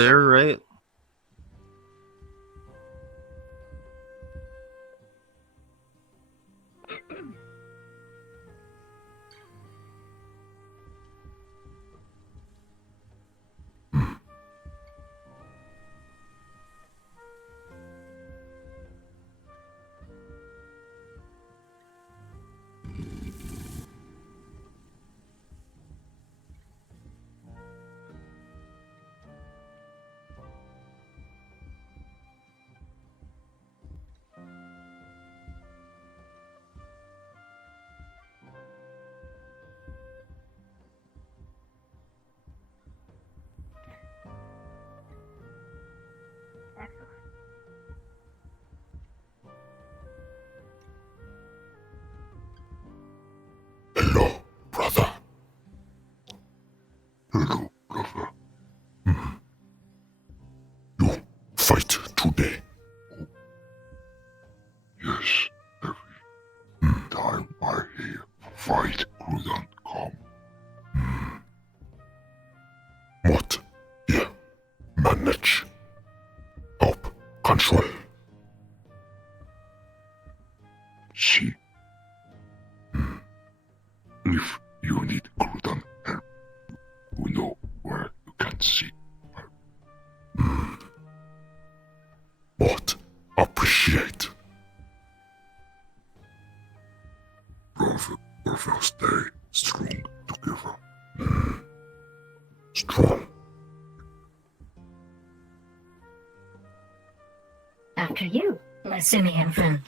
there, right? Hello, brother. Hello, brother. You fight today? Yes, every time I hear fight couldn't come. What? Yeah, manage. Help, control. See? If you need Crudan help, you know where you can see her. What? Appreciate. Brother, stay strong together. Strong. After you, my simian friend.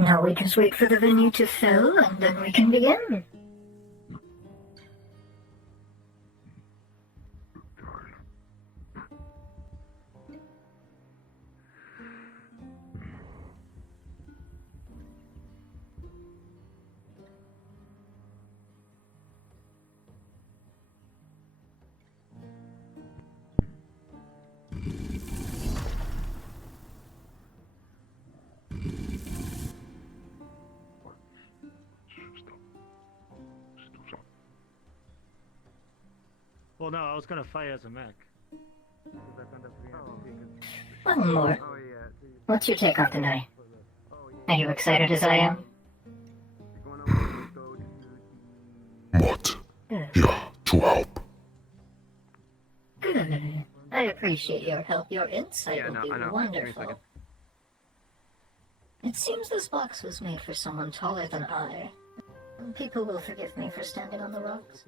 Now we just wait for the venue to fill, and then we can begin. Well, no, I was gonna fight as a mech. One more. What's your take on tonight? Are you excited as I am? What? Good. Yeah, to help. Good. I appreciate your help. Your insight will be wonderful. It seems this box was made for someone taller than I. People will forgive me for standing on the rocks.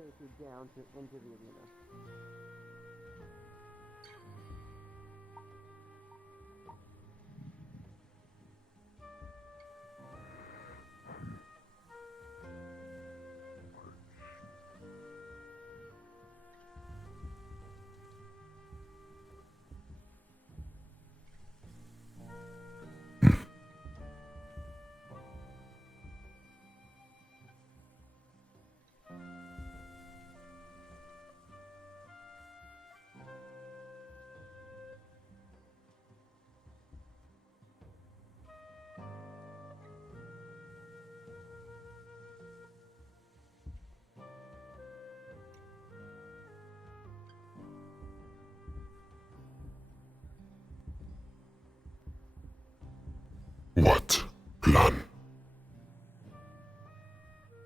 What plan?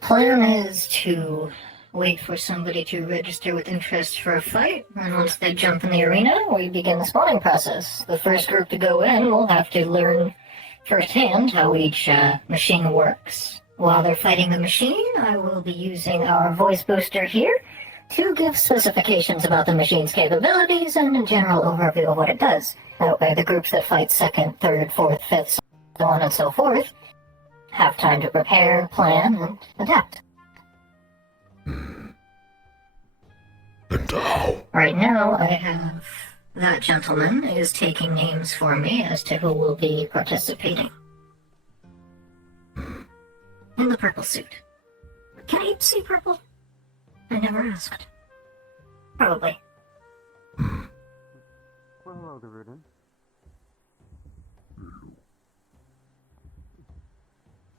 Plan is to wait for somebody to register with interest for a fight, and once they jump in the arena, we begin the spawning process. The first group to go in will have to learn firsthand how each machine works. While they're fighting the machine, I will be using our voice booster here to give specifications about the machine's capabilities and a general overview of what it does. That way the groups that fight second, third, fourth, fifth, so on and so forth, have time to prepare, plan, and adapt. And how? Right now, I have that gentleman is taking names for me as to who will be participating. In the purple suit. Can I see purple? I never asked. Probably. Well, hello, Garuda.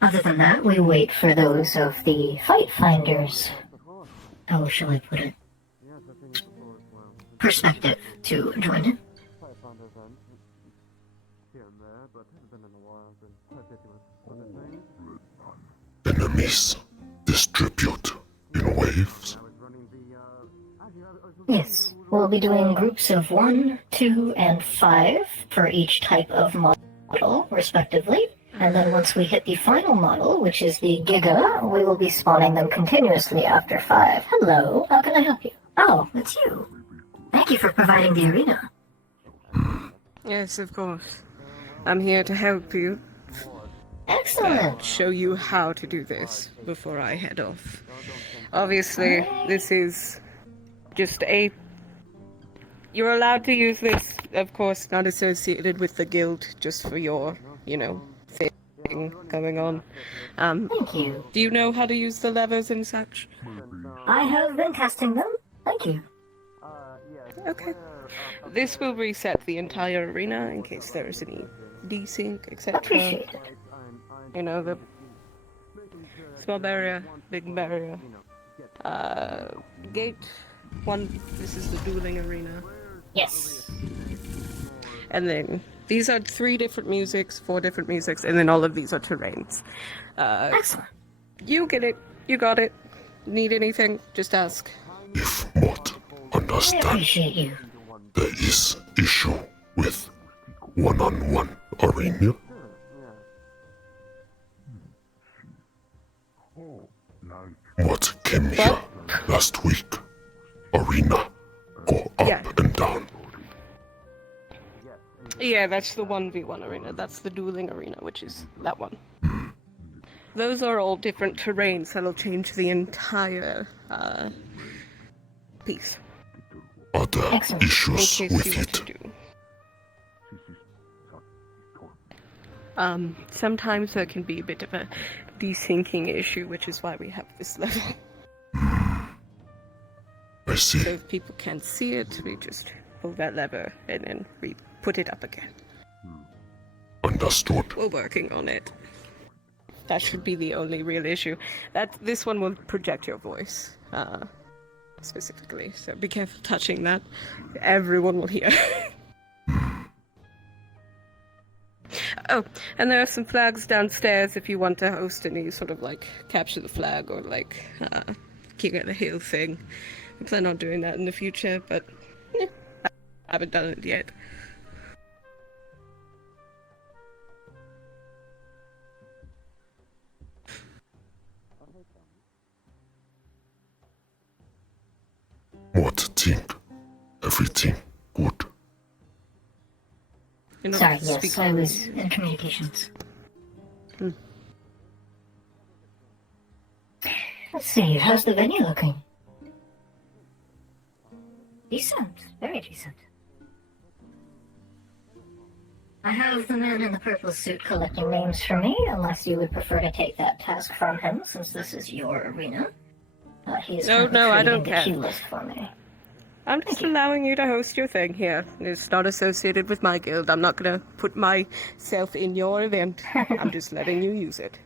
Other than that, we wait for those of the fight finders. How shall I put it? Yes, I think it's a full as well. Perspective to join in. Quite fond of them. Here and there, but it's been in a while. I've been quite busy with other things. Enemies distribute in waves. I was running the, Yes, we'll be doing groups of 1, 2, and 5 for each type of model, respectively. And then once we hit the final model, which is the Giga, we will be spawning them continuously after 5. Hello, how can I help you? Oh, it's you. Thank you for providing the arena. Yes, of course. I'm here to help you. Excellent. Show you how to do this before I head off. Obviously, this is just a... You're allowed to use this, of course, not associated with the guild, just for your, you know, thing going on. Thank you. Do you know how to use the levers and such? I have been testing them. Thank you. Okay. This will reset the entire arena in case there is any desync, etc. Appreciate it. You know, the small barrier, big barrier. Gate 1, this is the dueling arena. Yes. And then these are 3 different musics, 4 different musics, and then all of these are terrains. Excellent. You get it. You got it. Need anything, just ask. If Mott I understand, appreciate you. there is issue with one-on-one arena. Mott came here last week. Arena go up Yeah. and down. Yeah, that's the 1v1 arena. That's the dueling arena, which is that one. Those are all different terrains that'll change the entire piece. Are there Excellent. In issues case you with want to it? do. Sometimes there can be a bit of a desyncing issue, which is why we have this level. I see. So if people can't see it, we just pull that lever and then we put it up again. Understood. We're working on it. That should be the only real issue. This one will project your voice, specifically. So be careful touching that. Everyone will hear. Oh, and there are some flags downstairs if you want to host any sort of like capture the flag or like King of the Hill thing. I plan on doing that in the future, but I haven't done it yet. What think? Everything good? You're not Sorry, yes, speaking- I was in communications. Let's see, how's the venue looking? Decent, very decent. I have the man in the purple suit collecting names for me, unless you would prefer to take that task from him, since this is your arena. He is currently No, I creating don't the care. queue list for me. I'm just allowing you to host your thing here. It's not associated with my guild. I'm not gonna put myself in your event. I'm just letting you use it.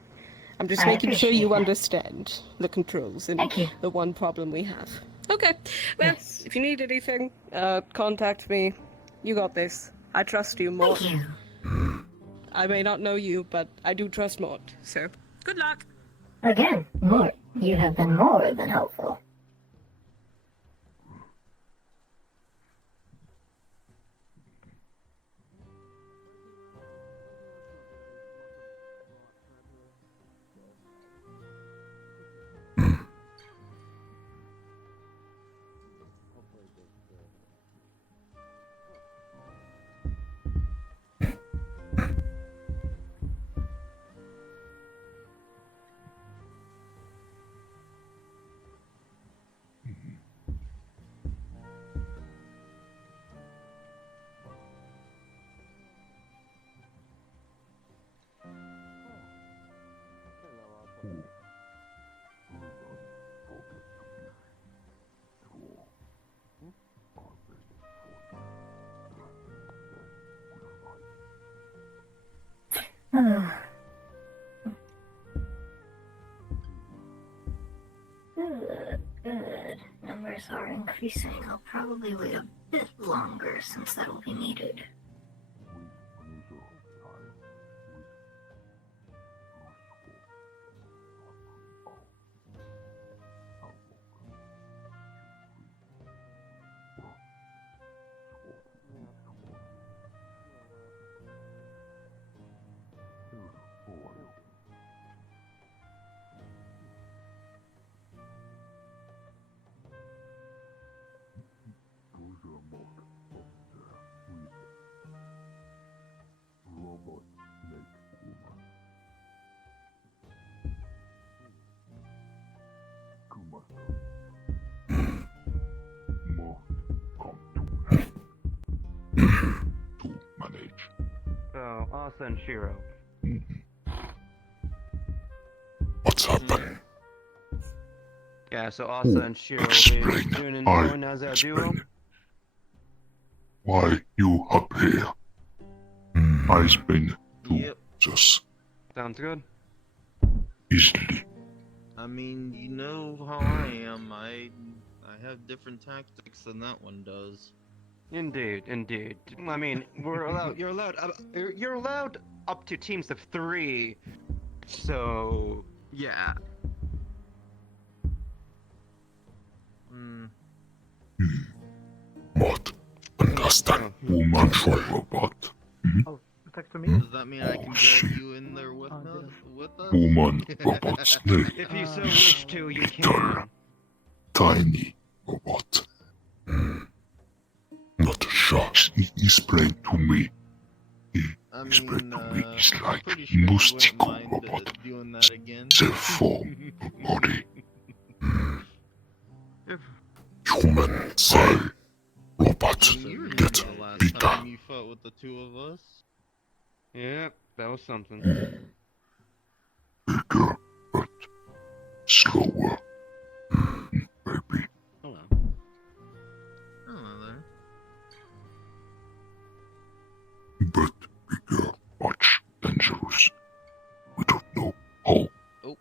I'm just I making sure appreciate you that. understand the controls and Thank you. the one problem we have. Okay. Well, Yes. if you need anything, contact me. You got this. I trust you more. Thank you. I may not know you, but I do trust Mort. So, good luck. Again, Mort, you have been more than helpful. Good, good. Numbers are increasing. I'll probably wait a bit longer since that'll be needed. To manage. So, Asa and Shiro. What's happened? Yeah, so Asa and Shiro will be Explain. doing and I going as a duo. explain. Why you up here? I explain to Yep. just Sounds good. easily. I mean, you know how I am. I have different tactics than that one does. Indeed, indeed. I mean, we're allowed. You're allowed up to teams of 3. So yeah. What? Understand? Woman for robot. Text to Does that mean I can Oh, drag shit. you in there with us? Woman robot snake. If you so wish to, you Done. can. Tiny robot. Not a shark. He explained to me. He I explained mean, to me it's I'm like pretty sure you wouldn't mystical mind robot. doing that again. Their form, body. If Human cell. Robot. I mean, you Get remember the last bigger. time you fought with the two of us? yeah, that was something. Bigger, but slower. Maybe. Hello. Oh, there. But bigger, much dangerous. We don't know how. Oh.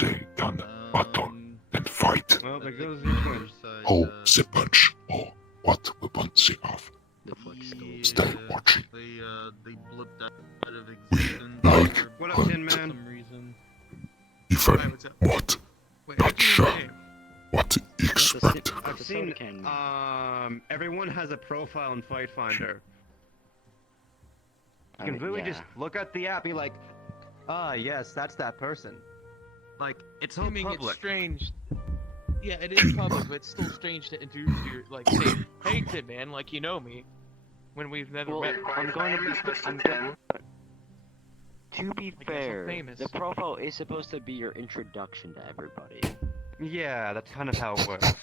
They can battle and fight. Well, there I goes think your the twin. other side, How they punch or what weapons they have. yeah, Stay watching. They blipped out of existence like for What up, Tin Man? some reason. Even what? Wait, Not sure. What expect. I've seen. Everyone has a profile in Fight Finder. You can really just look at the app, be like, ah, yes, that's that person. Like, it's all Assuming it's public. strange. Yeah, it is public, but it's still strange to introduce you, like, say, hey, Tin Man, like you know me, when we've never Well, met. I'm going to be. To be I guess I'm fair, famous. the profile is supposed to be your introduction to everybody. Yeah, that's kind of how it works.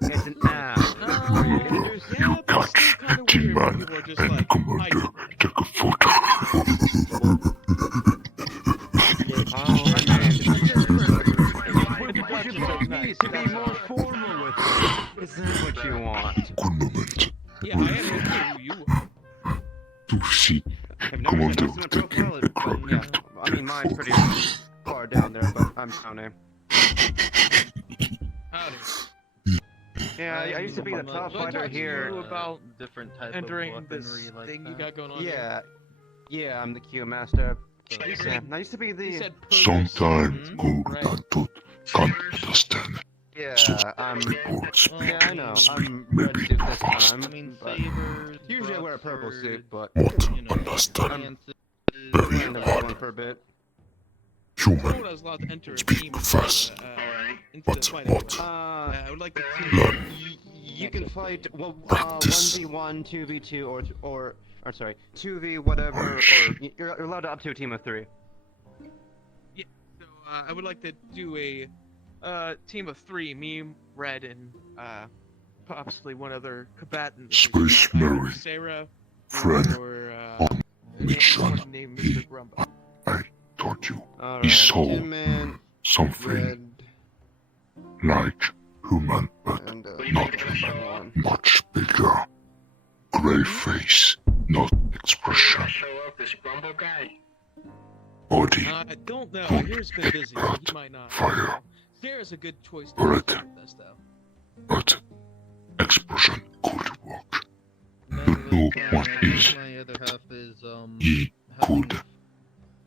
It's an app. Yeah, but it's still kind of Tin weird when Man people are just and like, hi, Commander Tin Man. take a photo. Oh, I mean, Introductions would are you nice. to be more formal with it? Is that what you want? Good moment. Yeah, I am okay who you are. To see I've never Commander seen a taking profile, a but crowd yeah, I mean, mine's pretty far down there, but I'm counting. Howdy. Yeah, I used to be the top Well, I fighter talked to here. you about different type entering of this weaponry like thing that. you got going on here. Yeah, I'm the Q master. So, Yeah, I used to be You the. said purpose. Sometimes Mhm, good right. and good can't understand. Yeah, People speak. Yeah, I know. I'm red suit this time. I mean, but sabers. usually I wear a purple suit, but What? You know, Understand. lances, Very kind of hard. one for a bit. Someone Human. I was allowed to enter a Speak team fast. into What? the fight. What? I would like to Learn. You can fight well, Practice. 1v1, 2v2, or sorry, 2v whatever, or you're allowed to up to a team of 3. So I would like to do a team of 3, me, Red, and possibly one other combatant. Space Either Mary. Sarah, Friend. or Mission. someone named Mr. Grumba. Told you. Alright, He saw Tin Man, something Red, like human, but and not one. much bigger. Gray face, not expression. Show up this Grumble guy. Body, I don't know. Here's been busy. So he might not. fire, Sarah's a good choice to bullet. start with us, though. but explosion could work. Man, know look, what is- my other half is He having, could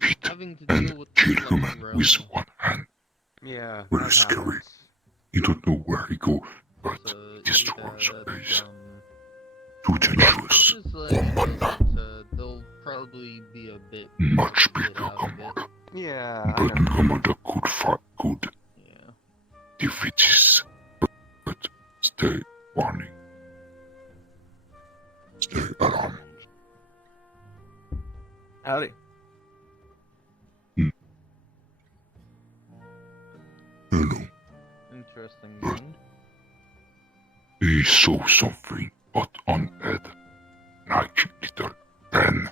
hit having to and deal with kill the human realm. with one hand. Yeah. Very that scary. happens. You don't know where he go, but So, destroys yeah, space. that's, Too dangerous. just Oh, like, man. they'll probably be a bit Much of a bit bigger out of it. commander. Yeah, I But know. commander could fight, could Yeah. defeat this. But stay warning. Stay alarm. Howdy. Hello. Interesting gun. He saw something, but on head, like little pen,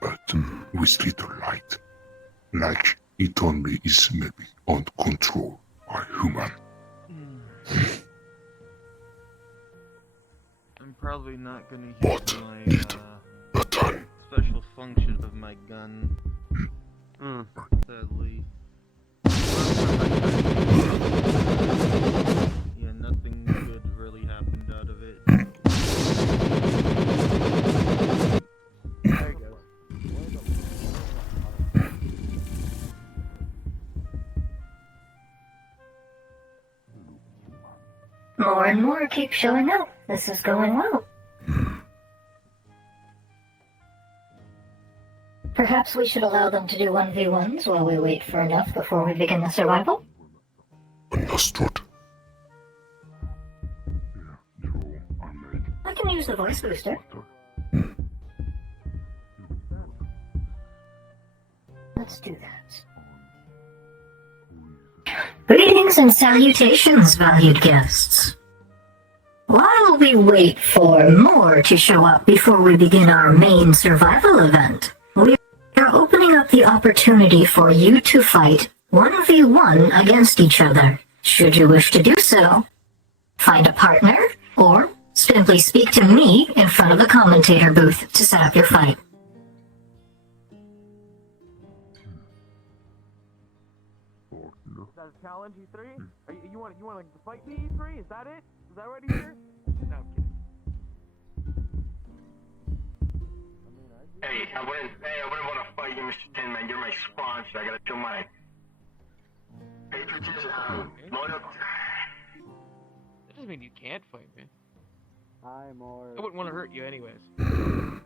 but with little light, like it only is maybe on control by human. I'm probably not gonna What? use my Need the time. special function of my gun, Mm. sadly. Yeah, nothing good really happened out of it. There you go. More and more keep showing up. This is going well. Perhaps we should allow them to do 1v1s while we wait for enough before we begin the survival? Understood. I can use the voice booster. Let's do that. Greetings and salutations, valued guests. While we wait for more to show up before we begin our main survival event, we are opening up the opportunity for you to fight 1v1 against each other. Should you wish to do so, find a partner, or simply speak to me in front of the commentator booth to set up your fight. Is that a challenge, E3? You want to fight me, E3? Is that it? Is that right, E3? No, I'm kidding. Hey, I wouldn't want to fight you, Mr. Tin Man. You're my sponsor. I gotta show my patriotism, loyalty. That doesn't mean you can't fight me. Hi, more. I wouldn't want to hurt you anyways. Nah.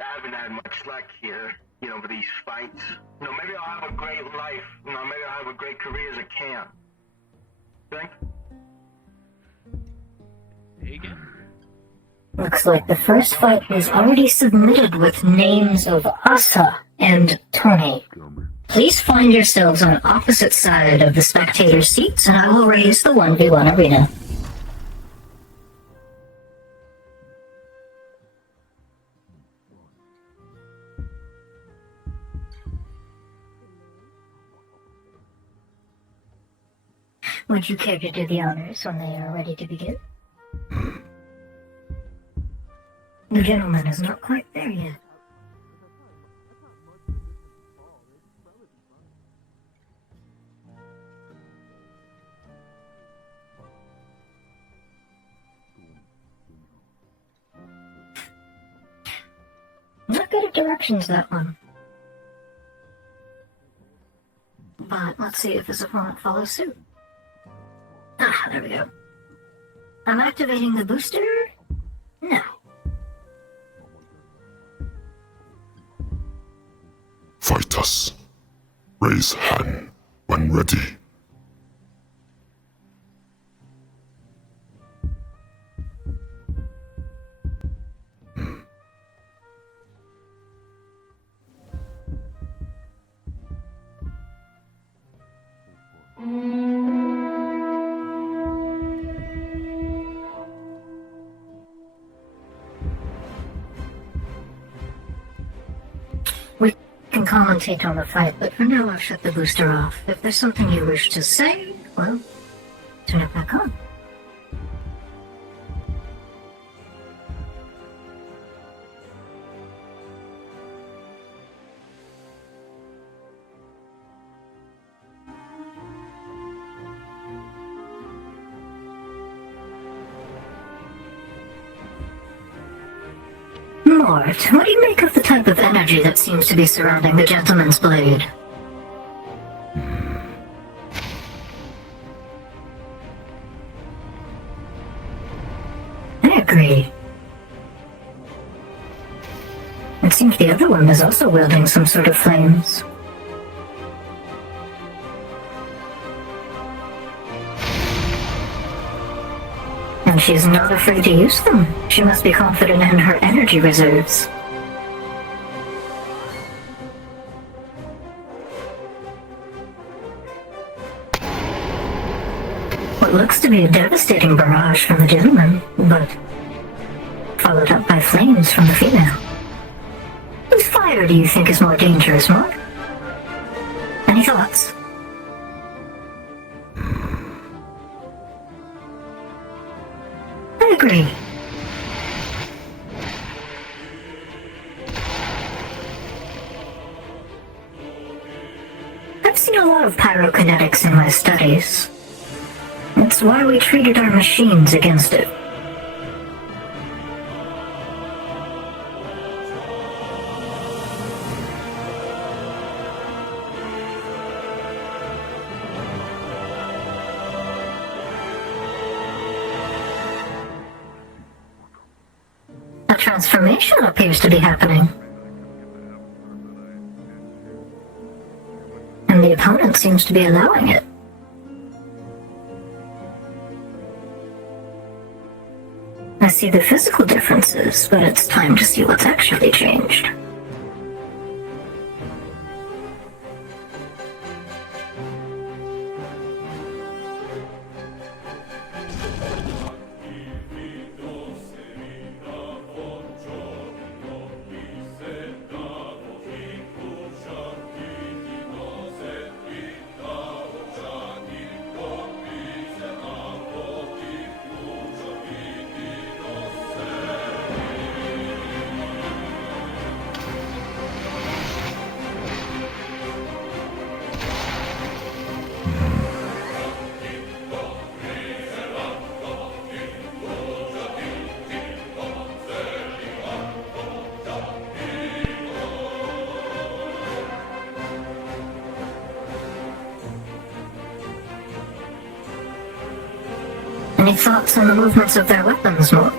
I haven't had much luck here, for these fights. Maybe I'll have a great life. Maybe I'll have a great career as a camp. Think? Say again? Looks like the first fight was already submitted with names of Asa and Tony. Please find yourselves on opposite side of the spectator seats and I will raise the 1v1 arena. Would you care to do the honors when they are ready to begin? The gentleman is not quite there yet. Not good at directions, that one. But let's see if his opponent follows suit. Ah, there we go. I'm activating the booster now. Fighters, raise hand when ready. We can commentate on the fight, but for now I've shut the booster off. If there's something you wish to say, well, turn it back on. Mort, what do you make of the type of energy that seems to be surrounding the gentleman's blade? I agree. It seems the other one is also wielding some sort of flames. And she's not afraid to use them. She must be confident in her energy reserves. What looks to be a devastating barrage from the gentleman, but followed up by flames from the female. Whose fire do you think is more dangerous, Mort? Any thoughts? I agree. I've seen a lot of pyrokinetics in my studies. It's why we treated our machines against it. A transformation appears to be happening. And the opponent seems to be allowing it. I see the physical differences, but it's time to see what's actually changed. Any thoughts on the movements of their weapons, Mort?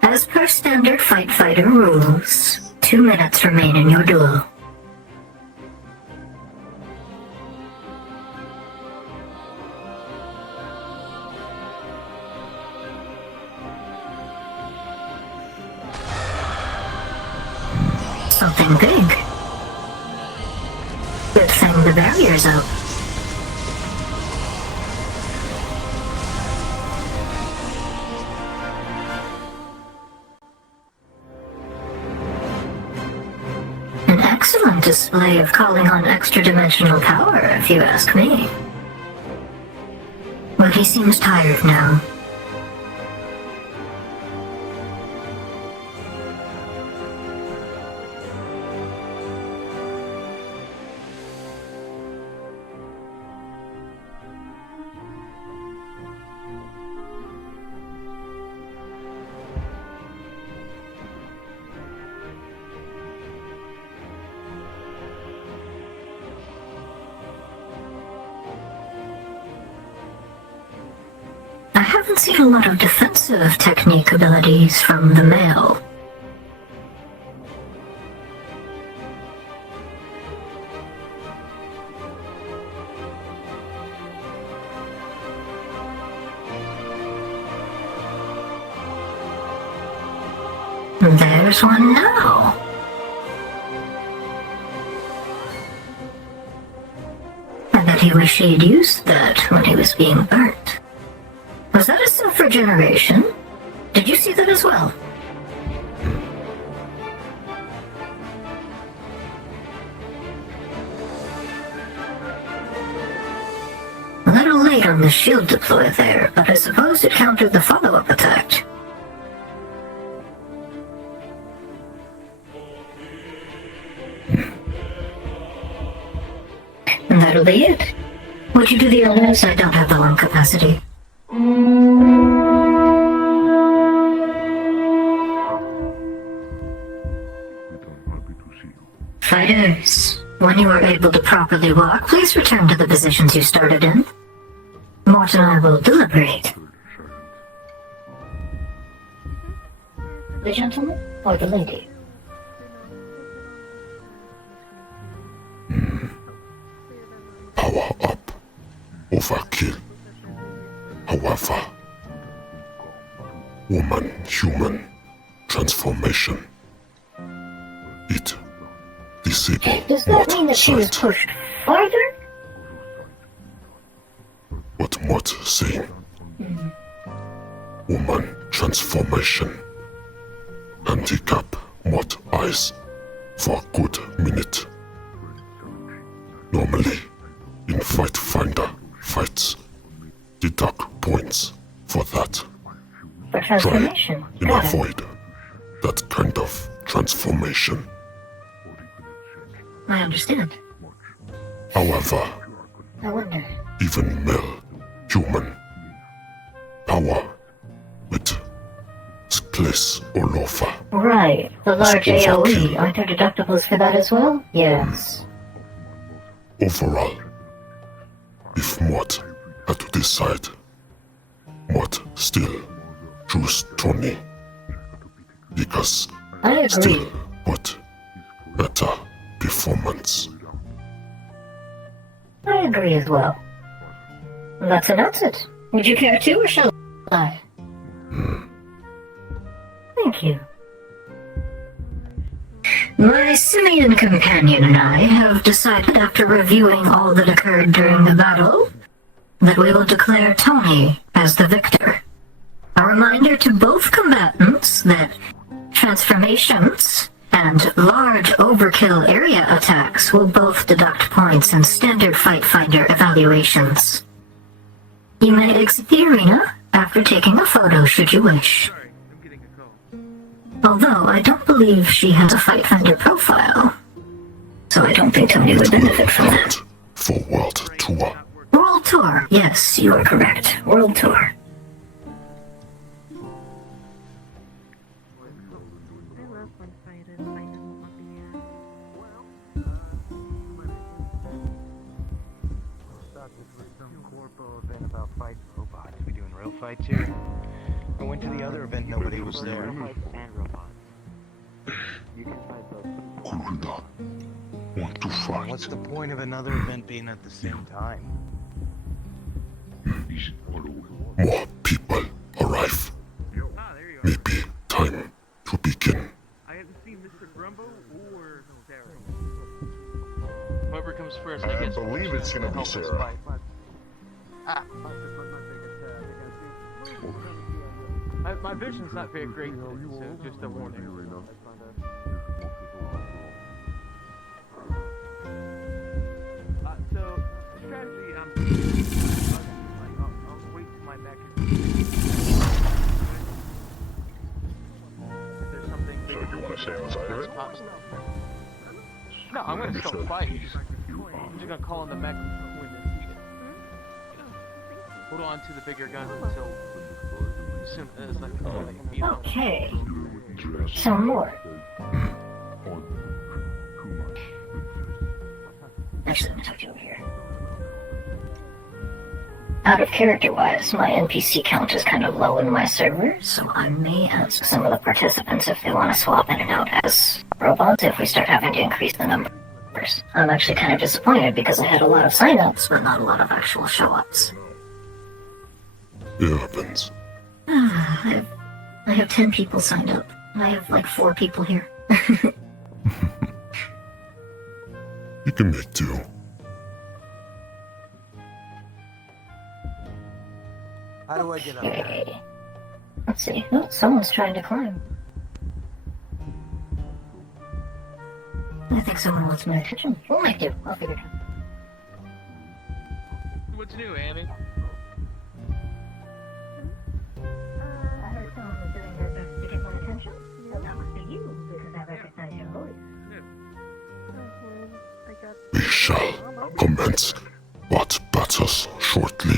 As per standard fight fighter rules, 2 minutes remain in your duel. Something big. Good thing the barrier's up. An excellent display of calling on extra-dimensional power, if you ask me. But he seems tired now. I haven't seen a lot of defensive technique abilities from the male. There's one now. I bet he wished he'd used that when he was being burnt. Was that a self-regeneration? Did you see that as well? A little late on the shield deploy there, but I suppose it countered the follow-up attack. that'll be it. Would you do the honors? I don't have the lung capacity. Fighters, when you are able to properly walk, please return to the positions you started in. Mort and I will deliberate. The gentleman or the lady? Power up. Overkill. However, woman, human, transformation. It disable Does that mean that she was sight. pushed farther? What Mott saying? Woman transformation. Handicap Mott eyes for a good minute. Normally, in Fight Finder fights, deduct points for that. For transformation. And Got it. avoid that kind of transformation. I understand. However, I wonder. even male human power with place all over. Right. The large It's AOE. overkill. Aren't there deductibles for that as well? Yes. Overall, if Mott had to decide, Mott still choose Tony because I agree. still put better performance. I agree as well. Let's announce it. Would you care to, or shall I? Thank you. My simian companion and I have decided, after reviewing all that occurred during the battle, that we will declare Tony as the victor. A reminder to both combatants that transformations and large overkill area attacks will both deduct points in standard Fight Finder evaluations. You may exit the arena after taking a photo should you wish. Sorry, I'm getting a call. Although I don't believe she has a Fight Finder profile, so I don't think Tony would benefit from that. For World Tour. World Tour, yes, you are correct. World Tour. About fight robots. We doing real fights here? I went to the other event, nobody was there. Kulda want to fight. What's the point of another event being at the same time? More people arrive. Ah, there you are. Maybe time to begin. I haven't seen Mr. Grumbo or Sarah. Whoever comes first, I guess. believe it's gonna be Sarah. My vision's not very great, so just a warning. So, strategy, I'll wait till my back is... If there's something... So you want to stay inside of it? No, I'm gonna still fight. I'm just gonna call on the mech when needed. Hold on to the bigger guns until... as soon as I can beat them. Okay. Some more. Actually, let me talk to you over here. Out of character-wise, my NPC count is kind of low in my server, so I may ask some of the participants if they want to swap in and out as robots if we start having to increase the numbers. I'm actually kind of disappointed because I had a lot of sign-ups, but not a lot of actual show-ups. It happens. I have 10 people signed up. I have like 4 people here. You can make do. How do I get up there? Okay. Let's see. Oh, someone's trying to climb. I think someone wants my attention. What might do? I'll figure it out. What's new, Annie? I heard someone was doing their best to get my attention. Well, that must be you, because I recognize your voice. We shall commence what battles shortly.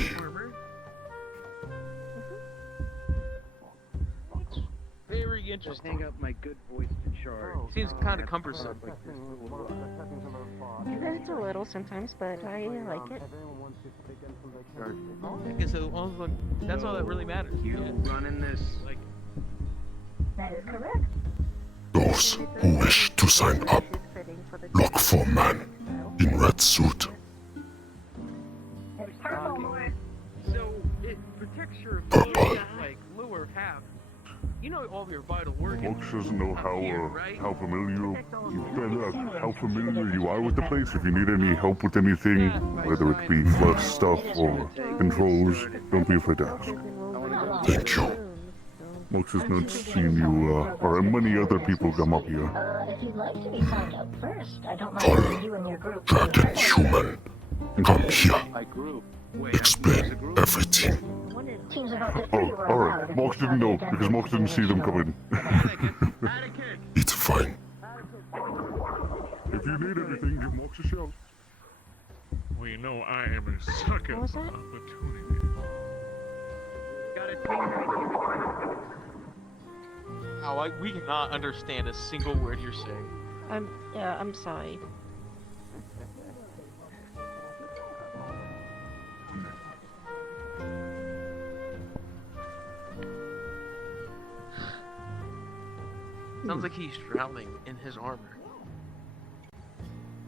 Very interesting. Hang up my good voice to charge. Seems kind of cumbersome. It's a little sometimes, but I like it. Okay, so that's all that really matters. You running this? Like, That is correct. Those who wish to sign up, look for man in red suit. It's purple, Lord. so it protects your Purple. like lower half. You know all of your vital organs. Mox doesn't know here, right? how familiar you are with the place. If you need any help with anything, whether it be flush stuff or controls, don't be afraid to ask. Thank you. Mox has not seen you or many other people come up here. If you'd like to be signed up first, I don't mind if you and your group. Dragon human, come here. My group. Explain everything. Teams of up to Oh, 3 were alright. allowed. Mox didn't know because Mox didn't see them come in. It's fine. If you need anything, give Mox a shout. Well, you know I am a sucker What was for that? opportunity. Got it. Ow, we cannot understand a single word you're saying. I'm sorry. Sounds like he's drowning in his armor.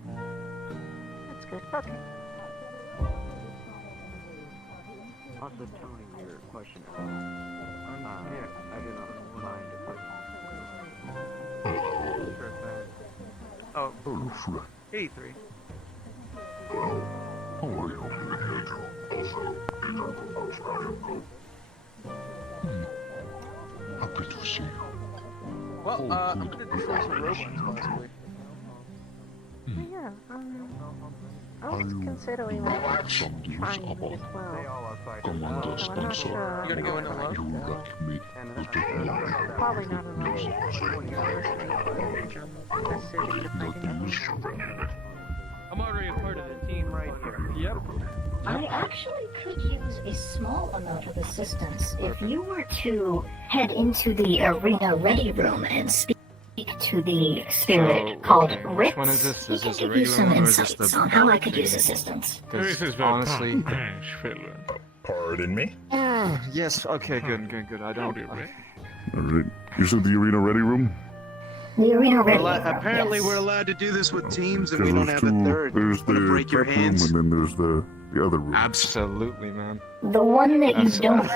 That's good. Okay. Also, Tony, your question. I do not mind if Oh, Hello, friend. 83. How are you? Happy to see you. Well, I'm gonna destroy some robots possibly. Yeah. I was considering like Some news trying about it as well. Commander So I'm not Spencer. sure. You gotta go into love? You let me with the Probably not enough. Necessarily to find it. I'm already a part of the team right here. Yep. I actually could use a small amount of assistance if you were to head into the arena ready room and speak to the spirit called Ritz. one is this? He Is can this a give you some regular one or is this insights the- on how I could use assistance. This is the honestly. Ash fella. Pardon me? Yes. Okay. Good. I don't. Howdy, Ray. Alright. You said the arena ready room? The arena ready room. Apparently, yes. we're allowed to do this with teams, and Because we don't there's have a two. third. There's Wanna the break your prep room hands? and then there's the other room. Absolutely, man. The one that you don't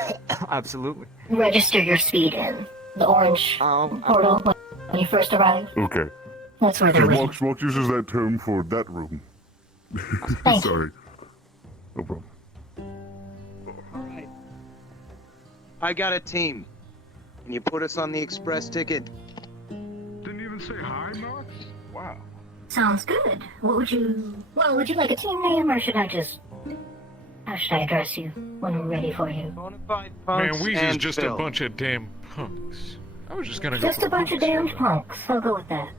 Absolutely. register your speed in. The orange portal when you first arrive. Okay. That's where they're So waiting. Mox uses that term for that room. Thank you. Sorry. No problem. Alright. I got a team. Can you put us on the express ticket? Didn't even say hi, Mox? Wow. Sounds good. Would you like a team name, or should I just... How should I address you when we're ready for you? Bonafide Man, punks Weezy's and just Phil. a bunch of damn punks. I was just gonna go Just for a bunch of Weezy. damned punks. I'll go with that.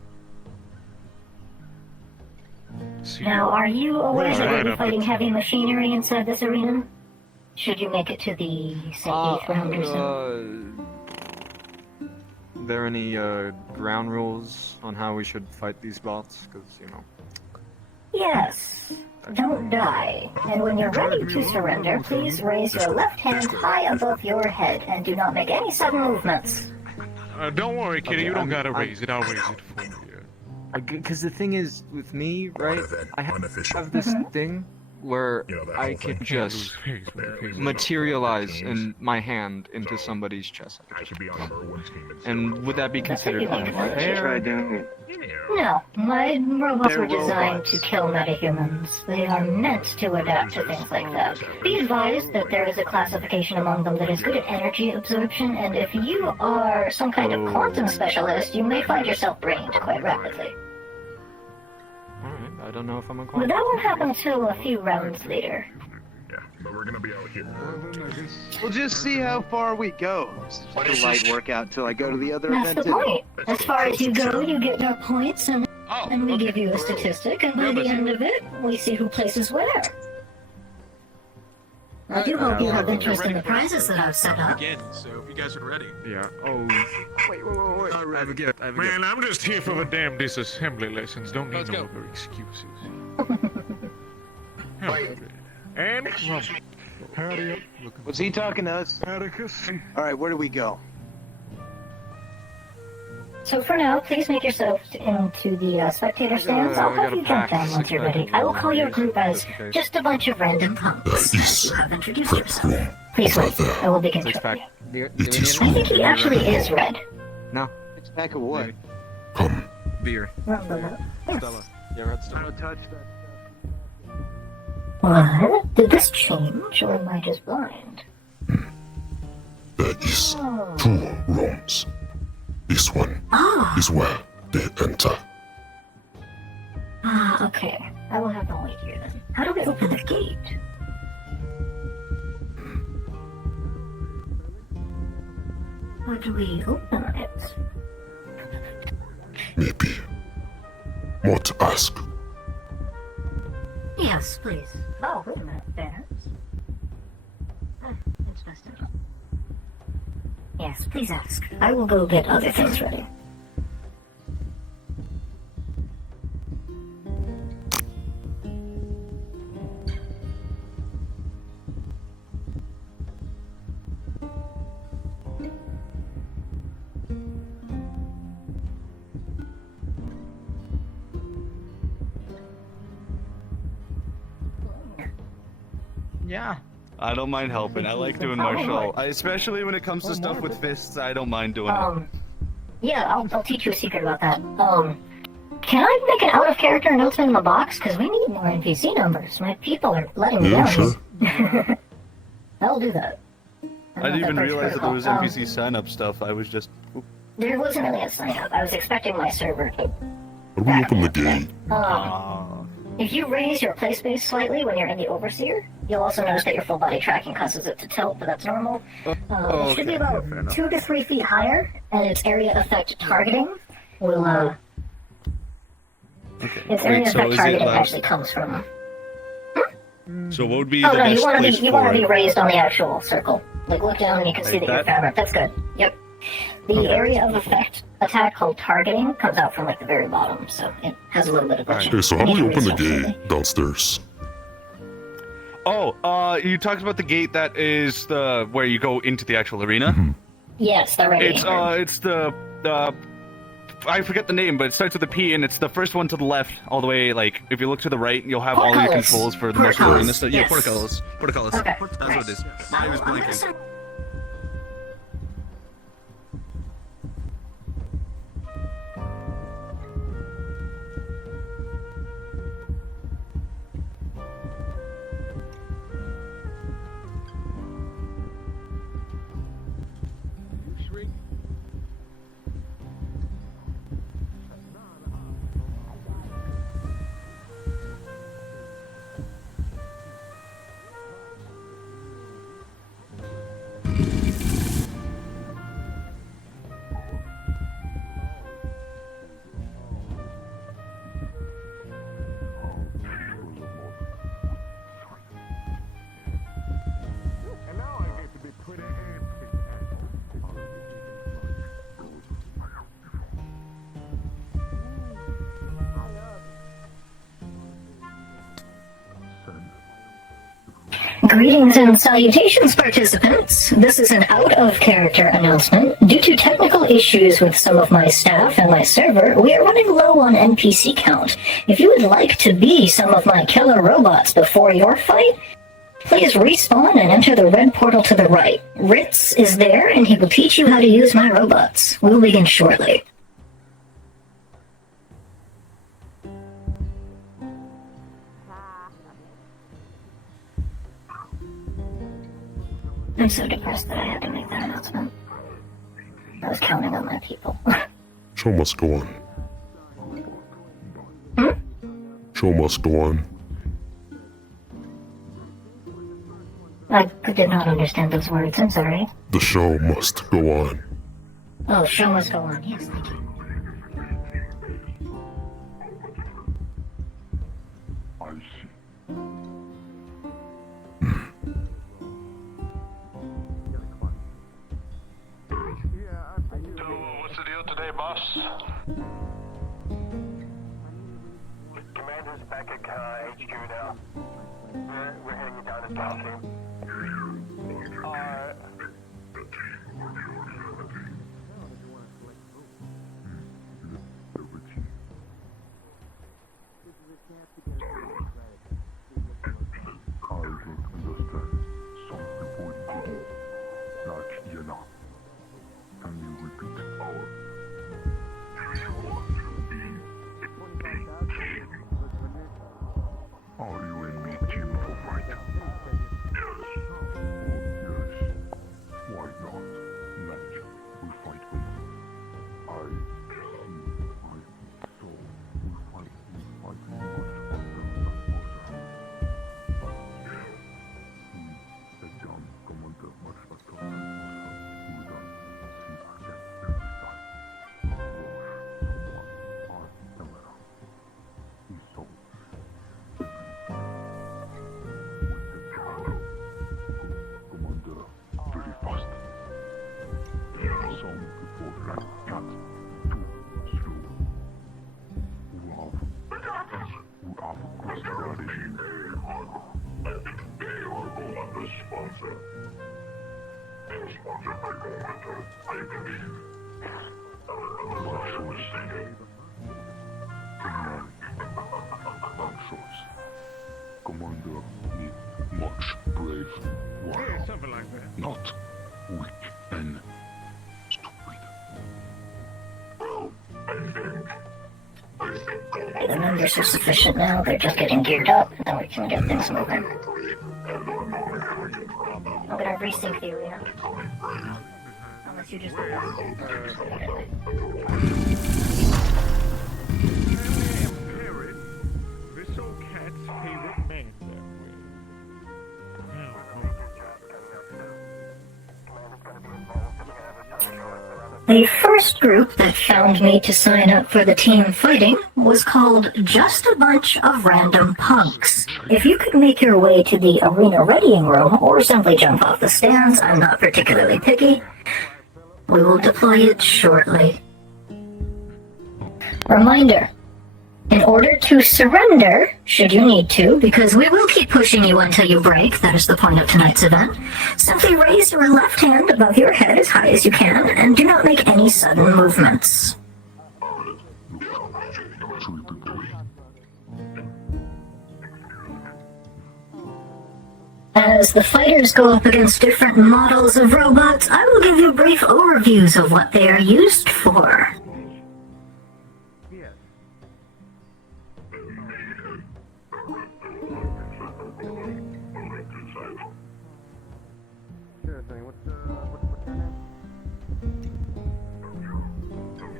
See, Now, are you aware Right that we'll be up fighting the- heavy machinery inside this arena? Should you make it to the, say, 8th round or so? There any ground rules on how we should fight these bots? Because Yes. Don't die. And when you're ready to surrender, please raise your left hand high above your head and do not make any sudden movements. don't worry, kitty. Okay, You don't I'm- gotta I'm- raise it. I'll raise it for you. Because the thing is with me, right? I Unofficial. have this thing where You know, that I whole can thing. just Apparently, we materialize don't in my hand into somebody's chest. I should be on Merwin's team. And would that be considered That's what you want. unfair? doing it. No, my robots They're were designed robots. to kill metahumans. They are meant to adapt to things like that. Be advised that there is a classification among them that is good at energy absorption, and if you are some kind of quantum specialist, you may find yourself brained quite rapidly. Alright, I don't know if I'm a But that won't happen until a few rounds later. Yeah, but we're gonna be out here. We'll just see how far we go. It's just a light workout till I go to the other That's event. the point. As far as you go, you get more points, and Oh, And we give you a statistic, and by the end of it, we see who places where. I do hope you have interest in the prizes that I've set up. Again, so if you guys are ready. Yeah. Oh. Wait. I have a gift. Man, I'm just here for the damn disassembly lessons. Don't need Let's no go. other excuses. And howdy. Was he talking to us? Atticus. All right, where do we go? So for now, please make yourself into the spectator stands. I'll have you jump down once you're ready. I will call your group as just a bunch of random punks. You have introduced yourself. Please wait. I will begin shortly. I think he actually is red. No. It's back of what? Beer. Rumble. Yes. Stella. You ever had Stella? Don't touch that. What? Did this change, or am I just blind? There is 2 rooms. This one is where they enter. Okay. I will have them wait here then. How do we open the gate? How do we open it? Maybe. More to ask. Yes, please. Oh, wait a minute. There's... it's messed up. Yes, please ask. I will go get other things ready. Yeah. I don't mind helping. I like doing martial. Especially when it comes to stuff with fists, I don't mind doing it. Yeah, I'll teach you a secret about that. Can I make an out-of-character announcement in the box? Because we need more NPC numbers. My people are letting me down. Sure. I'll do that. I didn't even realize that there was NPC sign-up stuff. I was just... There wasn't really a sign-up. I was expecting my server to... How do we open the gate? If you raise your play space slightly when you're in the Overseer, you'll also notice that your full body tracking causes it to tilt, but that's normal. It should be about 2 to 3 feet higher, and its area effect targeting will, its area effect targeting actually comes from... So what would be Oh the no, best place you for want to be it? raised on the actual circle. Like, look down and you can see that you're fabric. That's good. Yep. The area of effect attack called targeting comes out from like the very bottom, so it has a little bit of glitch. Okay, so how do we open the gate downstairs? Oh, you talked about the gate that is the where you go into the actual arena. Yes, the ready. It's the I forget the name, but it starts with a P, and it's the first one to the left, all the way. Like if you look to the right, you'll have all your controls for the most of the arena stuff. Yeah, portcullis. Portcullis. Okay. That's what it is. I was blanking. Greetings and salutations, participants. This is an out-of-character announcement. Due to technical issues with some of my staff and my server, we are running low on NPC count. If you would like to be some of my killer robots before your fight, please respawn and enter the red portal to the right. Ritz is there, and he will teach you how to use my robots. We will begin shortly. I'm so depressed that I had to make that announcement. I was counting on my people. Show must go on. Show must go on. I did not understand those words, I'm sorry. The show must go on. Oh, show must go on. Yes, thank you. boss. Commander's back at HQ now. We're heading you down to South Team. Commander need much brave warrior. Yeah, something like that. Not weak and stupid. The numbers are sufficient now, they're just getting geared up, and we can get things moving. I'm gonna resync the arena. Unless you just... This old cat's favorite man that way. The first group that found me to sign up for the team fighting was called Just a Bunch of Random Punks. If you could make your way to the arena readying room or simply jump off the stands, I'm not particularly picky, we will deploy it shortly. Reminder, in order to surrender, should you need to, because we will keep pushing you until you break, that is the point of tonight's event, simply raise your left hand above your head as high as you can, and do not make any sudden movements. As the fighters go up against different models of robots, I will give you brief overviews of what they are used for.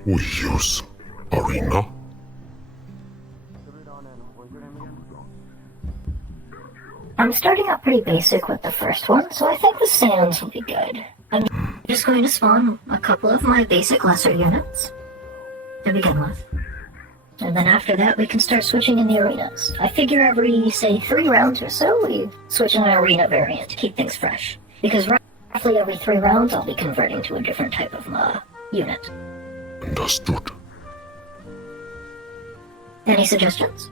We use arena. I'm starting out pretty basic with the first one, so I think the sands will be good. I'm just going to spawn a couple of my basic lesser units to begin with. And then after that, we can start switching in the arenas. I figure every, say, 3 rounds or so, we switch in an arena variant to keep things fresh. Because roughly every 3 rounds, I'll be converting to a different type of unit. Understood. Any suggestions?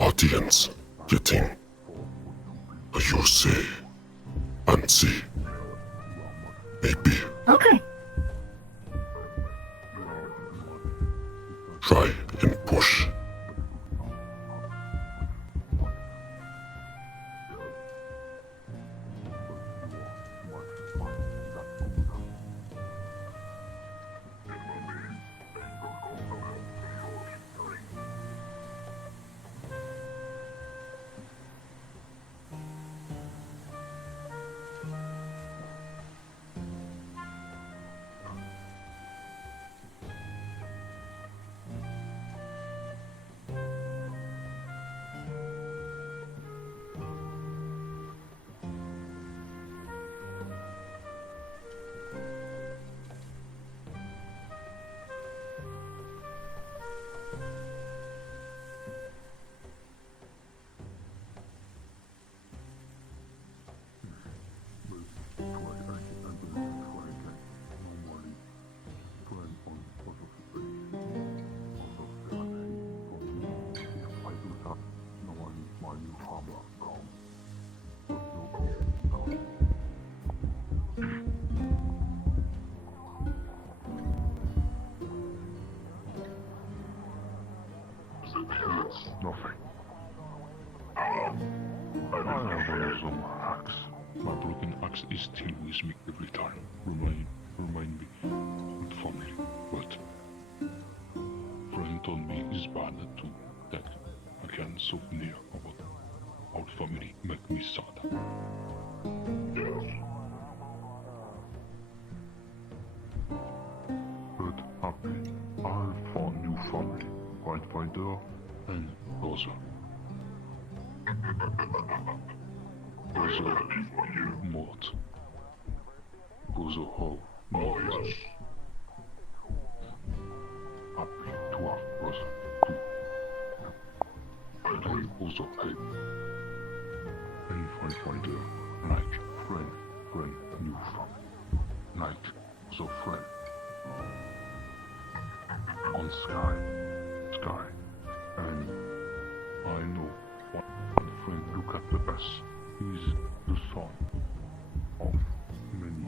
Audience getting you say and see. Maybe. Okay. Try and push. Yes, nothing. I have some axe. My broken axe is still with me every time. Remind me of family. But friend told me it's bad to take again souvenir about our family. Make me sad. But happy. I found new family. Finder and Rosa. Rosa Mort. Rosa Ho. Mort. Happy to have Rosa too. And Rosa Hey. And Finder. Like friend, new family. Like the friend. On sky, and I know one friend look at the S is the son of many.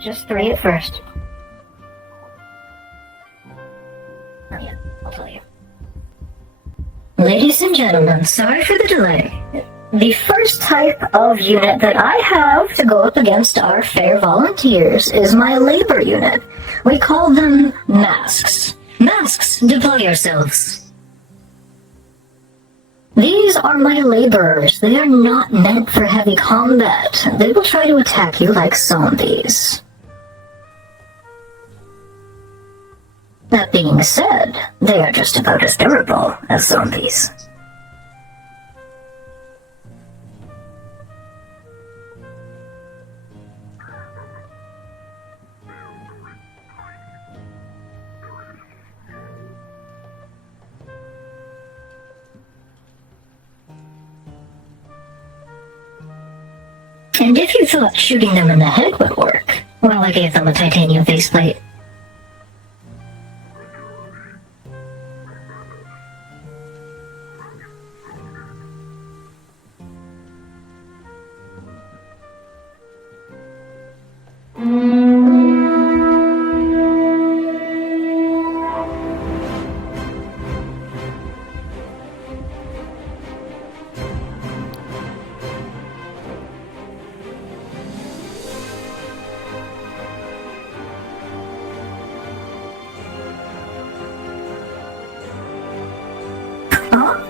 Just read it first. Oh yeah, I'll tell you. Ladies and gentlemen, sorry for the delay. The first type of unit that I have to go up against our fair volunteers is my labor unit. We call them masks. Masks, deploy yourselves. These are my laborers. They are not meant for heavy combat. They will try to attack you like zombies. That being said, they are just about as durable as zombies. And if you thought shooting them in the head would work, well, I gave them a titanium faceplate.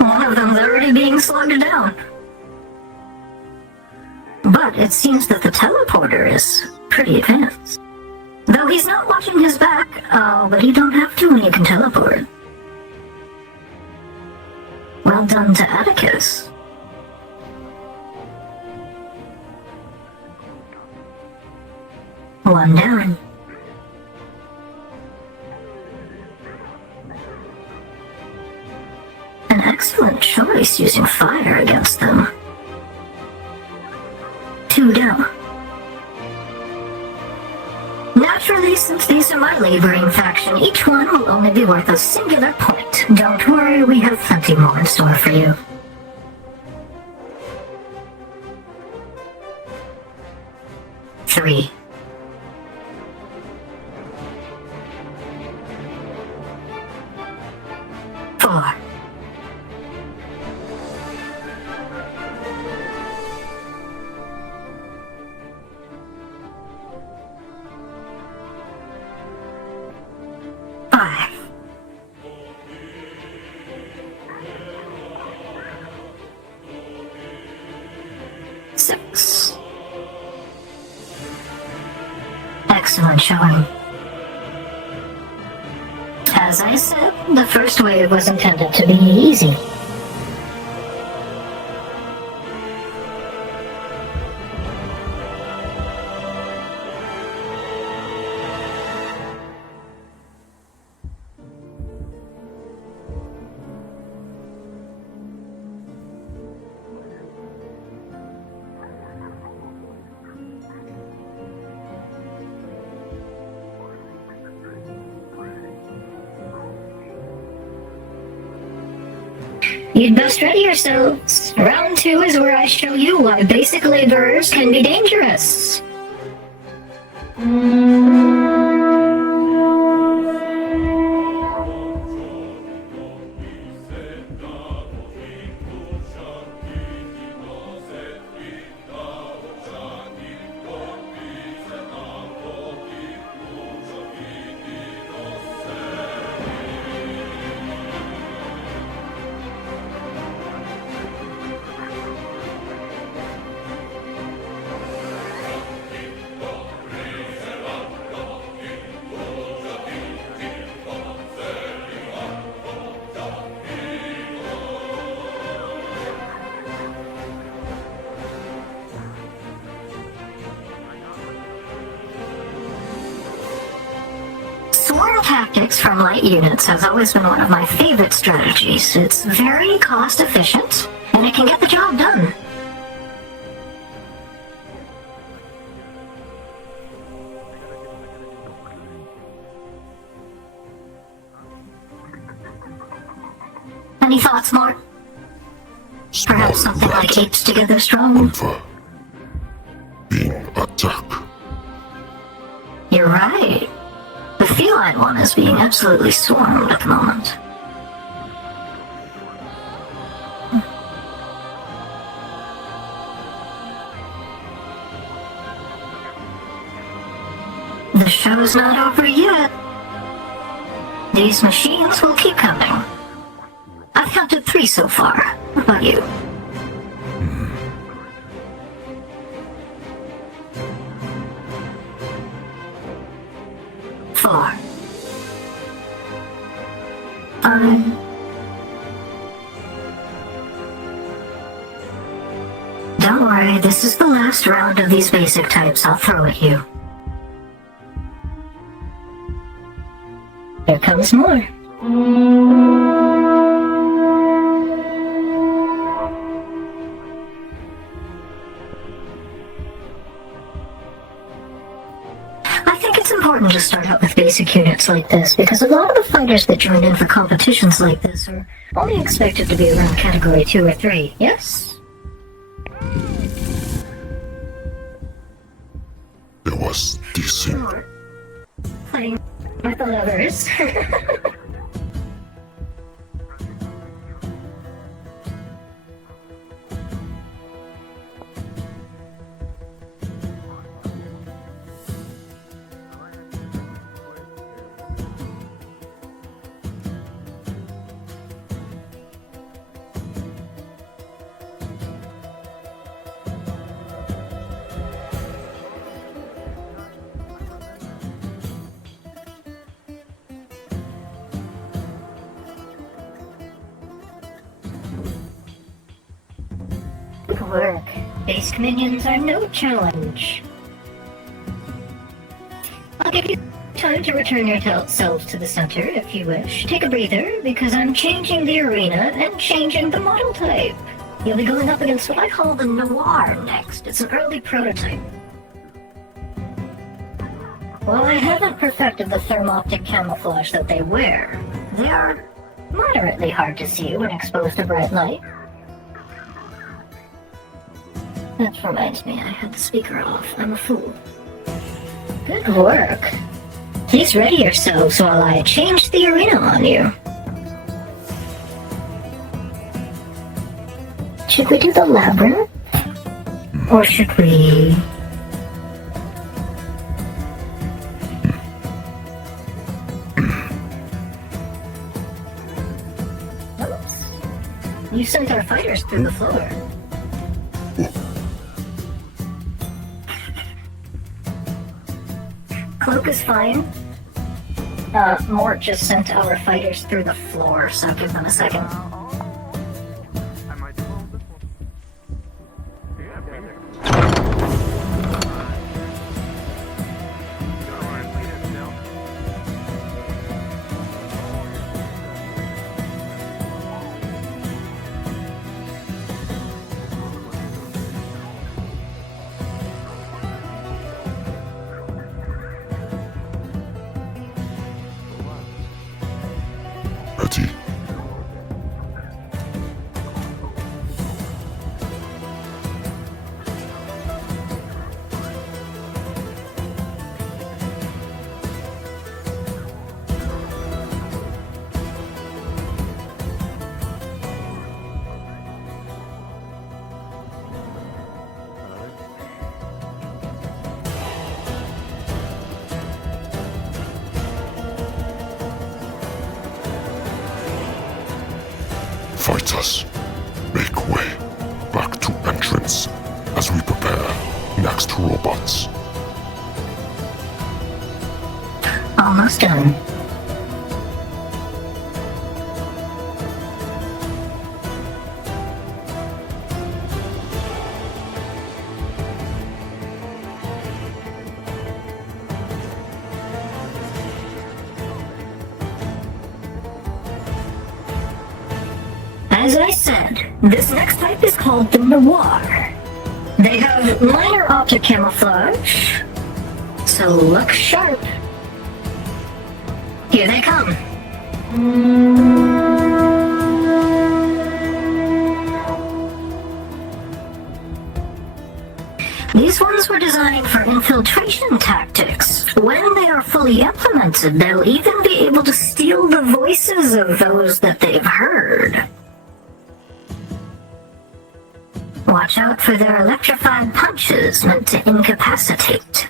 One of them's already being slugged down. But it seems that the teleporter is pretty advanced. Though he's not watching his back, but you don't have to when you can teleport. Well done to Atticus. One down. An excellent choice using fire against them. Two down. Naturally, since these are my laboring faction, each one will only be worth a singular point. Don't worry, we have plenty more in store for you. Three. Four. Five. Six. Excellent showing. As I said, the first wave was intended to be easy. You'd best ready yourselves. Round 2 is where I show you why basic laborers can be dangerous. Swarm tactics from light units has always been one of my favorite strategies. It's very cost efficient, and it can get the job done. Any thoughts, Mort? Perhaps something like keeps together strong? Being attacked. You're right. The feline one is being absolutely swarmed at the moment. The show's not over yet. These machines will keep coming. I've counted 3 so far. What about you? Four. 5. Don't worry, this is the last round of these basic types I'll throw at you. Here comes more. It's important to start out with basic units like this, because a lot of the fighters that join in for competitions like this are only expected to be around category 2 or 3, yes? There was this thing. Playing with the levers. Good work. Basic minions are no challenge. I'll give you time to return yourselves to the center if you wish. Take a breather, because I'm changing the arena and changing the model type. You'll be going up against what I call the Noir next. It's an early prototype. While I haven't perfected the thermoptic camouflage that they wear, they are moderately hard to see when exposed to bright light. That reminds me, I had the speaker off. I'm a fool. Good work. Please ready yourselves while I change the arena on you. Should we do the labyrinth? Or should we... Oops. You sent our fighters through the floor. Cloak is fine. Mort just sent our fighters through the floor, so give them a second. Ready. Fighters, make way back to entrance as we prepare next robots. Almost done. As I said, this next type is called the Noir. They have minor optic camouflage, so look sharp. Here they come. These ones were designed for infiltration tactics. When they are fully implemented, they'll even be able to steal the voices of those that they've heard. Watch out for their electrified punches meant to incapacitate.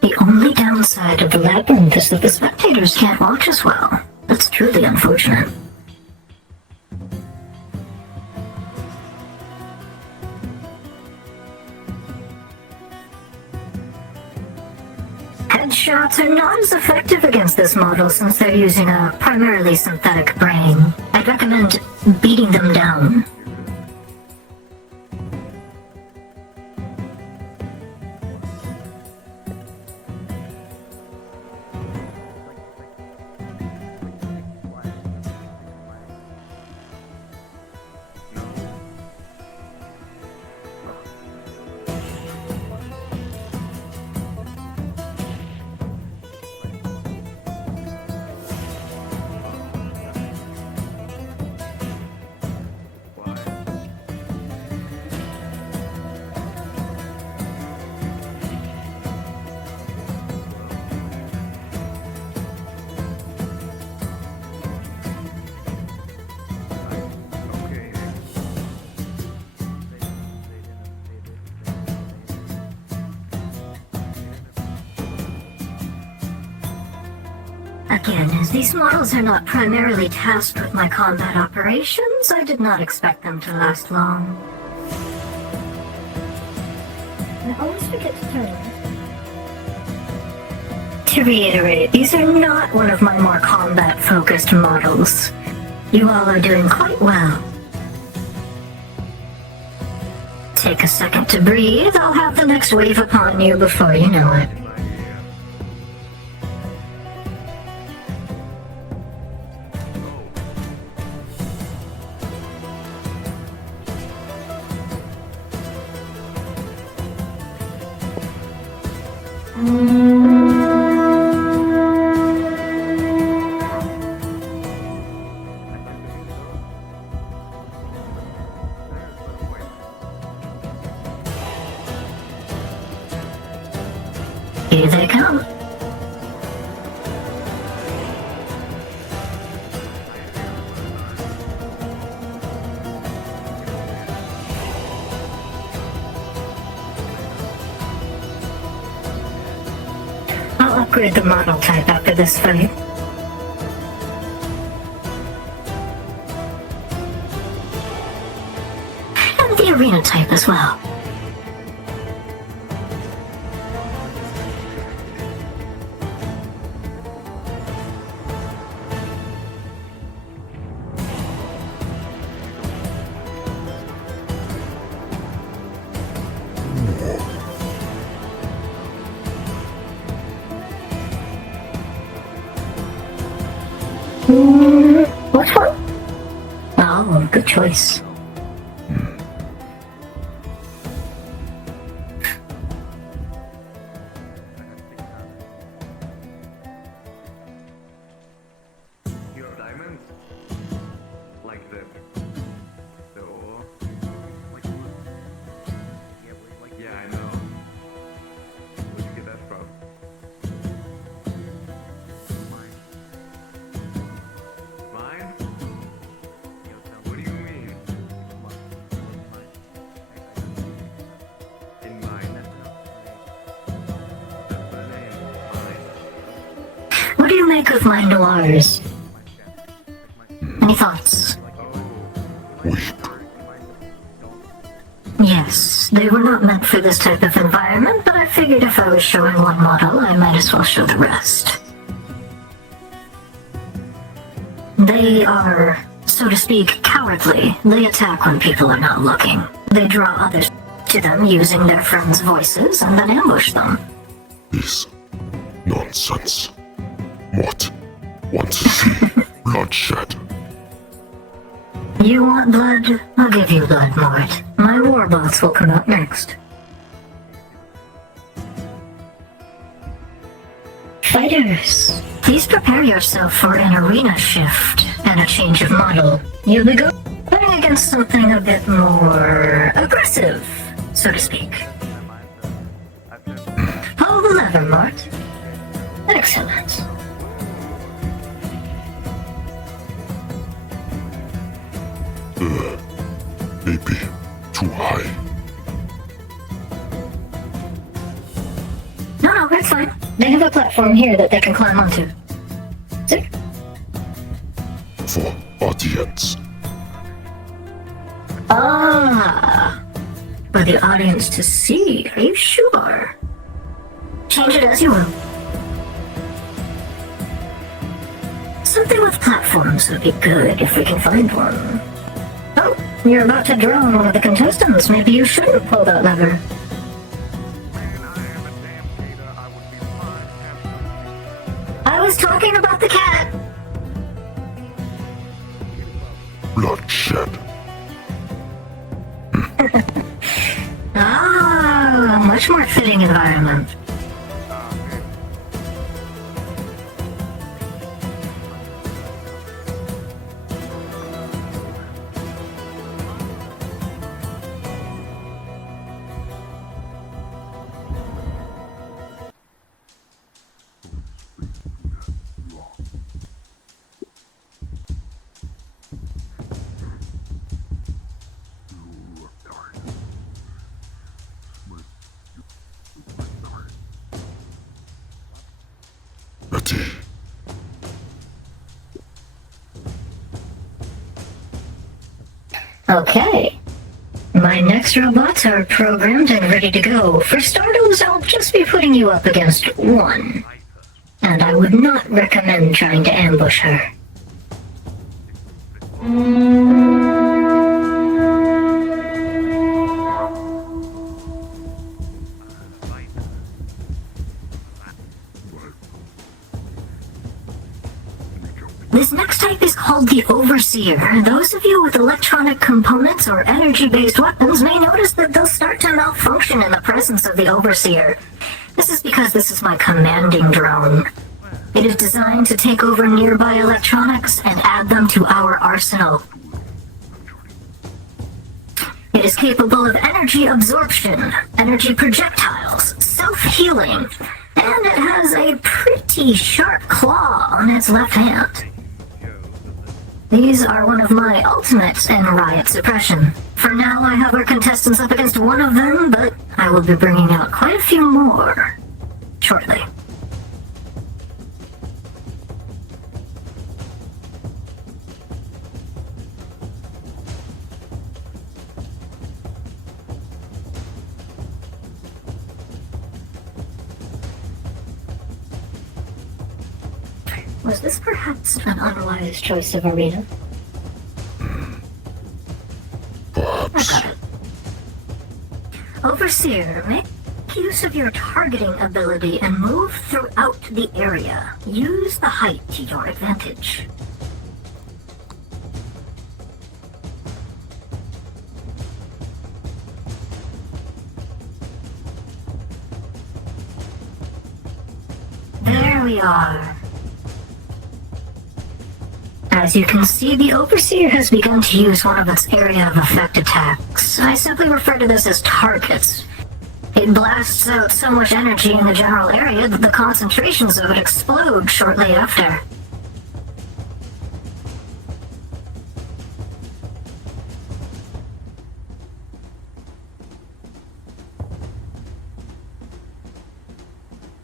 The only downside of the labyrinth is that the spectators can't watch as well. That's truly unfortunate. Headshots are not as effective against this model since they're using a primarily synthetic brain. I'd recommend beating them down. Again, as these models are not primarily tasked with my combat operations, I did not expect them to last long. I always forget to turn it. To reiterate, these are not one of my more combat-focused models. You all are doing quite well. Take a second to breathe, I'll have the next wave upon you before you know it. Here they come. I'll upgrade the model type after this fight. And the arena type as well. What for? Oh, good choice. You have diamonds? Like the ore? Yeah, I know. Where'd you get that from? you make of my noirs? Any thoughts? Yes, they were not meant for this type of environment, but I figured if I was showing one model, I might as well show the rest. They are, so to speak, cowardly. They attack when people are not looking. They draw others to them using their friends' voices and then ambush them. This nonsense. What? Want to see bloodshed? You want blood? I'll give you blood, Mort. My warbots will come out next. Fighters, please prepare yourself for an arena shift and a change of model. You'll be going against something a bit more aggressive, so to speak. Pull the lever, Mort. Excellent. Maybe too high. No, that's fine. They have a platform here that they can climb onto. See? For audience. Ah, for the audience to see. Are you sure? Change it as you will. Something with platforms would be good if we can find one. Oh, you're about to drown one of the contestants. Maybe you shouldn't pull that lever. I was talking about the cat. Bloodshed. Ah, much more fitting environment. Betty. Okay. My next robots are programmed and ready to go. For starters, I'll just be putting you up against one. And I would not recommend trying to ambush her. This next type is called the Overseer. Those of you with electronic components or energy-based weapons may notice that they'll start to malfunction in the presence of the Overseer. This is because this is my commanding drone. It is designed to take over nearby electronics and add them to our arsenal. It is capable of energy absorption, energy projectiles, self-healing, and it has a pretty sharp claw on its left hand. These are one of my ultimates in riot suppression. For now, I have our contestants up against one of them, but I will be bringing out quite a few more shortly. Was this perhaps an unwise choice of arena? Perhaps. I got it. Overseer, make use of your targeting ability and move throughout the area. Use the height to your advantage. There we are. As you can see, the Overseer has begun to use one of its area of effect attacks. I simply refer to this as targets. It blasts out so much energy in the general area that the concentrations of it explode shortly after.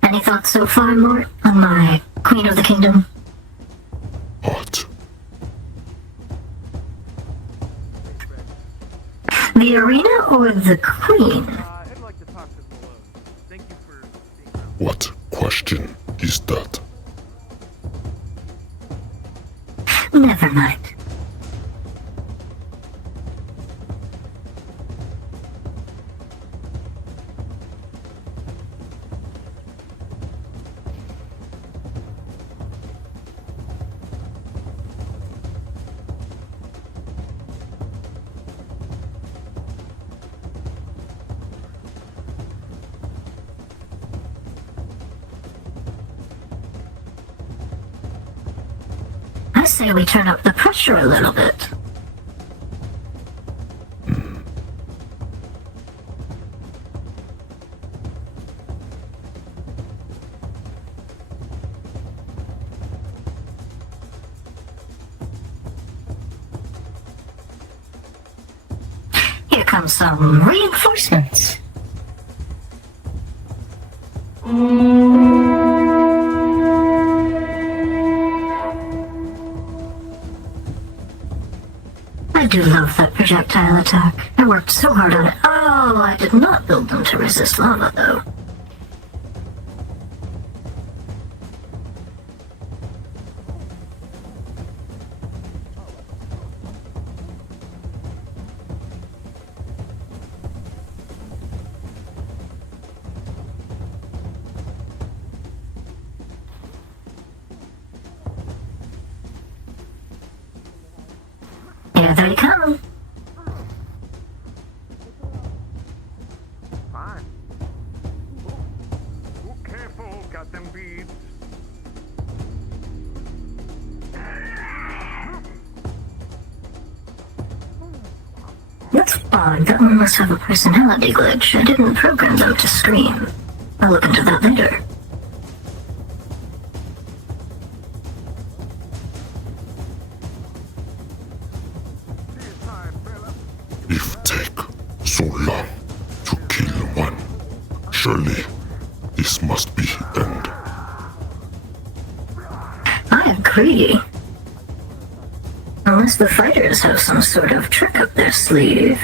Any thoughts so far, Mort, on my Queen of the Kingdom. What? The arena or the Queen? What question is that? Never mind. I say we turn up the pressure a little bit. Here comes some reinforcements. I do love that projectile attack. I worked so hard on it. Oh, I did not build them to resist lava, though. Here they come. Fine. Oh, careful, got them beads. That's odd. That one must have a personality glitch. I didn't program them to scream. I'll look into that later. If take so long to kill one, surely this must be end. I agree. Unless the fighters have some sort of trick up their sleeve.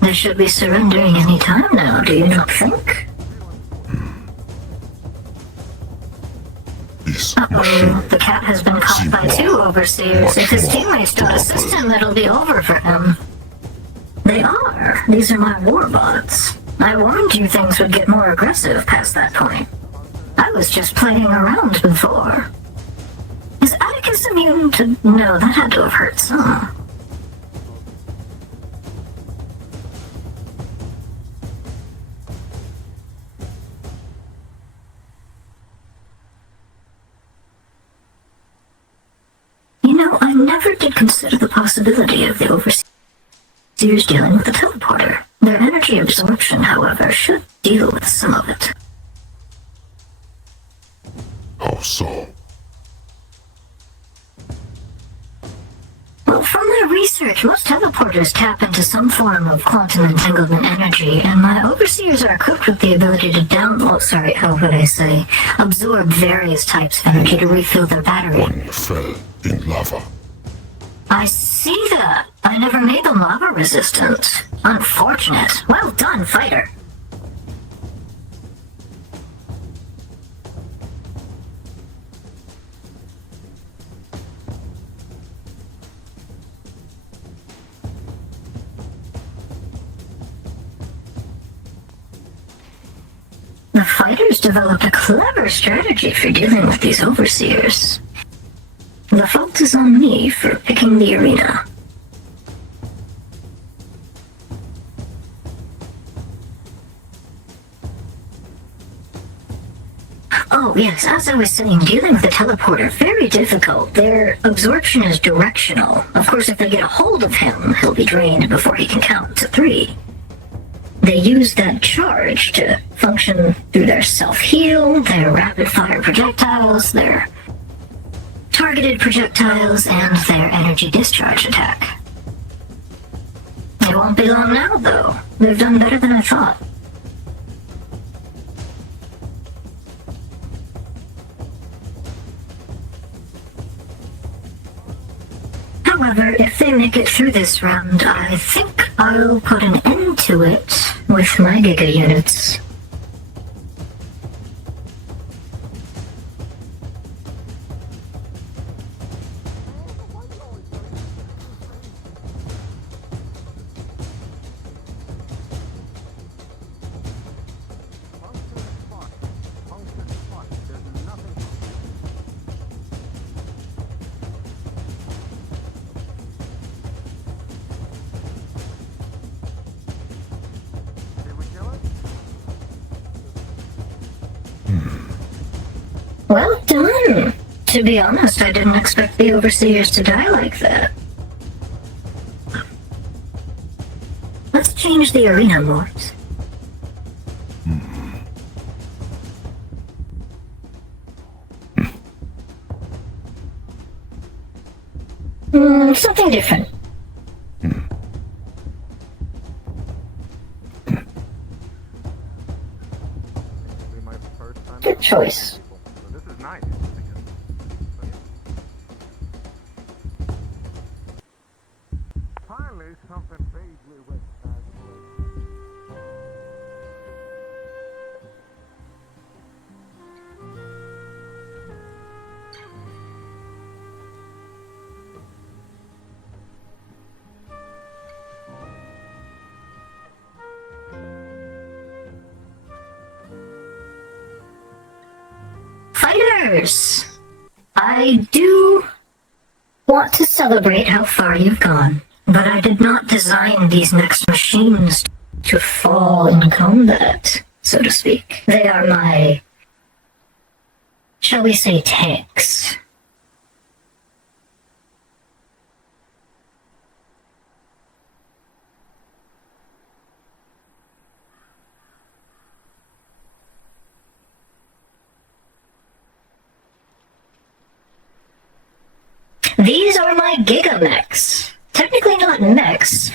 They should be surrendering any time now, do you not think? Uh-oh, the cat has been caught by two overseers. If his teammates don't assist him, it'll be over for him. They are. These are my war bots. I warned you things would get more aggressive past that point. I was just playing around before. Is Atticus immune to... No, that had to have hurt some. You know, I never did consider the possibility of the overseers dealing with the teleporter. Their energy absorption, however, should deal with some of it. How so? Well, from my research, most teleporters tap into some form of quantum entanglement energy, and my overseers are equipped with the ability to how would I say, absorb various types of energy to refill their battery. One fell in lava. I see that. I never made them lava resistant. Unfortunate. Well done, fighter. The fighters developed a clever strategy for dealing with these overseers. The fault is on me for picking the arena. Oh yes, as I was saying, dealing with the teleporter, very difficult. Their absorption is directional. Of course, if they get a hold of him, he'll be drained before he can count to 3. They use that charge to function through their self-heal, their rapid-fire projectiles, their targeted projectiles, and their energy discharge attack. It won't be long now, though. They've done better than I thought. However, if they make it through this round, I think I'll put an end to it with my Giga units. Well done! To be honest, I didn't expect the Overseers to die like that. Let's change the arena modes. Something different. Good choice. Fighters! I do want to celebrate how far you've gone, but I did not design these next machines to fall in combat, so to speak. They are my, shall we say, tanks. These are my Gigamechs. Technically not mechs.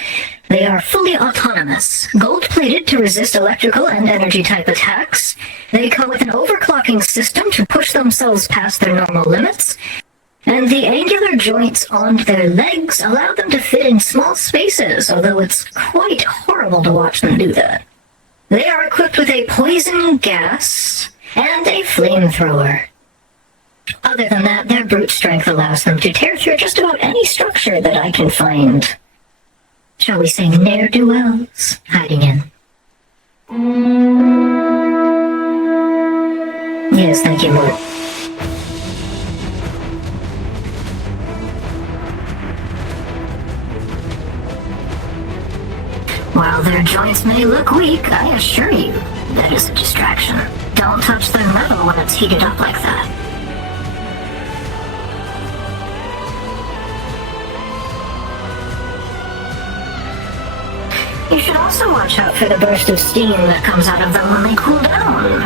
They are fully autonomous, gold-plated to resist electrical and energy-type attacks. They come with an overclocking system to push themselves past their normal limits, and the angular joints on their legs allow them to fit in small spaces, although it's quite horrible to watch them do that. They are equipped with a poison gas and a flamethrower. Other than that, their brute strength allows them to tear through just about any structure that I can find, shall we say, ne'er-do-wells hiding in. Yes, thank you, Mort. While their joints may look weak, I assure you, that is a distraction. Don't touch their metal when it's heated up like that. You should also watch out for the burst of steam that comes out of them when they cool down.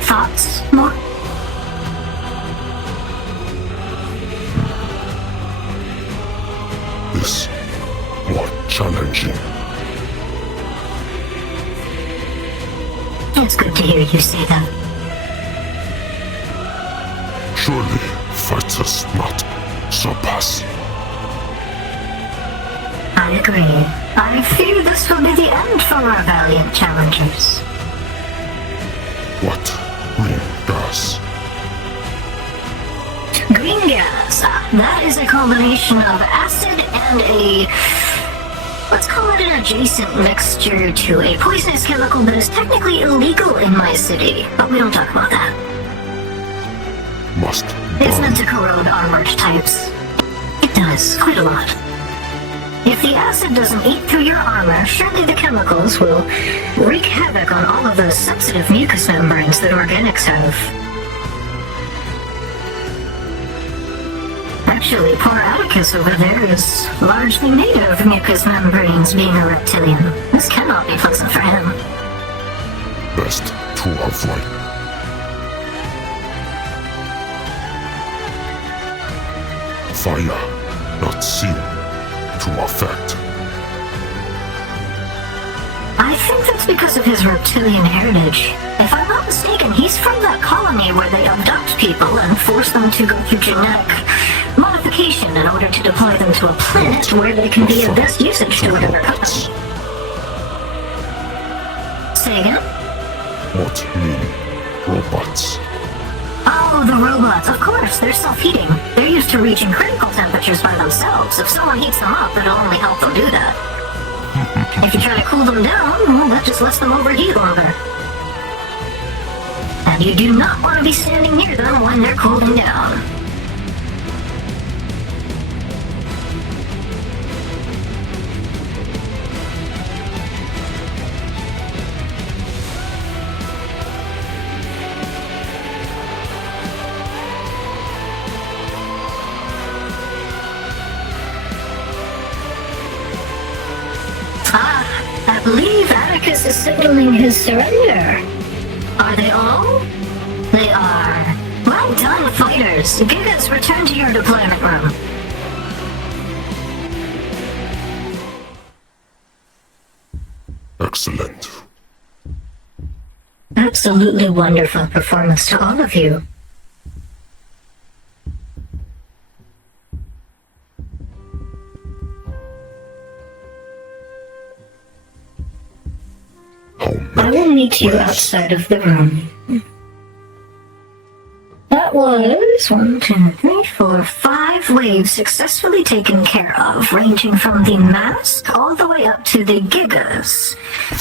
Thoughts, more? This more challenging. It's good to hear you say that. Surely fights us not surpass. I agree. I fear this will be the end for our valiant challengers. What green gas? Green gas. That is a combination of acid and a... let's call it an adjacent mixture to a poisonous chemical that is technically illegal in my city, but we don't talk about that. Must It's meant to corrode armored types. It does, quite a lot. If the acid doesn't eat through your armor, surely the chemicals will wreak havoc on all of those sensitive mucous membranes that organics have. Actually, poor Atticus over there is largely made of mucous membranes, being a reptilian. This cannot be pleasant for him. Best to avoid. Fire not seen to affect. I think that's because of his reptilian heritage. If I'm not mistaken, he's from that colony where they abduct people and force them to go through genetic modification in order to deploy them to a planet where they can be of best usage to whatever company. Say again? What mean robots? Oh, the robots. Of course, they're self-heating. They're used to reaching critical temperatures by themselves. If someone heats them up, it'll only help them do that. If you try to cool them down, well, that just lets them overheat longer. And you do not want to be standing near them when they're cooling down. I believe Atticus is signaling his surrender. Are they all? They are. Well done, fighters. Gigas, return to your deployment room. Excellent. Absolutely wonderful performance to all of you. I will meet you outside of the room. That was 1, 2, 3, 4, 5 waves successfully taken care of, ranging from the mask all the way up to the gigas.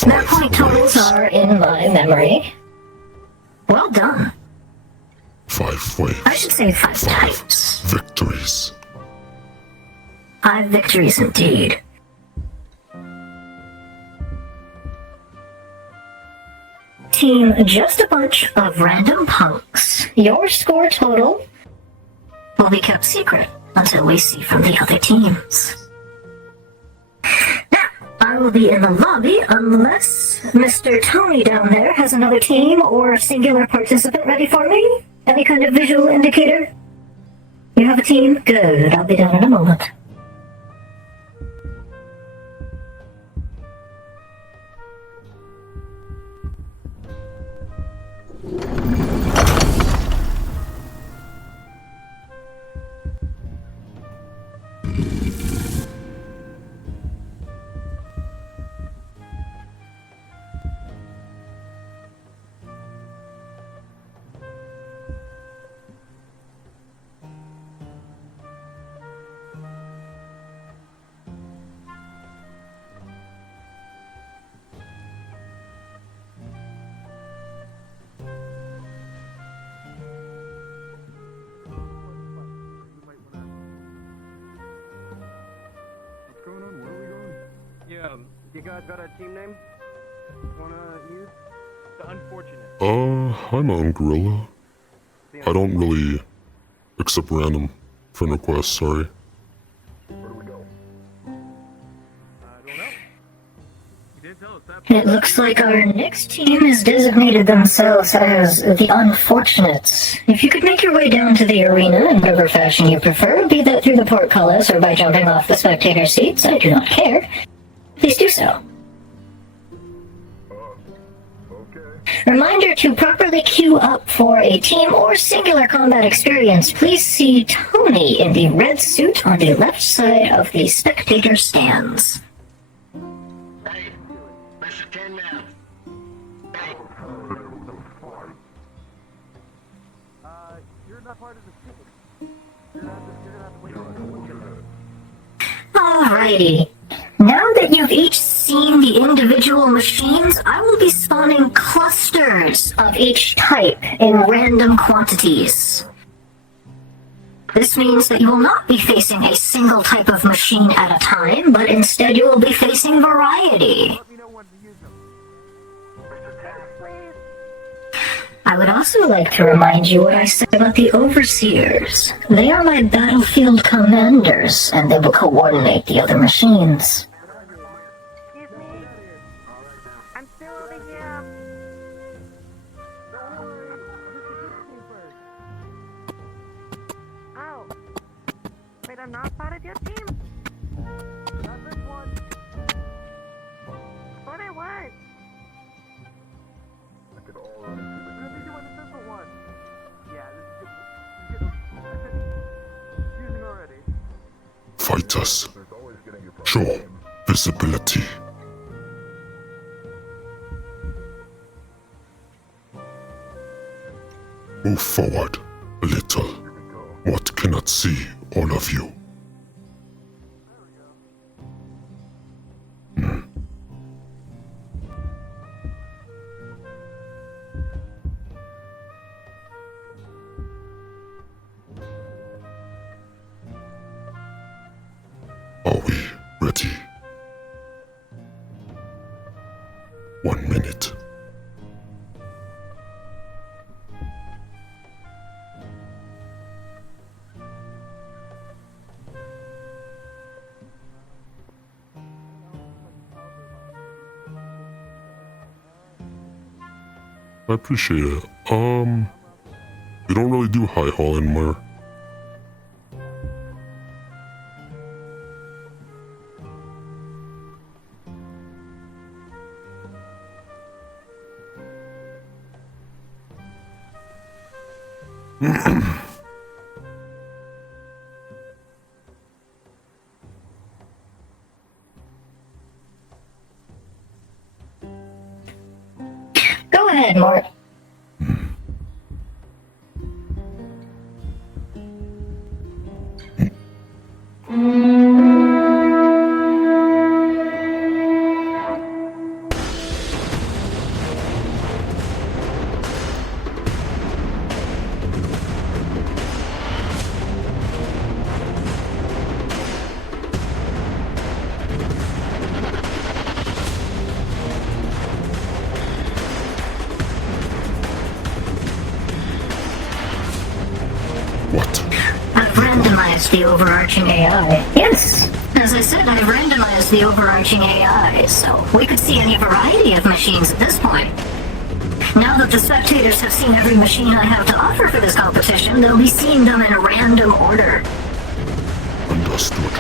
Their point totals are in my memory. Well done. 5 waves. I should say 5 types. Victories. 5 victories indeed. Team, just a bunch of random punks. Your score total will be kept secret until we see from the other teams. Now, I will be in the lobby unless Mr. Tony down there has another team or singular participant ready for me. Any kind of visual indicator? You have a team? Good, I'll be down in a moment. Yeah, you guys got a team name? Wanna use? The Unfortunate. I'm on Gorilla. I don't really accept random friend requests, sorry. It looks like our next team has designated themselves as the Unfortunates. If you could make your way down to the arena in whatever fashion you prefer, be that through the portcullis or by jumping off the spectator seats, I do not care. Please do so. Reminder to properly queue up for a team or singular combat experience. Please see Tony in the red suit on the left side of the spectator stands. Hey, Mr. Tin Man. Hey. You're not part of the team. You're gonna have to wait. Alrighty. Now that you've each seen the individual machines, I will be spawning clusters of each type in random quantities. This means that you will not be facing a single type of machine at a time, but instead you will be facing variety. I would also like to remind you what I said about the Overseers. They are my battlefield commanders, and they will coordinate the other machines. I'm still over here. Oh. Wait, I'm not part of your team? Not this one. But I was. fighters. Show visibility. Move forward a little. What cannot see all of you? Are we ready? 1 minute. I appreciate it. We don't really do high haul anymore. Go ahead, Mort. I've randomized the overarching AI. Yes. As I said, I've randomized the overarching AI, so we could see any variety of machines at this point. Now that the spectators have seen every machine I have to offer for this competition, they'll be seeing them in a random order. Understood.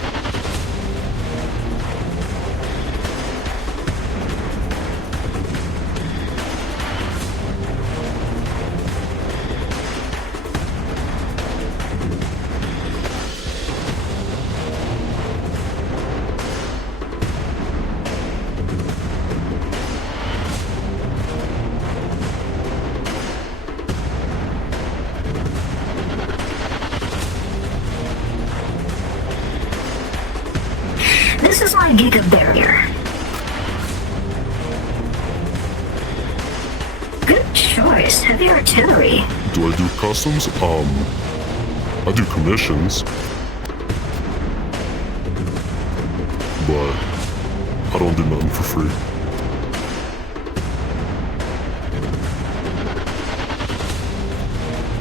This is my Giga barrier. Good choice. Heavy artillery. Do I do customs? I do commissions. But I don't do nothing for free.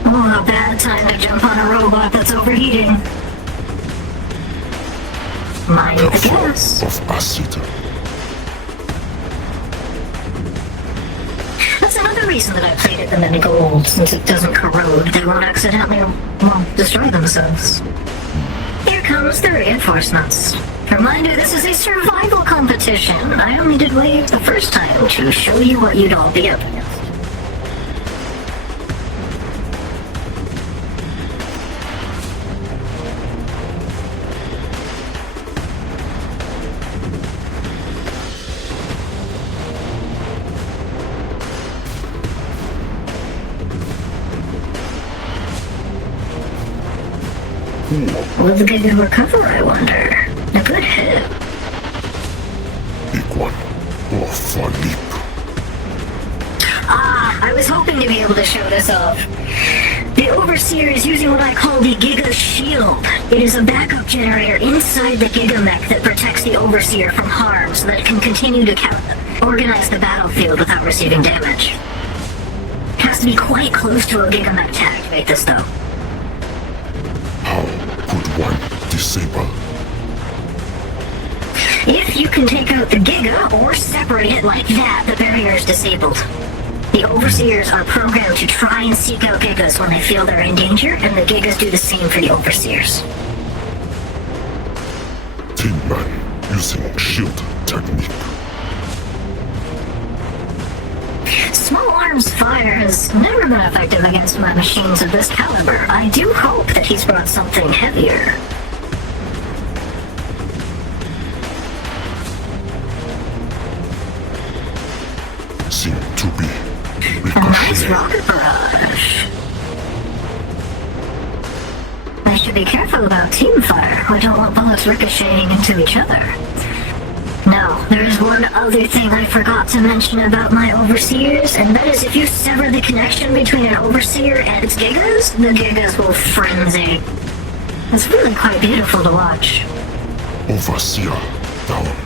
Oh, a bad time to jump on a robot that's overheating. Mind the gas. Of acid. That's another reason that I plated them in gold, since it doesn't corrode. They won't accidentally, well, destroy themselves. Here comes the reinforcements. Reminder, this is a survival competition. I only did wave the first time to show you what you'd all be up against. Will the Giga recover, I wonder? A good hit. Big one. Oh, far leap. Ah, I was hoping to be able to show this off. The Overseer is using what I call the Giga Shield. It is a backup generator inside the Giga Mech that protects the Overseer from harm so that it can continue to organize the battlefield without receiving damage. Has to be quite close to a Giga Mech to activate this, though. How could one disable? If you can take out the Giga or separate it like that, the barrier is disabled. The Overseers are programmed to try and seek out Gigas when they feel they're in danger, and the Gigas do the same for the Overseers. Tin Man using shield technique. Small arms fire has never been effective against my machines of this caliber. I do hope that he's brought something heavier. A nice rocket barrage. I should be careful about team fire. We don't want bullets ricocheting into each other. Now, there is one other thing I forgot to mention about my overseers, and that is if you sever the connection between an overseer and its gigas, the gigas will frenzy. It's really quite beautiful to watch. Overseer down.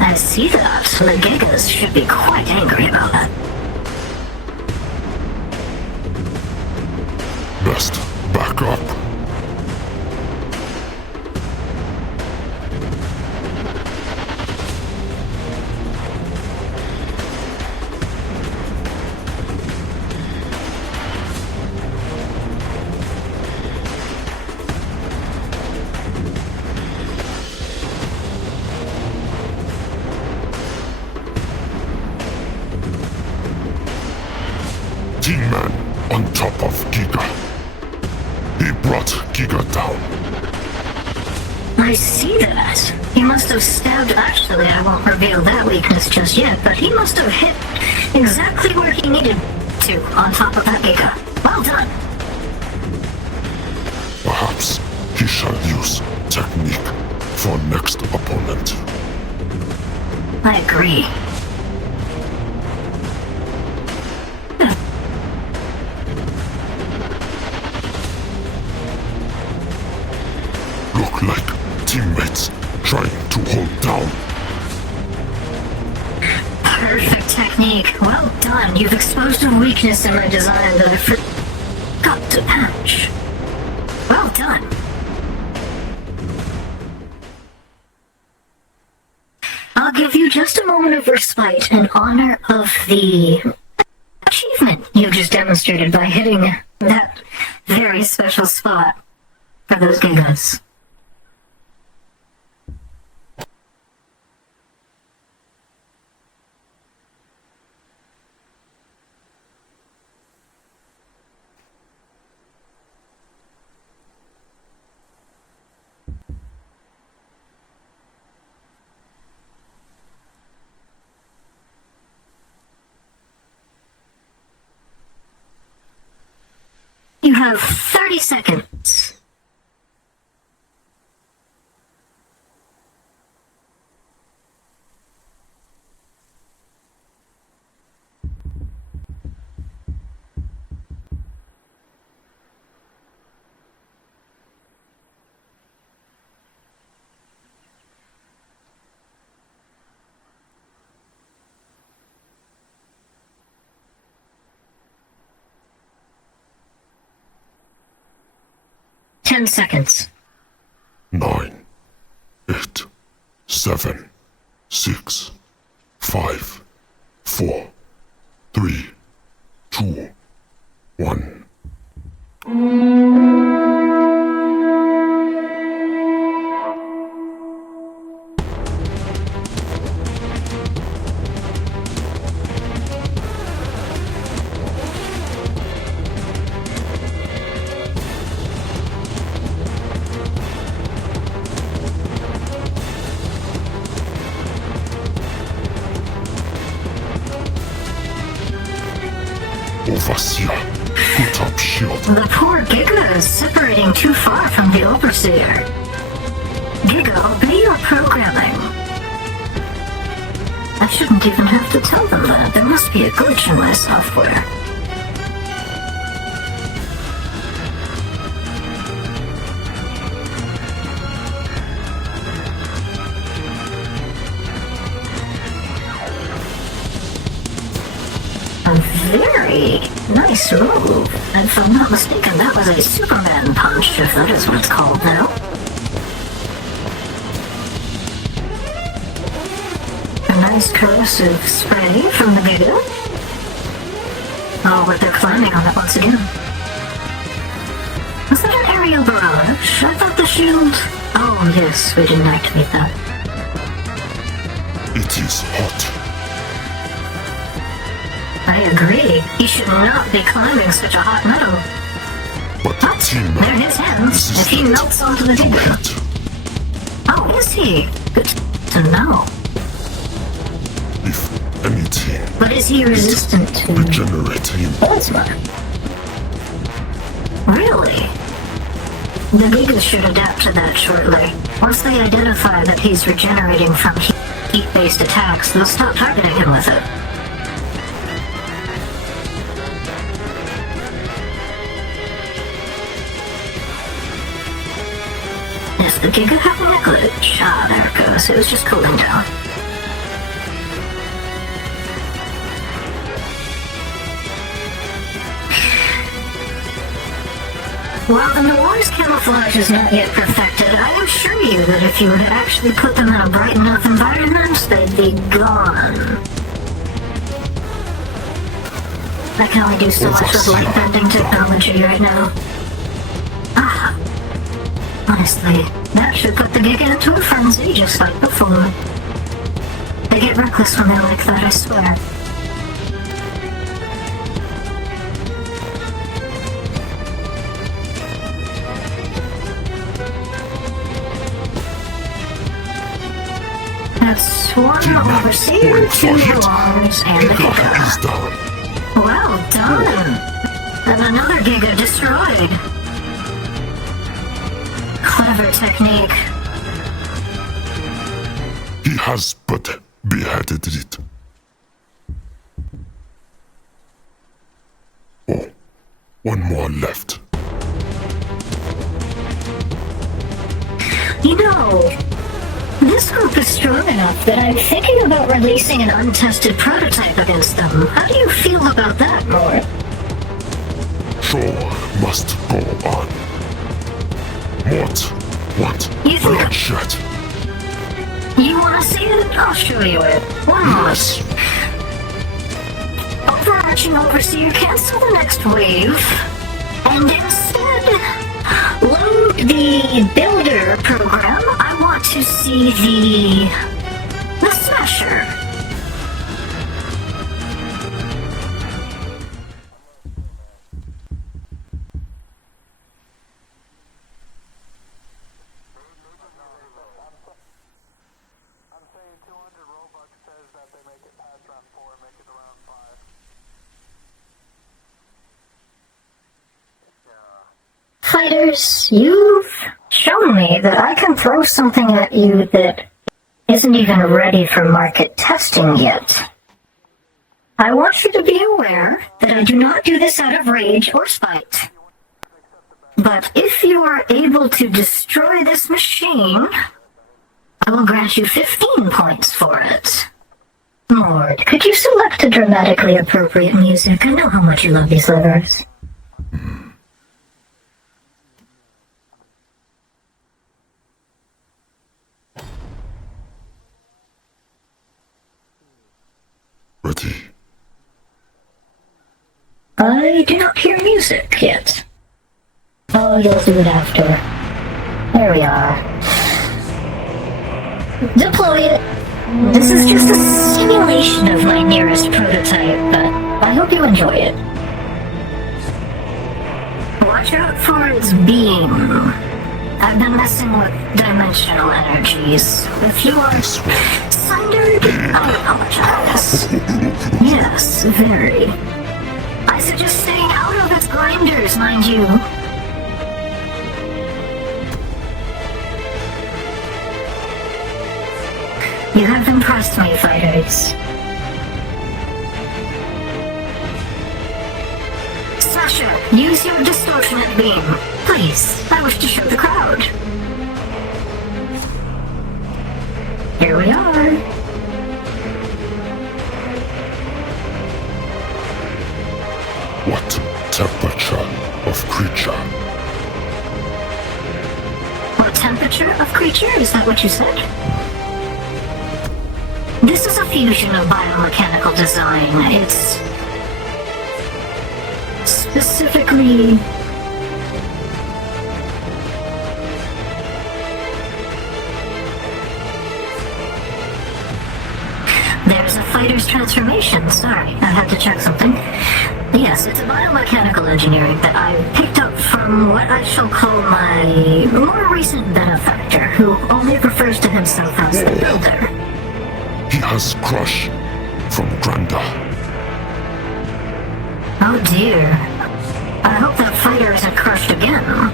I see that. The gigas should be quite angry about that. Best back up. T-Man on top of Giga. He brought Giga down. I see that. He must have stabbed. Actually, I won't reveal that weakness just yet, but he must have hit exactly where he needed to on top of that Giga. Well done. Perhaps he shall use technique for next opponent. I agree. Look like teammates trying to hold down. Perfect technique. Well done. You've exposed a weakness in my design that I forgot to patch. Well done. I'll give you just a moment of respite in honor of the achievement you just demonstrated by hitting that very special spot for those gigas. You have 30 seconds. Ten seconds. 9, 8, 7, 6, 5, 4, 3, 2, 1. Overseer, put up shield. The poor Giga is separating too far from the Overseer. Giga, obey your programming. I shouldn't even have to tell them that. There must be a glitch in my software. A very nice move. And if I'm not mistaken, that was a Superman punch, if that is what it's called now. A nice corrosive spray from the Giga. Oh, but they're climbing on it once again. Was that an aerial barrage? I thought the shield... Oh, yes, we didn't activate that. It is hot. I agree. He should not be climbing such a hot metal. But the team They're his hands. If he melts onto the Giga. Oh, is he? Good to know. If anything. But is he resistant to Regenerating. plasma? Really? The Gigas should adapt to that shortly. Once they identify that he's regenerating from heat-based attacks, they'll stop targeting him with it. Is the Giga having a glitch? Ah, there it goes. It was just cooling down. While the Noir's camouflage is not yet perfected, I assure you that if you were to actually put them in a bright enough environment, they'd be gone. I can only do so much with light bending technology right now. Ah. Honestly, that should put the Giga into a frenzy just like before. They get reckless when they're like that, I swear. That's one overseer, 2 Noirs, and the Giga. Well done! And another Giga destroyed. Clever technique. He has but beheaded it. Oh, one more left. You know, this group is strong enough that I'm thinking about releasing an untested prototype against them. How do you feel about that, Mort? Show must go on. What? Bloodshed. You wanna see it? I'll show you it. One moment. Overarching Overseer, cancel the next wave, and instead load the Builder program. I want to see the Smasher. Fighters, you've shown me that I can throw something at you that isn't even ready for market testing yet. I want you to be aware that I do not do this out of rage or spite. But if you are able to destroy this machine, I will grant you 15 points for it. Lord, could you select a dramatically appropriate music? I know how much you love these livers. Ready. I do not hear music yet. Oh, you'll do it after. There we are. Deploy it. This is just a simulation of my nearest prototype, but I hope you enjoy it. Watch out for its beam. I've been messing with dimensional energies. If you are sundered, I apologize. Yes, very. I suggest staying out of its grinders, mind you. You have impressed me, fighters. Sasha, use your distortionate beam. Please, I wish to show the crowd. Here we are. What temperature of creature? What temperature of creature? Is that what you said? This is a fusion of biomechanical design. It's specifically there's a fighter's transformation. Sorry, I had to check something. Yes, it's a biomechanical engineering that I picked up from what I shall call my more recent benefactor, who only refers to himself as the Builder. He has crushed from Granda. Oh dear. I hope that fighter isn't crushed again.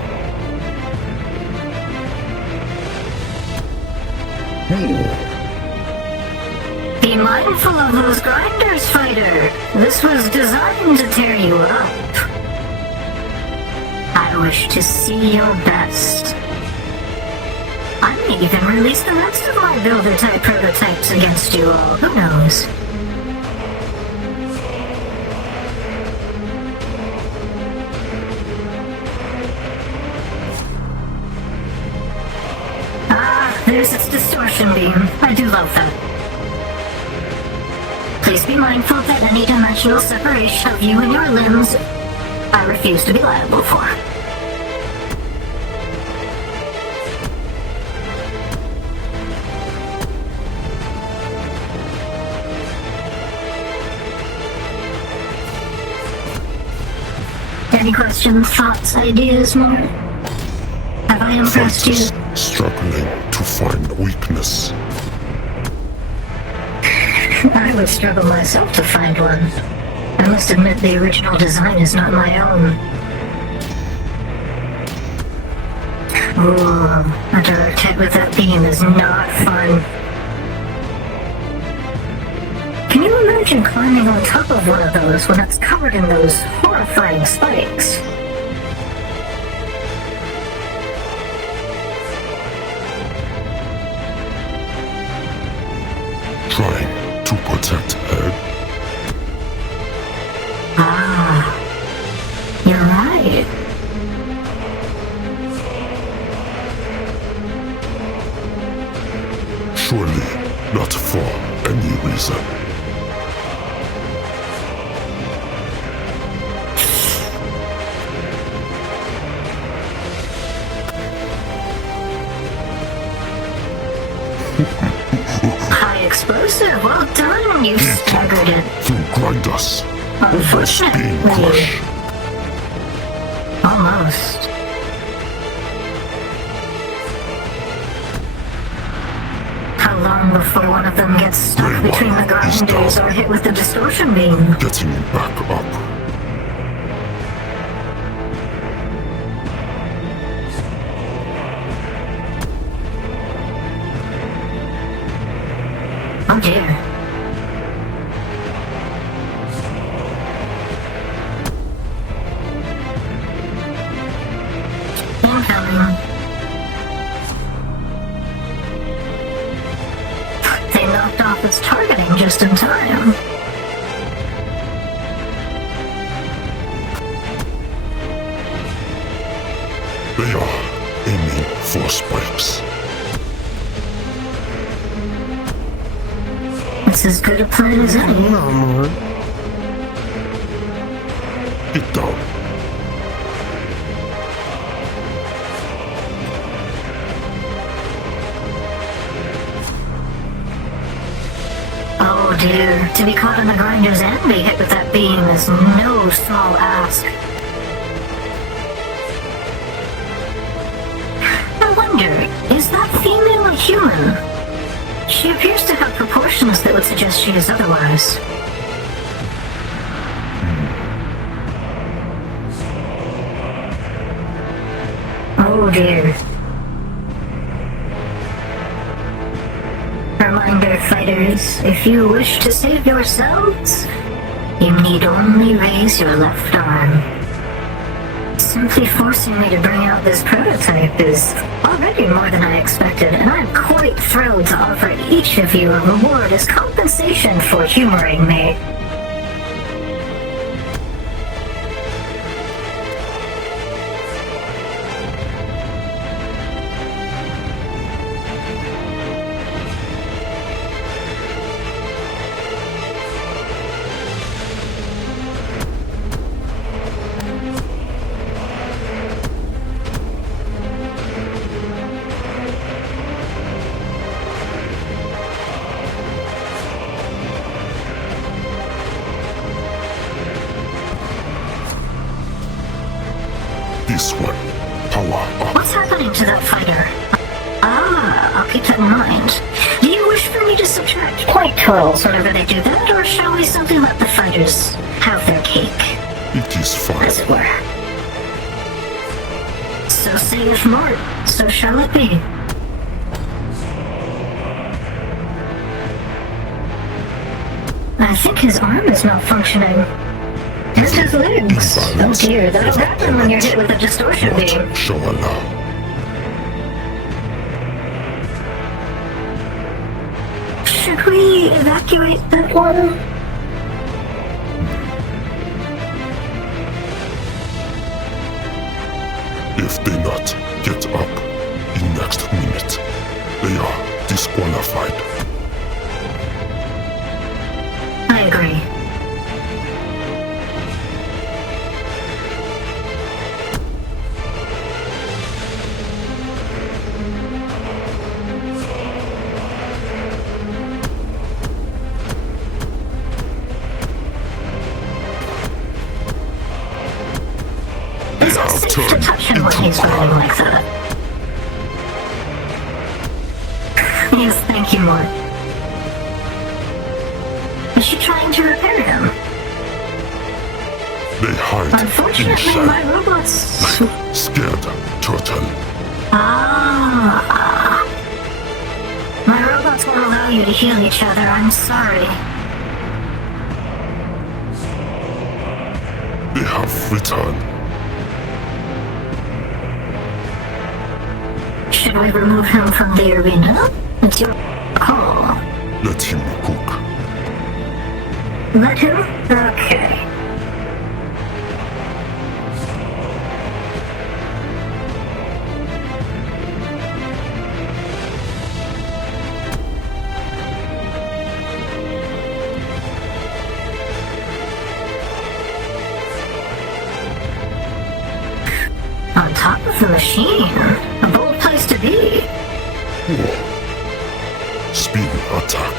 Be mindful of those grinders, fighter. This was designed to tear you up. I wish to see your best. I may even release the rest of my builder-type prototypes against you all. Who knows? Ah, there's its distortion beam. I do love that. Please be mindful that any dimensional separation of you and your limbs I refuse to be liable for. Any questions, thoughts, ideas, more? Have I impressed you? Struggling to find weakness. I would struggle myself to find one. I must admit the original design is not my own. Ooh, a direct hit with that beam is not fun. Can you imagine climbing on top of one of those when it's covered in those horrifying spikes? Trying to protect Ed. Ah, you're right. Surely not for any reason. High explosive, well done, you staggered it. You grind us. Almost being crushed. Almost. How long before one of them gets stuck between the grinders or hit with the distortion beam? Getting back up. Oh dear. Incoming. They knocked off its targeting just in time. They are aiming for spikes. It's as good a plan as any. Get down. Oh dear, to be caught on the grinders and be hit with that beam is no small ask. I wonder, is that female a human? She appears to have proportions that would suggest she is otherwise. Oh dear. Reminder, fighters, if you wish to save yourselves, you need only raise your left arm. Simply forcing me to bring out this prototype is already more than I expected, and I'm quite thrilled to offer each of you a reward as compensation for humoring me. This one. Power up. What's happening to that fighter? Ah, I'll keep that in mind. Do you wish for me to subtract point totals whenever they do that, or shall we simply let the fighters have their cake? It is fine. As it were. So saith Mort, so shall it be. I think his arm is malfunctioning. And his legs. Oh dear, that'll happen when you're hit with a distortion beam. Shall allow. Should we evacuate that one? If they not get up in next minute, they are disqualified. I agree. Is it safe to touch him when he's burning like that? Yes, thank you, Mort. Is she trying to repair him? They hide Unfortunately, my robots... like scared turtle. Ah. My robots won't allow you to heal each other, I'm sorry. They have returned. Should we remove him from the arena? It's your call. Let him cook. Let him? Okay. On top of the machine. A bold place to be. Spin attack.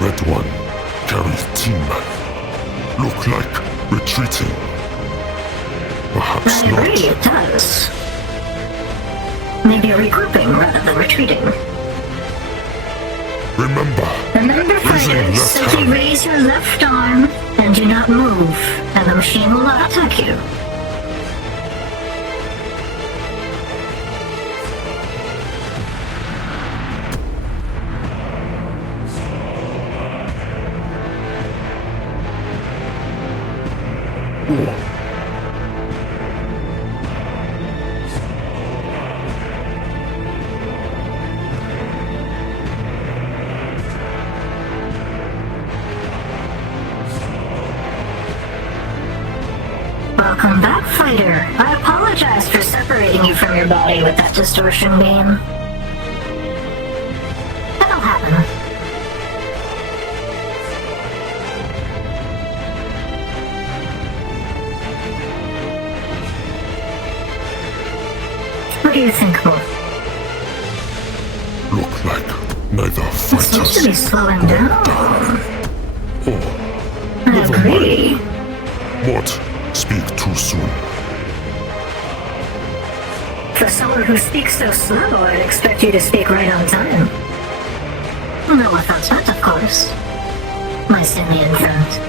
Red one, carry team man. Look like retreating. Perhaps I not. agree, it does. Maybe regrouping rather than retreating. Remember, Remember, raising fighters, left simply hand. raise your left arm and do not move, and the machine will not attack you. Welcome back, fighter. I apologize for separating you from your body with that distortion beam. That'll happen. What do you think, Mo? Look like neither It seems to fighters. be slowing down. Oh, I never agree. Mort, speak too soon. For someone who speaks so slow, I'd expect you to speak right on time. No offense meant, of course. My simian friend.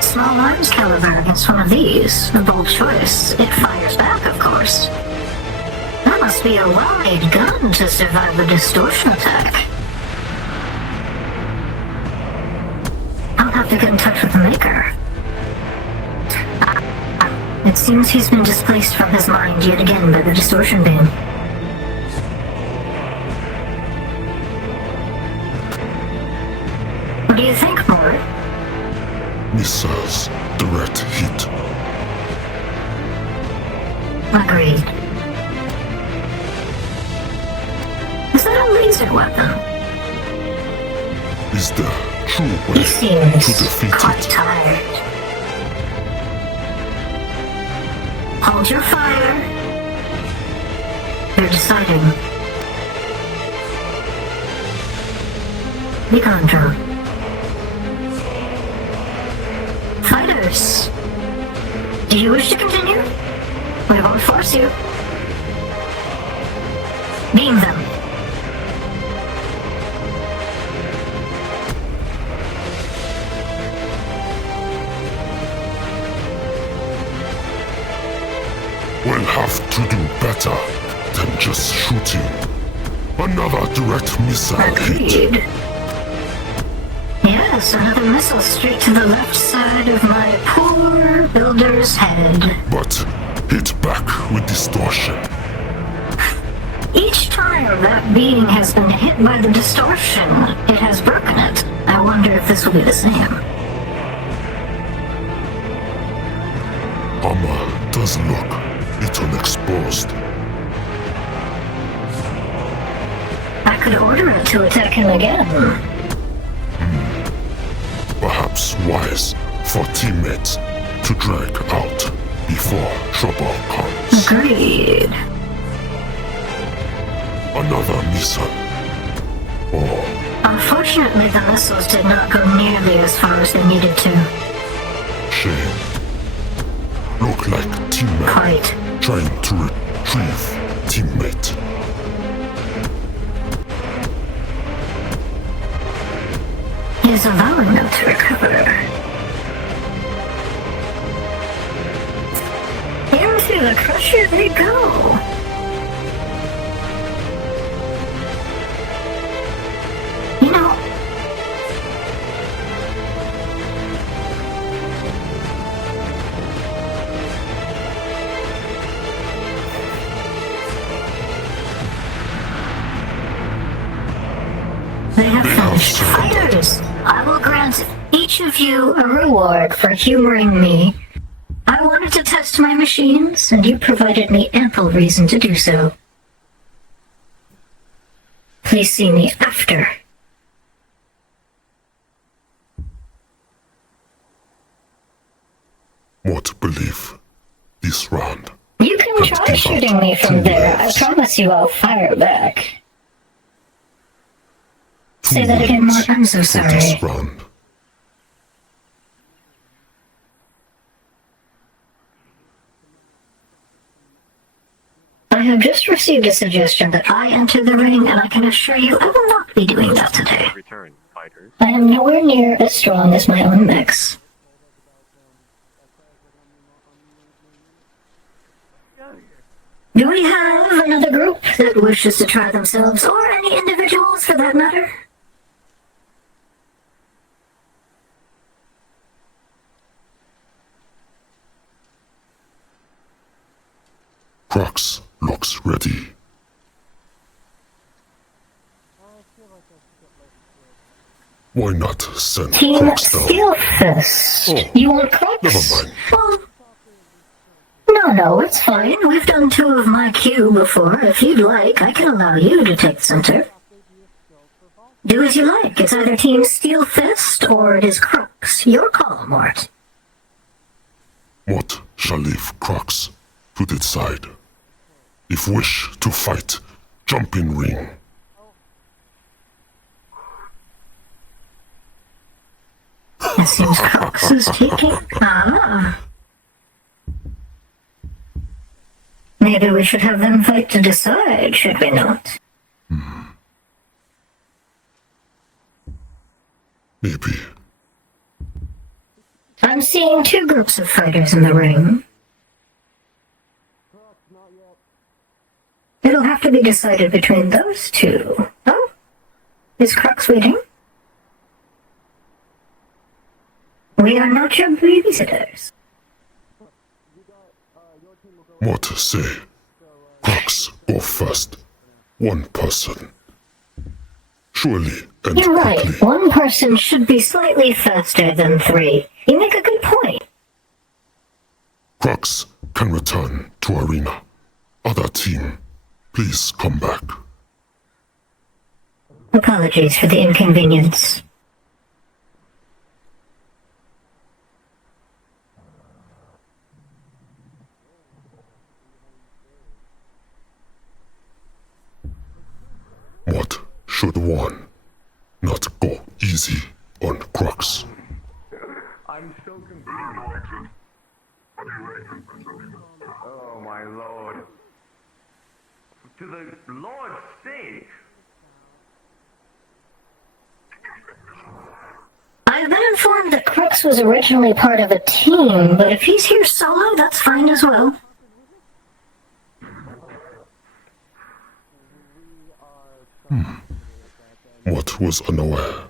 Small arms caliber against one of these. A bold choice. It fires back, of course. That must be a wide gun to survive the distortion attack. I'll have to get in touch with the maker. It seems he's been displaced from his mind yet again by the distortion beam. What do you think, Mort? Missiles, direct hit. Agreed. Is that a laser weapon? Is the true He way seems to defeat quite it. tired. Hold your fire. They're deciding. Beacon drone. Fighters, do you wish to continue? We won't force you. Beam them. We'll have to do better than just shooting. Another direct missile hit. Agreed. Yes, another missile straight to the left side of my poor builder's head. But hit back with distortion. Each time that being has been hit by the distortion, it has broken it. I wonder if this will be the same. Armor does look little exposed. I could order it to attack him again. Perhaps wise for teammates to drag out before trouble comes. Agreed. Another missile. Or Unfortunately, the missiles did not go nearly as far as they needed to. shame. Look like teammate Quite. trying to retrieve teammate. Is allowing them to recover. Into the crusher they go. You know, they have finished. Fighters, I will grant each of you a reward for humoring me. I wanted to test my machines, and you provided me ample reason to do so. Please see me after. What believe this round? You can try shooting me from there. I promise you I'll fire back. Say that again, Mark. I'm so sorry. This round. I have just received a suggestion that I enter the ring, and I can assure you I will not be doing that today. Return, fighters. I am nowhere near as strong as my own mechs. Do we have another group that wishes to try themselves, or any individuals for that matter? Crocs looks ready. Why not send Team Crocs down? Steelfist. Oh, You want Crocs? never mind. Well, no, it's fine. We've done 2 of my queue before. If you'd like, I can allow you to take center. Do as you like. It's either Team Steelfist or it is Crocs. Your call, Mort. What shall leave Crocs to decide? If wish to fight, jump in ring. It seems Crocs is taking... Ah. Maybe we should have them fight to decide, should we not? Maybe. I'm seeing 2 groups of fighters in the ring. It'll have to be decided between those 2. Oh? Is Crocs waiting? We are not your babysitters. What say? Crocs go first. One person. Surely and You're right. quickly. 1 person should be slightly faster than 3. You make a good point. Crocs can return to arena. Other team, please come back. Apologies for the inconvenience. What should one not go easy on Crux. I'm so confused. Oh my lord. To the Lord's sake. I've been informed that Crux was originally part of a team, but if he's here solo, that's fine as well. What was unaware?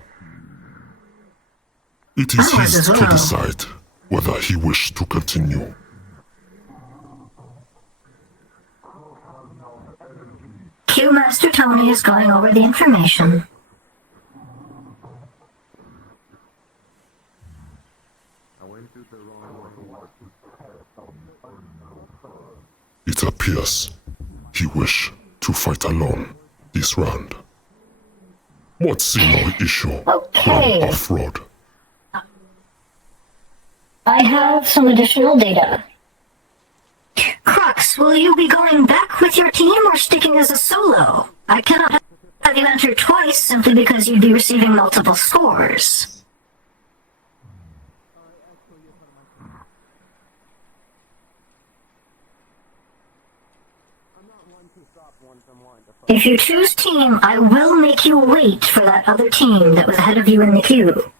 It is I was his as to well. decide whether he wished to continue. Q Master Tony is going over the information. It appears he wished to fight alone this round. What's no issue Okay. when off-road? I have some additional data. Crux, will you be going back with your team or sticking as a solo? I cannot have you enter twice simply because you'd be receiving multiple scores. If you choose team, I will make you wait for that other team that was ahead of you in the queue.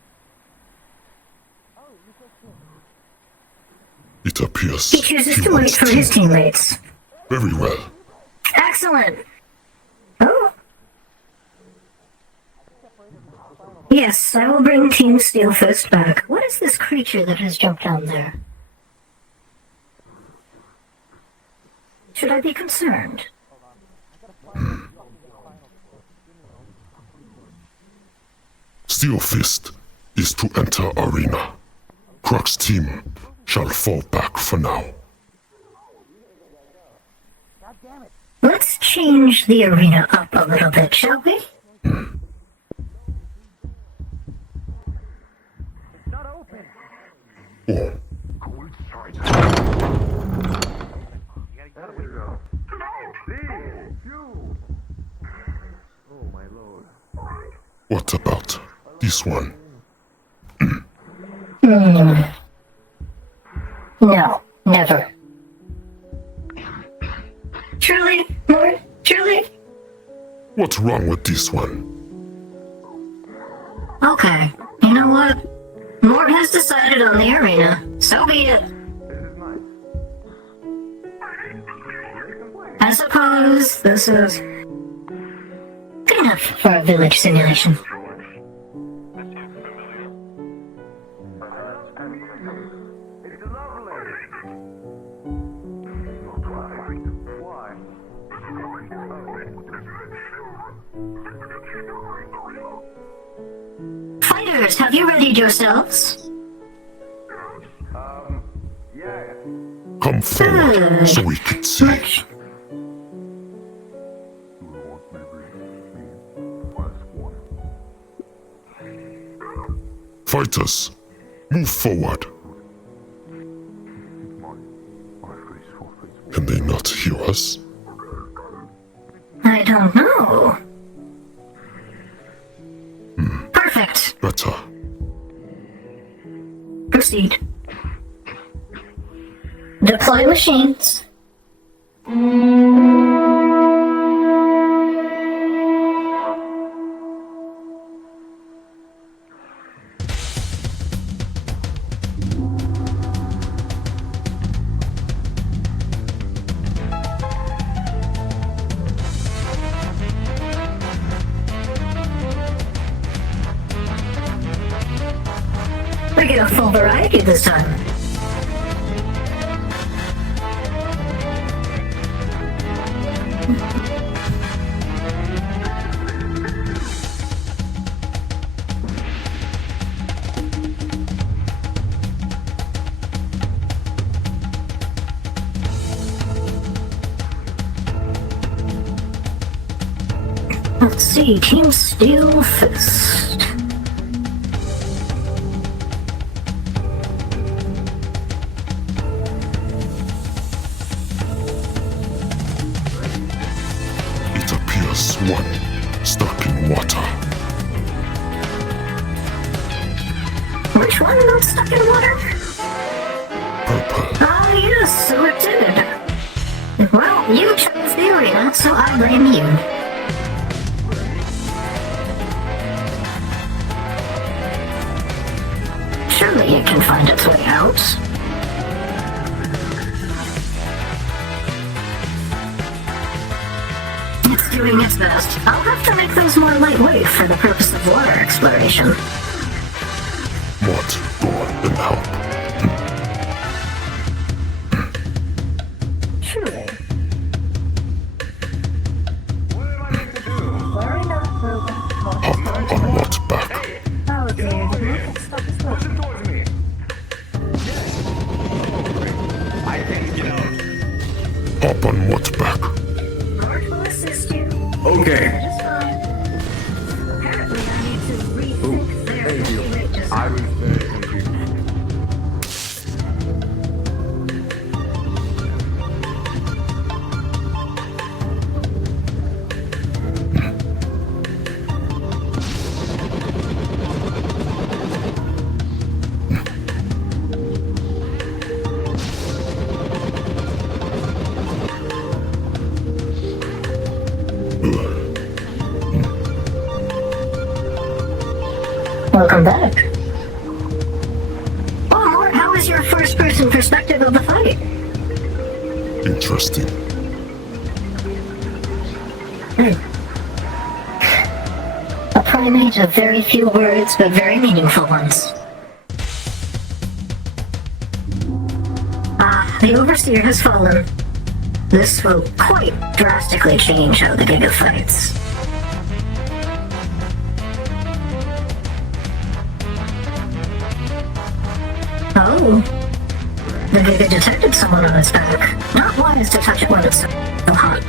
It appears He chooses to wait wants for his teammates. Very well. Excellent. Oh. Yes, I will bring Team Steelfist back. What is this creature that has jumped down there? Should I be concerned? Steel Fist is to enter arena. Crux team shall fall back for now. Let's change the arena up a little bit, shall we? Oh, what about this one? No, never. Truly, Lord, truly? What's wrong with this one? Okay, you know what? Mort has decided on the arena. So be it. I suppose this is good enough for a village simulation. Fighters, have you readied yourselves? Come forward so we can see. Fighters, move forward. Can they not hear us? I don't know. Perfect. Better. Proceed. Deploy machines. We get a full variety this time. Let's see, Team Steel Fist. It appears one stuck in water. Which one got stuck in water? Ah, yes, so it did. Well, you chose the arena, so I blame you. Surely it can find its way out. It's doing its best. I'll have to make those more lightweight for the purpose of water exploration. What? Go on and help. Truly. Hop on what's back. Oh dear, stop this motion. Hop on what's back. Lord will assist you. Okay. Just fine. Apparently I need to rethink their rate design. I was very confused. Welcome back. Or how is your first-person perspective of the fight? Interesting. A primate of very few words, but very meaningful ones. Ah, the Overseer has fallen. This will quite drastically change how the Giga fights. Oh. The Giga detected someone on its back. Not wise to touch it when it's so hot.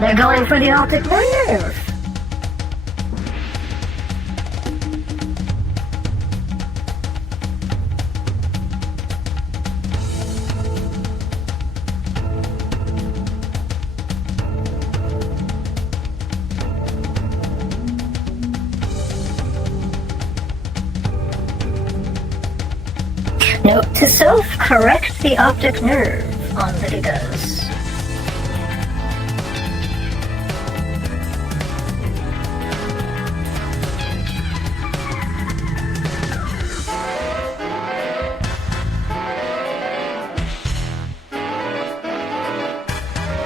They're going for the optic nerve. Note to self, correct the optic nerve on the Gigas.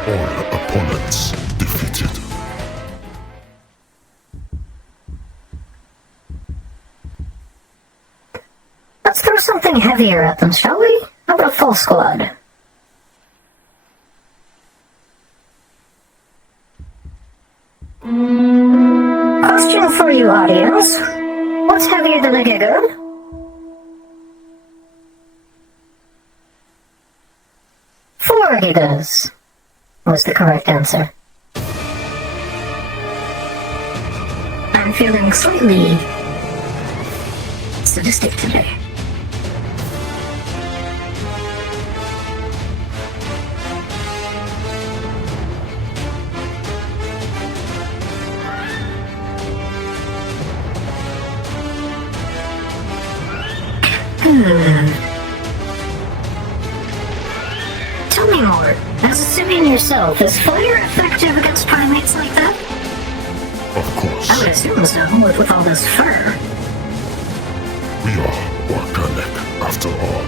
All opponents defeated. Let's throw something heavier at them, shall we? How about a full squad? Question for you, audience. What's heavier than a Giga? 4 Gigas was the correct answer. I'm feeling slightly sadistic today. Tell me more. As a Simeon yourself, is fire effective against primates like that? Of course. I would assume so, with all this fur. We are organic after all.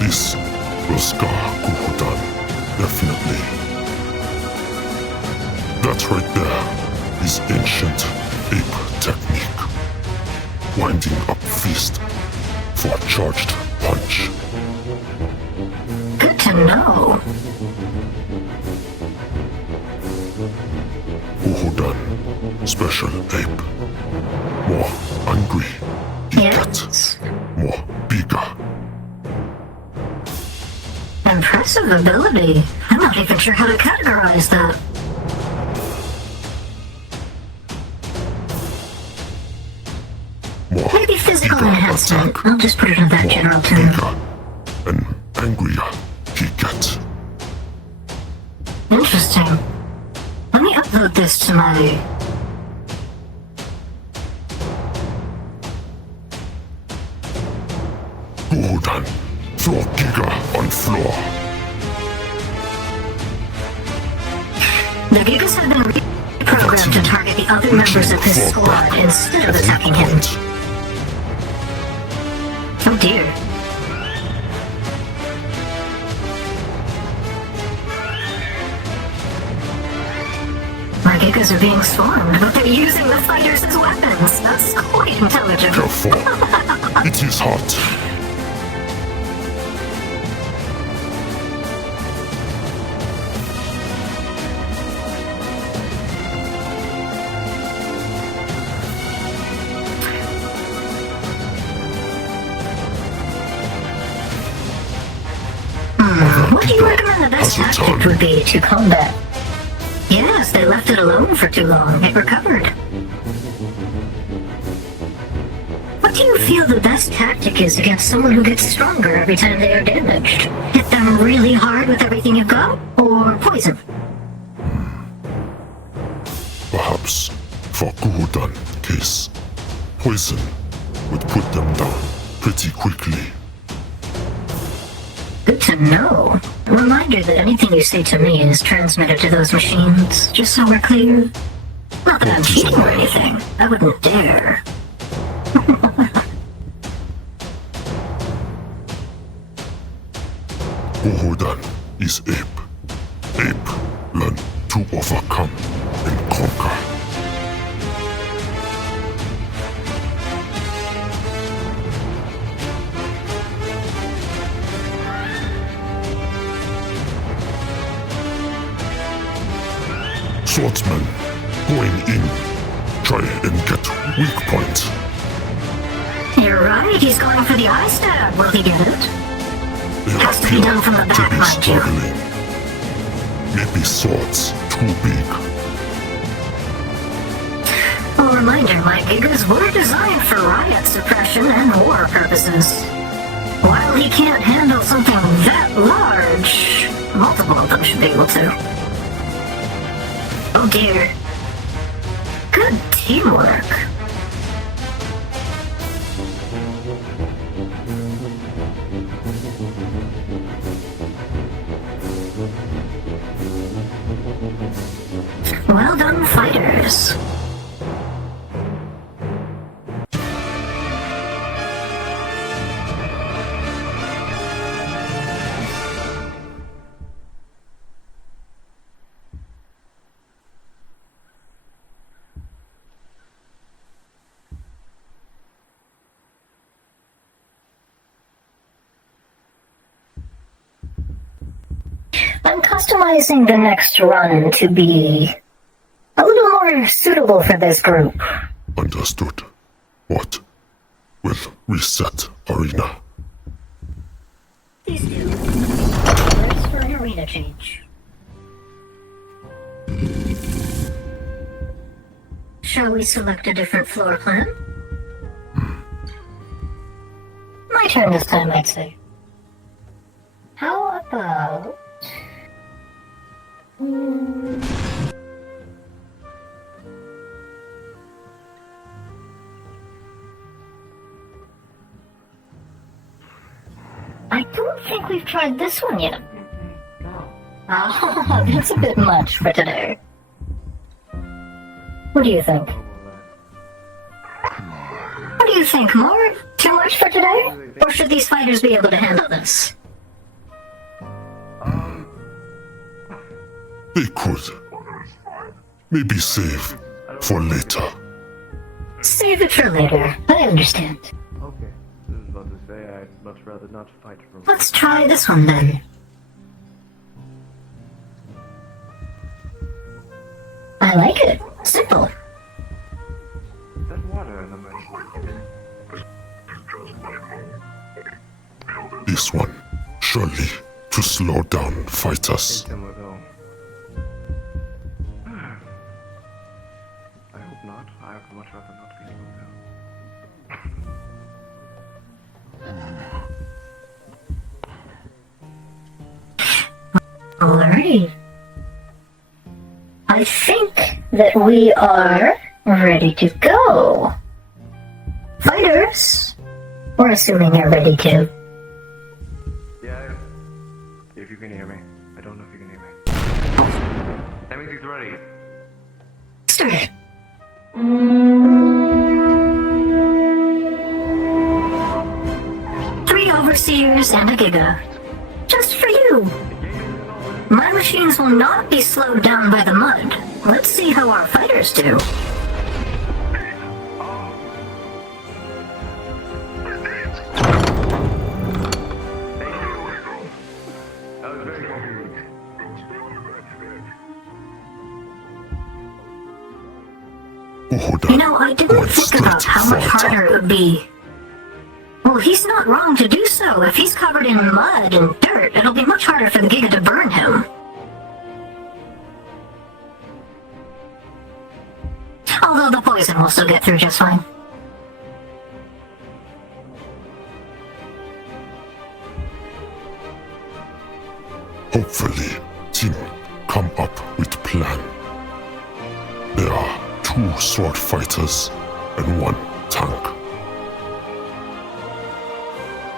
This will scar Kukudan, definitely. That right there is ancient ape technique. Winding up fist for a charged punch. Good to know. Kukudan, special ape. More angry he gets, more bigger. Impressive ability. I'm not even sure how to categorize that. Maybe physical enhancement. I'll just put it in that general term. And angrier he gets. Interesting. upload this to my... Gordon, throw Giga on floor. The Gigas have been reprogrammed to target the other members of his squad instead of attacking him. Oh dear. My Gigas are being swarmed, but they're using the fighters as weapons. That's quite intelligent. Careful. It is hot. What do you recommend the best tactic would be to combat? Yes, they left it alone for too long. It recovered. What do you feel the best tactic is against someone who gets stronger every time they are damaged? Hit them really hard with everything you've got? Or poison? Perhaps, for Gordon case, poison would put them down pretty quickly. Good to know. A reminder that anything you say to me is transmitted to those machines, just so we're clear. Not that I'm cheating or anything. I wouldn't dare. Gordon is ape. Ape learn to overcome and conquer. Swordsman, going in. Try and get weak point. You're right, he's going for the eye stab. Will he get it? They Has to be done from the appear to back, be mind you. struggling. Maybe swords too big. A reminder, my gigas were designed for riot suppression and war purposes. While he can't handle something that large, multiple of them should be able to. Oh dear. Good teamwork. Well done, fighters. I'm customizing the next run to be a little more suitable for this group. Understood. What? Will reset arena. Please do. Words for an arena change. Shall we select a different floor plan? My turn this time, I'd say. How about... I don't think we've tried this one yet. Oh, that's a bit much for today. What do you think? What do you think, more? Too much for today? Or should these fighters be able to handle this? They could. Maybe save for later. Save it for later. I understand. Okay, I was about to say I'd much rather not fight from. Let's try this one then. I like it. Simple. That water in the middle. This one, surely, to slow down fighters. Take them with all. I hope not. I would much rather not be able to. Alrighty. I think that we are ready to go. Fighters, we're assuming you're ready to. Yeah, if you can hear me. I don't know if you can hear me. That means he's ready. Start. Three overseers and a giga. Just for you. My machines will not be slowed down by the mud. Let's see how our fighters do. You know, I didn't think about how much harder it would be. Well, he's not wrong to do so. If he's covered in mud and dirt, it'll be much harder for the Giga to burn him. Although the poison will still get through just fine. Hopefully, team come up with plan. There are 2 sword fighters and 1 tank.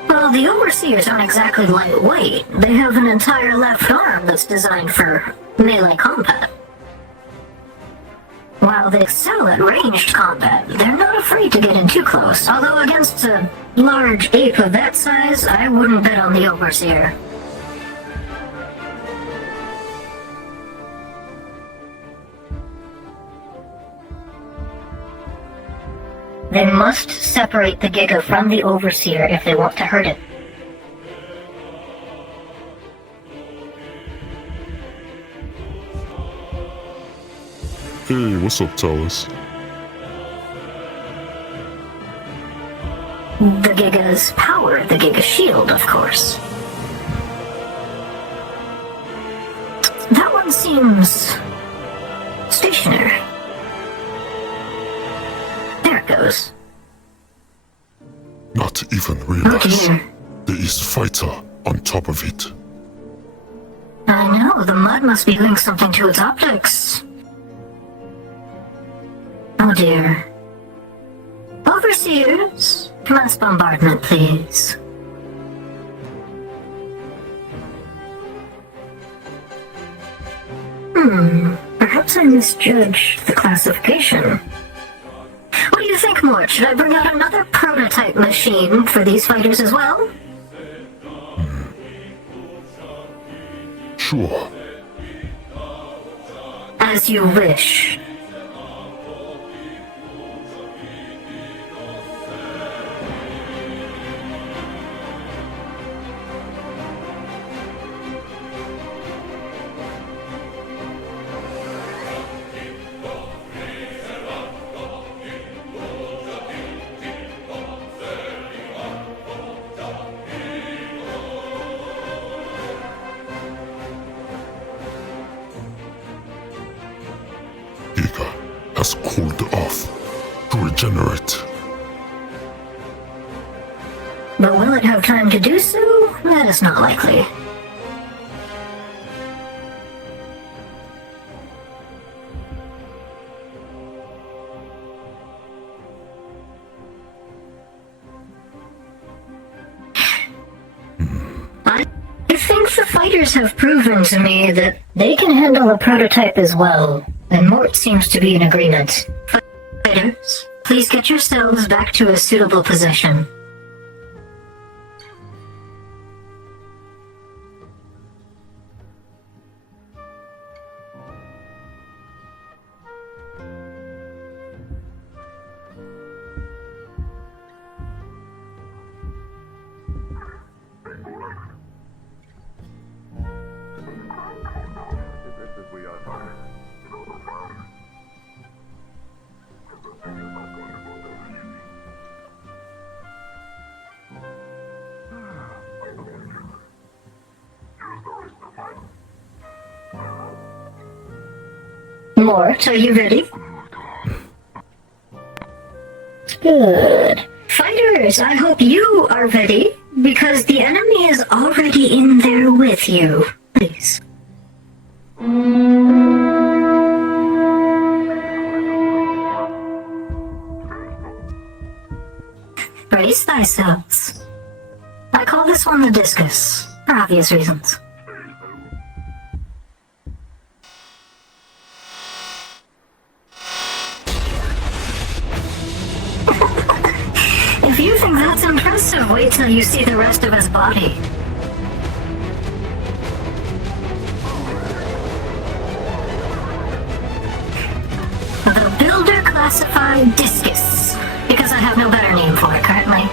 Well, the Overseers aren't exactly lightweight. They have an entire left arm that's designed for melee combat. While they excel at ranged combat, they're not afraid to get in too close. Although against a large ape of that size, I wouldn't bet on the Overseer. They must separate the Giga from the Overseer if they want to hurt it. Hey, what's up, Towers? The Giga's power, the Giga shield, of course. That one seems stationary. There it goes. Not even realize there is fighter on top of it. I know, the mud must be doing something to its optics. Oh dear. Overseers, commence bombardment, please. Perhaps I misjudged the classification. What do you think, Mort? Should I bring out another prototype machine for these fighters as well? Sure. As you wish. Giga has cooled off to regenerate. But will it have time to do so? That is not likely. I think the fighters have proven to me that they can handle a prototype as well, and Mort seems to be in agreement. Fighters, please get yourselves back to a suitable position. Mort, are you ready? Good. Fighters, I hope you are ready, because the enemy is already in there with you. Please. I call this one the discus, for obvious reasons. If you think that's impressive, wait till you see the rest of his body. The Builder Classified Discus, because I have no better name for it currently.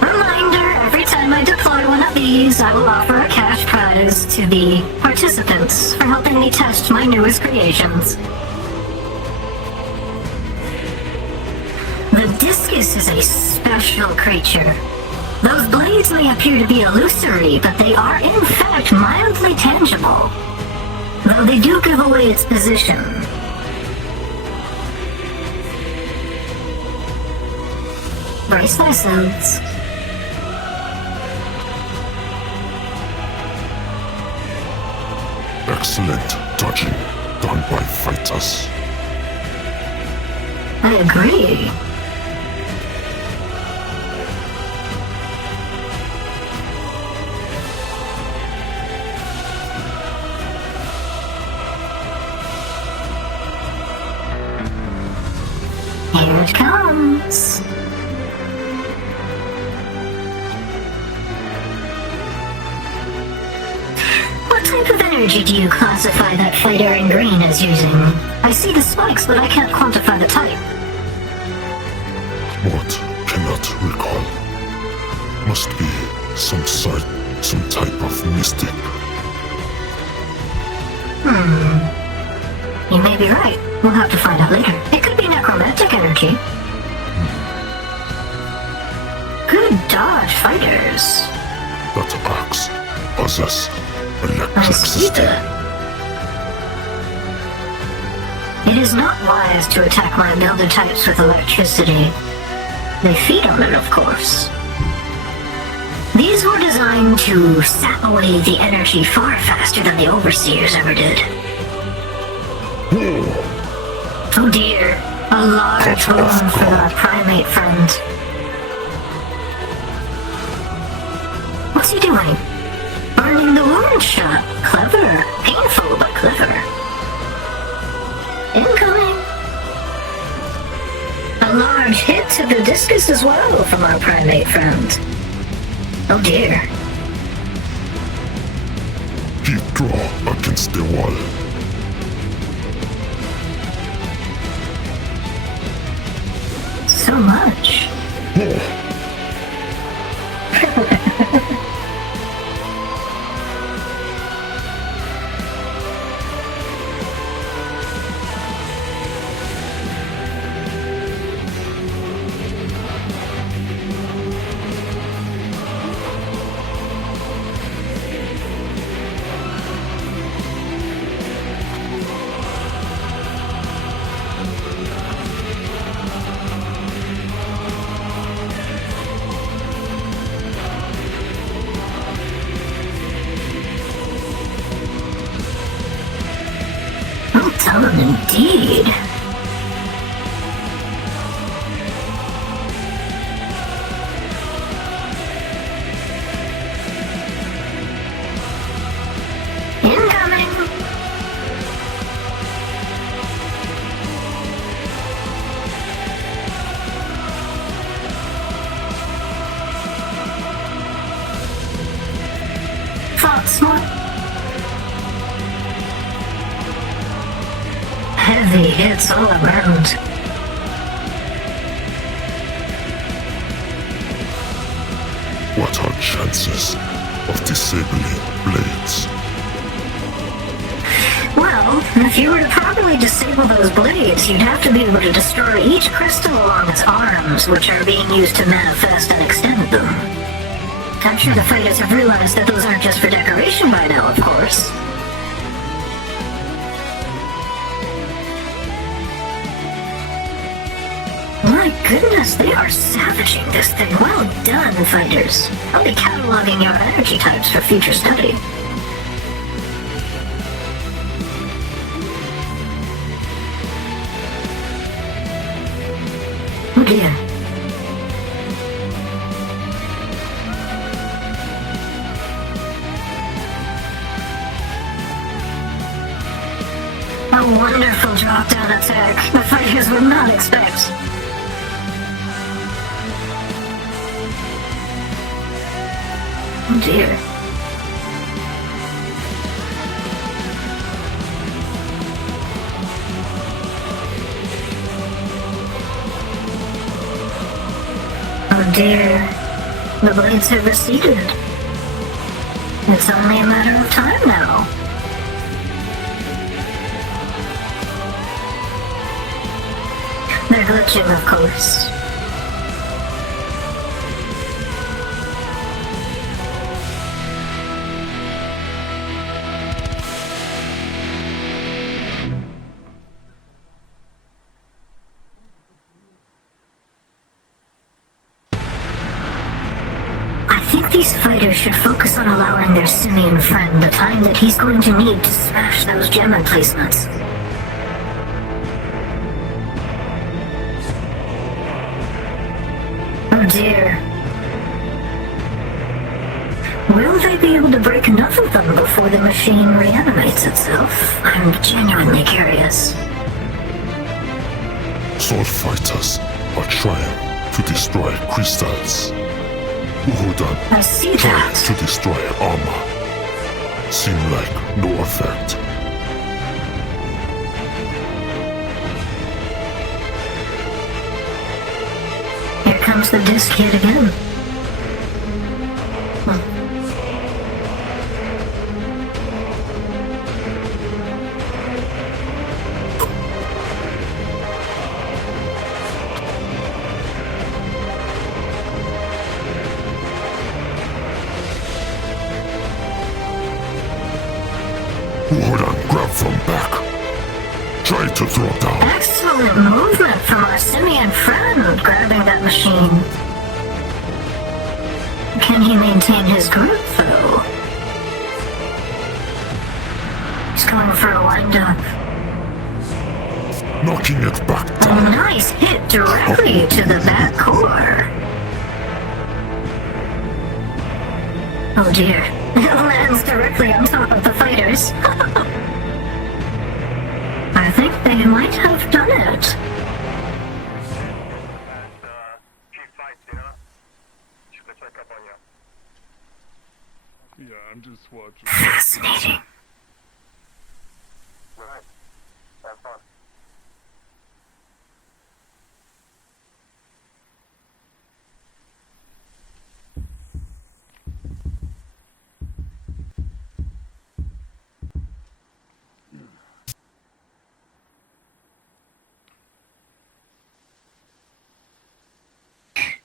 Reminder, every time I deploy one of these, I will offer a cash prize to the participants for helping me test my newest creations. The discus is a special creature. Those blades may appear to be illusory, but they are in fact mildly tangible, though they do give away its position. Brace thyselves. Excellent dodging done by fighters. I agree. Here it comes. What type of energy do you classify that fighter in green as using? I see the spikes, but I can't quantify the type. What? Cannot recall. Must be some type of mystic. You may be right. We'll have to find out later. It could be necromantic energy. Good dodge, fighters. That axe possess I electric see system. that. It is not wise to attack my builder types with electricity. They feed on it, of course. These were designed to sap away the energy far faster than the Overseers ever did. Oh dear, a large wound for our primate friend. What's he doing? Burning the wound shot. Clever. Painful, but clever. Incoming. A large hit to the discus as well from our primate friend. Oh dear. He draw against the wall. So much. Well done indeed. Incoming. Thoughts, what? Heavy hits all around. What are chances of disabling blades? Well, if you were to properly disable those blades, you'd have to be able to destroy each crystal along its arms, which are being used to manifest and extend them. I'm sure the fighters have realized that those aren't just for decoration by now, of course. My goodness, they are savaging this thing. Well done, fighters. I'll be cataloging your energy types for future study. Oh dear. A wonderful drop-down attack the fighters would not expect. Oh dear. Oh dear. The blades have receded. It's only a matter of time now. They're glitching, of course. I think these fighters should focus on allowing their simian friend the time that he's going to need to smash those gem emplacements. Oh dear. Will they be able to break enough of them before the machine reanimates itself? I'm genuinely curious. Sword fighters are trying to destroy crystals. Uhudan I see trying that. to destroy armor. Seem like no effect. Here comes the disc yet again. Uhudan grab from back. Try to throw down. Excellent movement from our simian friend grabbing that machine. Can he maintain his grip, though? He's going for a wind-up. Knocking it back A down. nice hit directly to the back core. Oh dear. It lands directly on top of the fighters. I think they might have done it. Yeah, I'm just watching. Fascinating. Right. Have fun.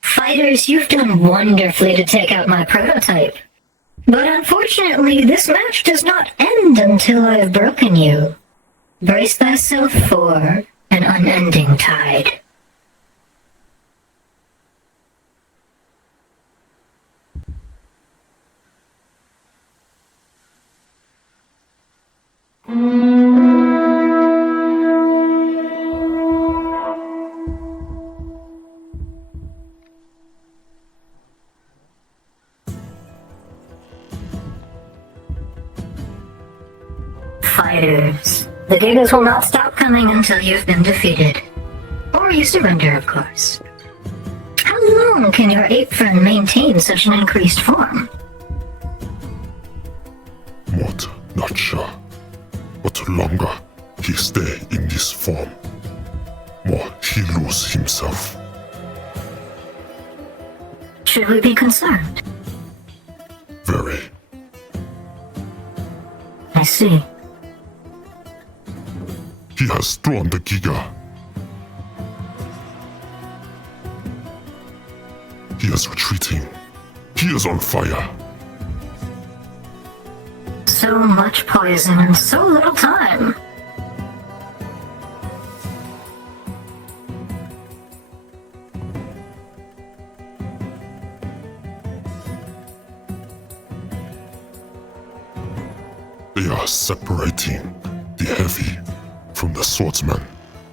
Fighters, you've done wonderfully to take out my prototype. But unfortunately, this match does not end until I've broken you. Brace thyself for an unending tide. Fighters, the gigas will not stop coming until you've been defeated. Or you surrender, of course. How long can your ape friend maintain such an increased form? What? Not sure. But longer he stay in this form, more he lose himself. Should we be concerned? Very. I see. He has drawn the Giga. He is retreating. He is on fire. So much poison in so little time. They are separating the heavy from the swordsman.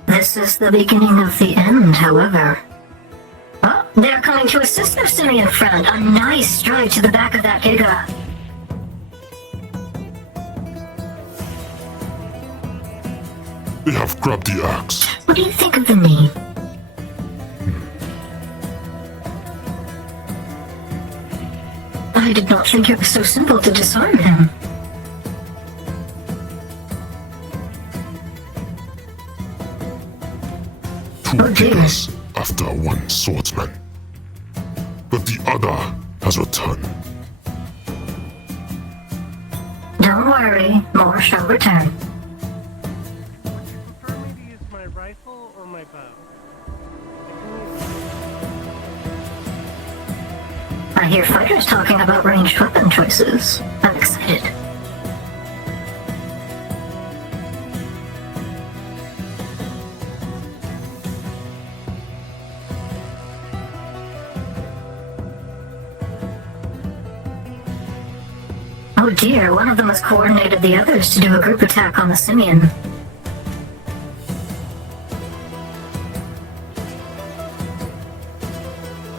This is the beginning of the end, however. They're coming to assist their simian friend. A nice strike to the back of that Giga. They have grabbed the axe. What do you think of the name? I did not think it was so simple to disarm him. Two Gigas after one swordsman. But the other has returned. Don't worry, more shall return. Prefer me to use my rifle or my bow? I hear fighters talking about ranged weapon choices. I'm excited. Oh dear, one of them has coordinated the others to do a group attack on the simian.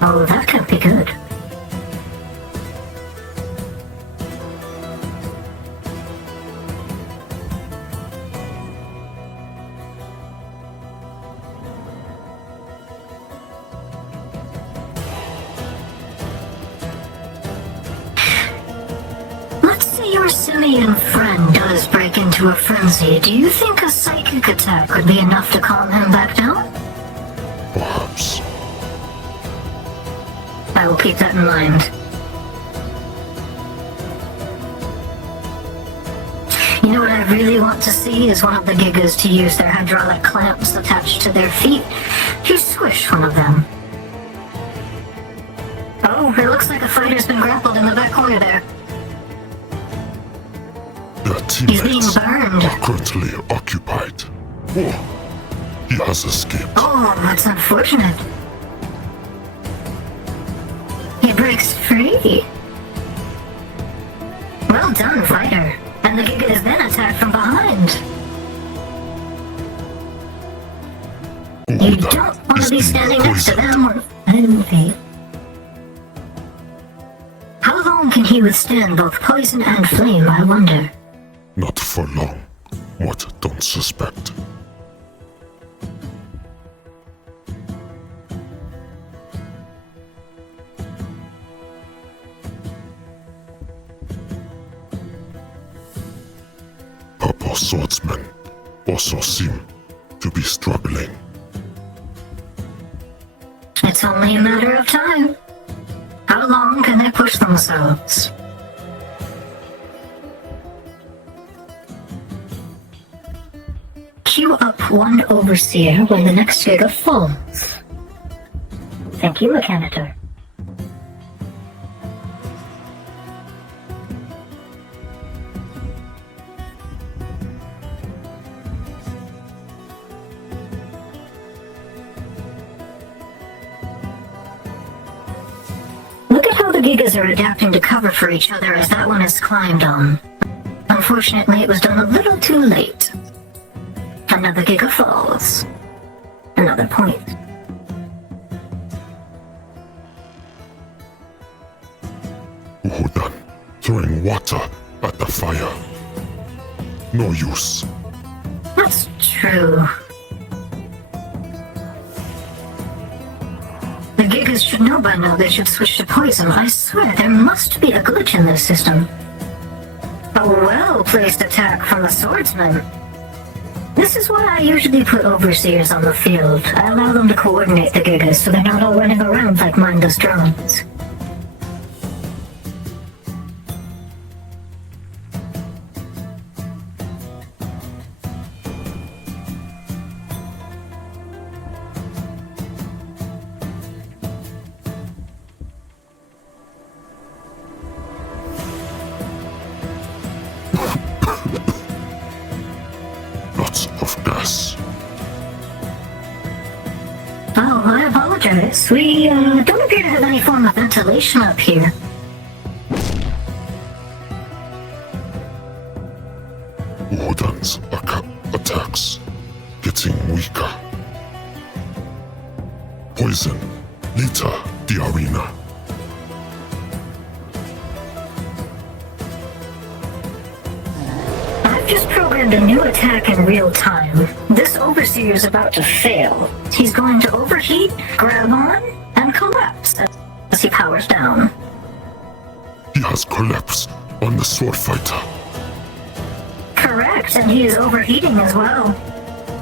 Oh, that can't be good. Let's say your simian friend does break into a frenzy. Do you think a psychic attack would be enough to calm him back down? Perhaps. I will keep that in mind. You know what I really want to see is one of the Gigas to use their hydraulic clamps attached to their feet to squish one of them. Oh, it looks like a fighter's been grappled in the back corner there. Their He's being teammates burned. are currently occupied. Oh, he has escaped. Oh, that's unfortunate. He breaks free. Well done, fighter. And the Giga is then attacked from behind. You don't want to be standing next to them or envy. How long can he withstand both poison and flame, I wonder? Not for long. What don't suspect. Purple swordsmen also seem to be struggling. It's only a matter of time. How long can they push themselves? Queue up one overseer when the next Giga falls. Thank you, Mechanitor. Look at how the Gigas are adapting to cover for each other as that one is climbed on. Unfortunately, it was done a little too late. Another Giga falls. Another point. Uhudan throwing water at the fire. No use. That's true. The Gigas should know by now they should switch to poison. I swear, there must be a glitch in this system. A well-placed attack from the swordsman. This is why I usually put overseers on the field. I allow them to coordinate the Gigas so they're not all running around like mindless drones. Lots of gas. Oh, I apologize. We don't appear to have any form of ventilation up here. Uhudan's attacks getting weaker. Poison litter the arena. I've just programmed a new attack in real time. This Overseer's about to fail. He's going to overheat, grab on, and collapse as he powers down. He has collapsed on the sword fighter. Correct, and he is overheating as well.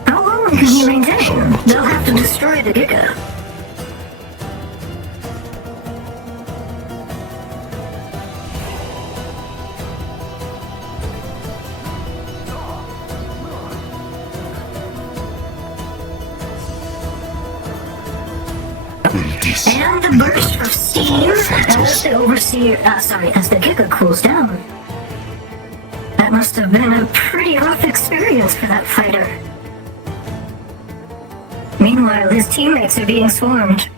How long can he maintain? They'll have to destroy the Giga. And the burst of steam as the Overseer, as the Giga cools down. That must have been a pretty rough experience for that fighter. Meanwhile, his teammates are being swarmed.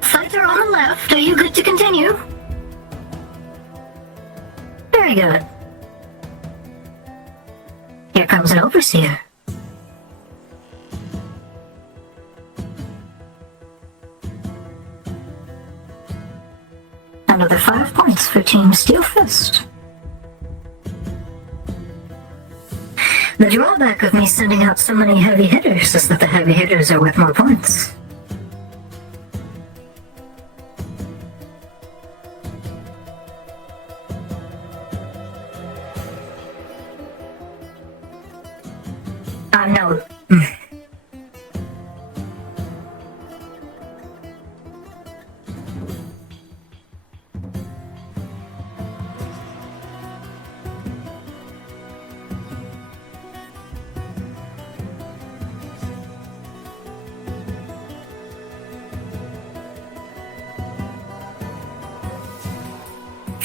Fighter on the left, are you good to continue? Very good. Here comes an Overseer. Another 5 points for Team Steel Fist. The drawback of me sending out so many heavy hitters is that the heavy hitters are worth more points. No.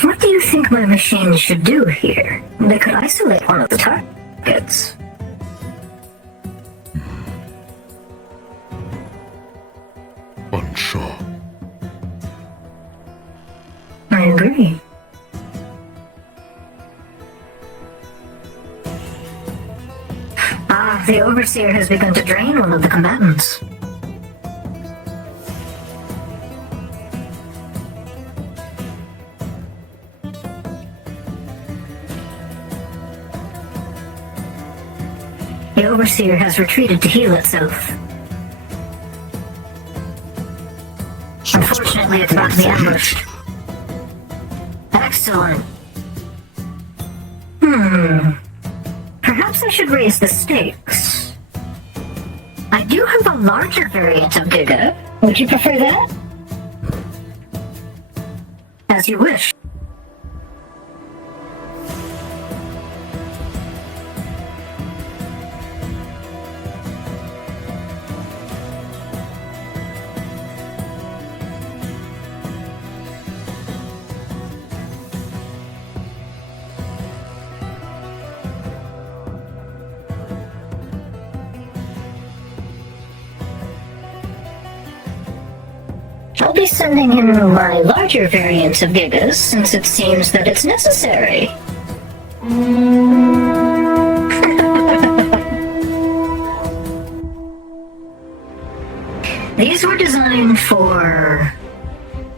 What do you think my machine should do here? They could isolate one of the targets. Unsure. I agree. The Overseer has begun to drain one of the combatants. The Overseer has retreated to heal itself. Unfortunately, it's about to be ambushed. Excellent. Perhaps I should raise the stakes. I do have a larger variant of Giga. Would you prefer that? As you wish. I'll be sending in my larger variants of Gigas since it seems that it's necessary. These were designed for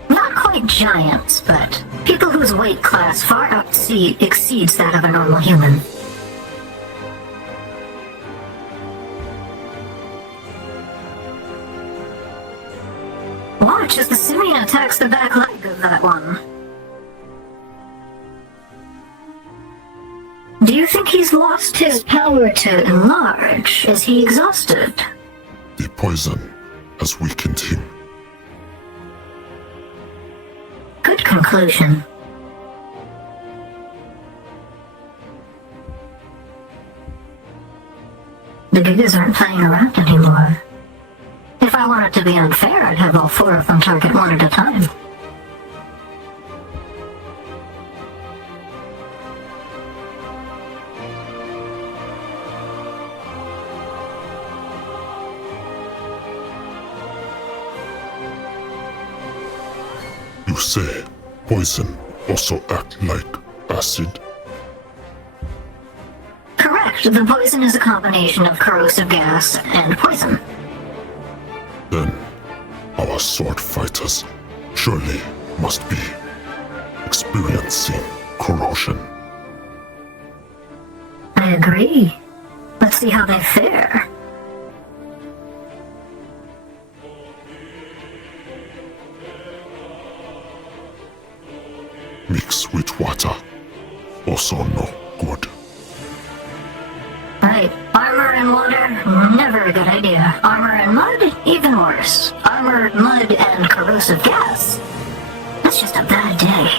not quite giants, but people whose weight class far exceeds that of a normal human. Watch as the simian attacks the back leg of that one. Do you think he's lost his power to enlarge? Is he exhausted? The poison has weakened him. Good conclusion. The Gigas aren't playing around anymore. If I wanted to be unfair, I'd have all 4 of them target one at a time. You say poison also act like acid? Correct. The poison is a combination of corrosive gas and poison. Then our sword fighters surely must be experiencing corrosion. I agree. Let's see how they fare. Mix with water. Also no good. Right. Armor and water, never a good idea. Armor and mud, even worse. Armor, mud, and corrosive gas. That's just a bad day.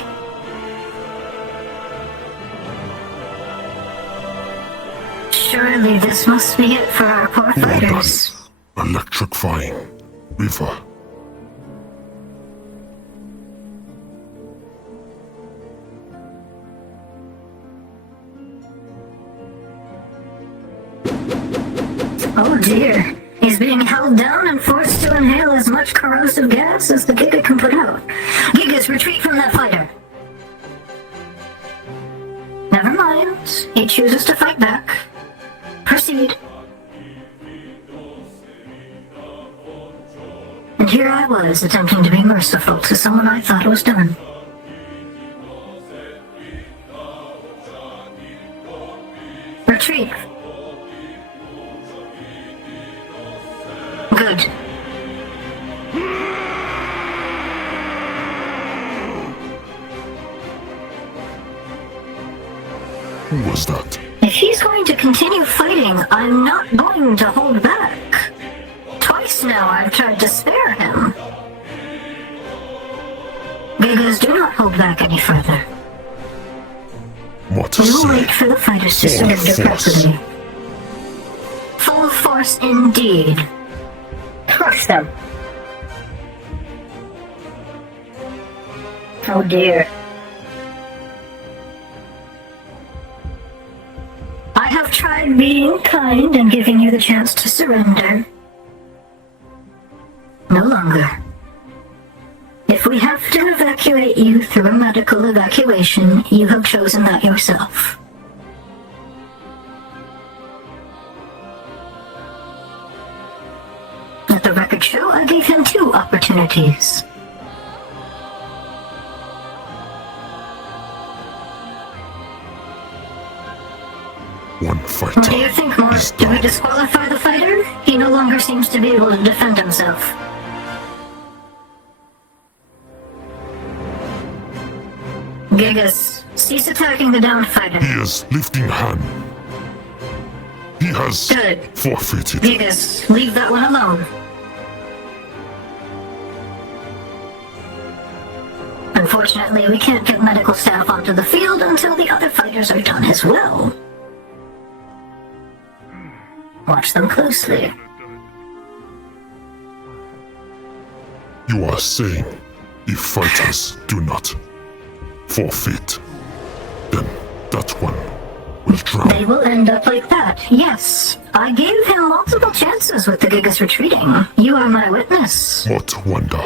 Surely this must be it for our poor fighters. Electrifying river. Oh dear. He's being held down and forced to inhale as much corrosive gas as the Giga can put out. Gigas, retreat from that fighter. Never mind. He chooses to fight back. Proceed. And here I was, attempting to be merciful to someone I thought was done. Retreat. Good. Who was that? If he's going to continue fighting, I'm not going to hold back. Twice now I've tried to spare him. Gigas, do not hold back any further. What to We will say? wait for the fighters to Full surrender force. properly. Full force indeed. Crush them. Oh dear. I have tried being kind and giving you the chance to surrender. No longer. If we have to evacuate you through a medical evacuation, you have chosen that yourself. Let the record show I gave him 2 opportunities. One What do fighter you think, Mark? is Do we down. disqualify the fighter? He no longer seems to be able to defend himself. Gigas, cease attacking the downed fighter. He is lifting hand. He has Good. forfeited. Gigas, leave that one alone. Unfortunately, we can't get medical staff onto the field until the other fighters are done as well. Watch them closely. You are saying if fighters do not forfeit, then that one will drown. They will end up like that, yes. I gave him multiple chances with the Gigas retreating. You are my witness. What wonder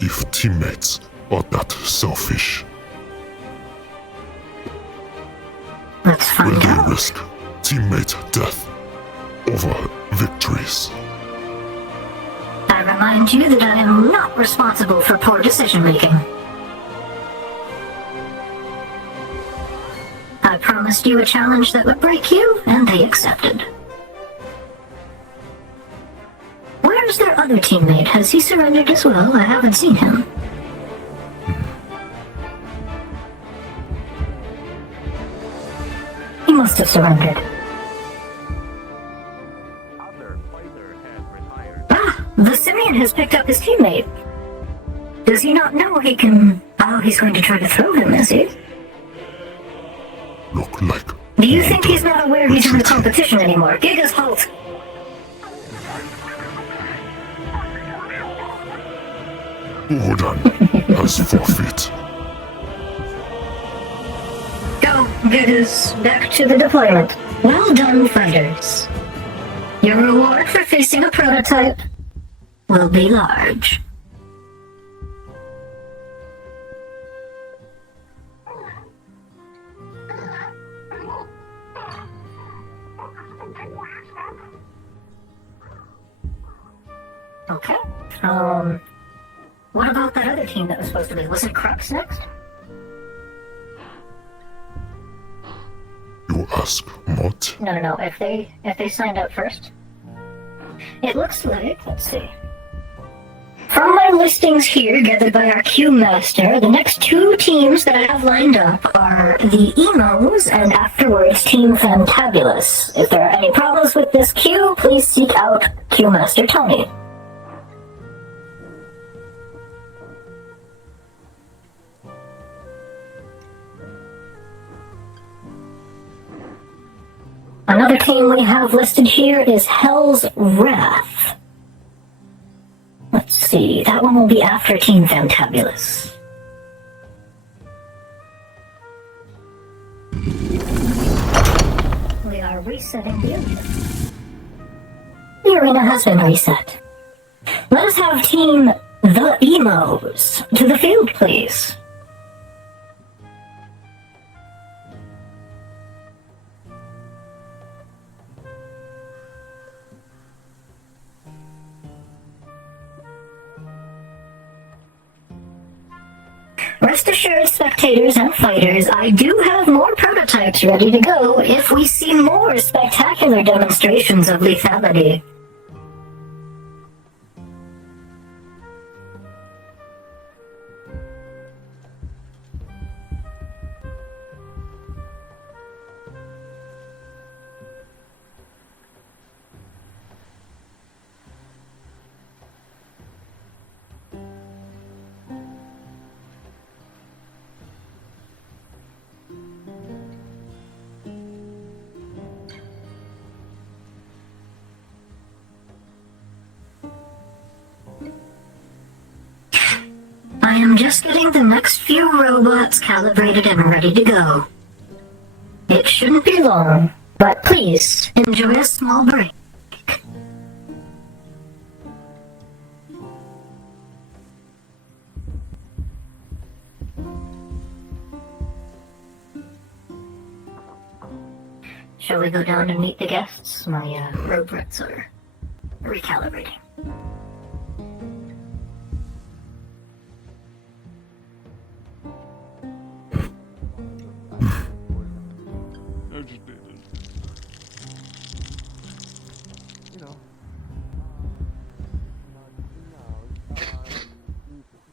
if teammates are that selfish? Let's Will find they out. risk teammate death over victories? I remind you that I am not responsible for poor decision-making. I promised you a challenge that would break you, and they accepted. Where's their other teammate? Has he surrendered as well? I haven't seen him. He must have surrendered. Ah, the Simeon has picked up his teammate. Does he not know he can... Oh, he's going to try to throw him, is he? Look like Do you think he's not aware he's in the competition anymore? Gigas, halt! Gordon has forfeit. Go, Gigas, back to the deployment. Well done, fighters. Your reward for facing a prototype will be large. Okay. What about that other team that was supposed to be? Wasn't Crux next? You ask what? No. If they signed up first, it looks like. Let's see. From my listings here, gathered by our queue master, the next two teams that I have lined up are the Emos and afterwards Team Fantabulous. If there are any problems with this queue, please seek out queue master Tony. Another team we have listed here is Hell's Wrath. Let's see, that one will be after Team Fantabulous. We are resetting the arena. The arena has been reset. Let us have Team The Emos to the field, please. Rest assured, spectators and fighters, I do have more prototypes ready to go if we see more spectacular demonstrations of lethality. I am just getting the next few robots calibrated and ready to go. It shouldn't be long, but please enjoy a small break. Shall we go down and meet the guests? My robots are recalibrating. I just did it.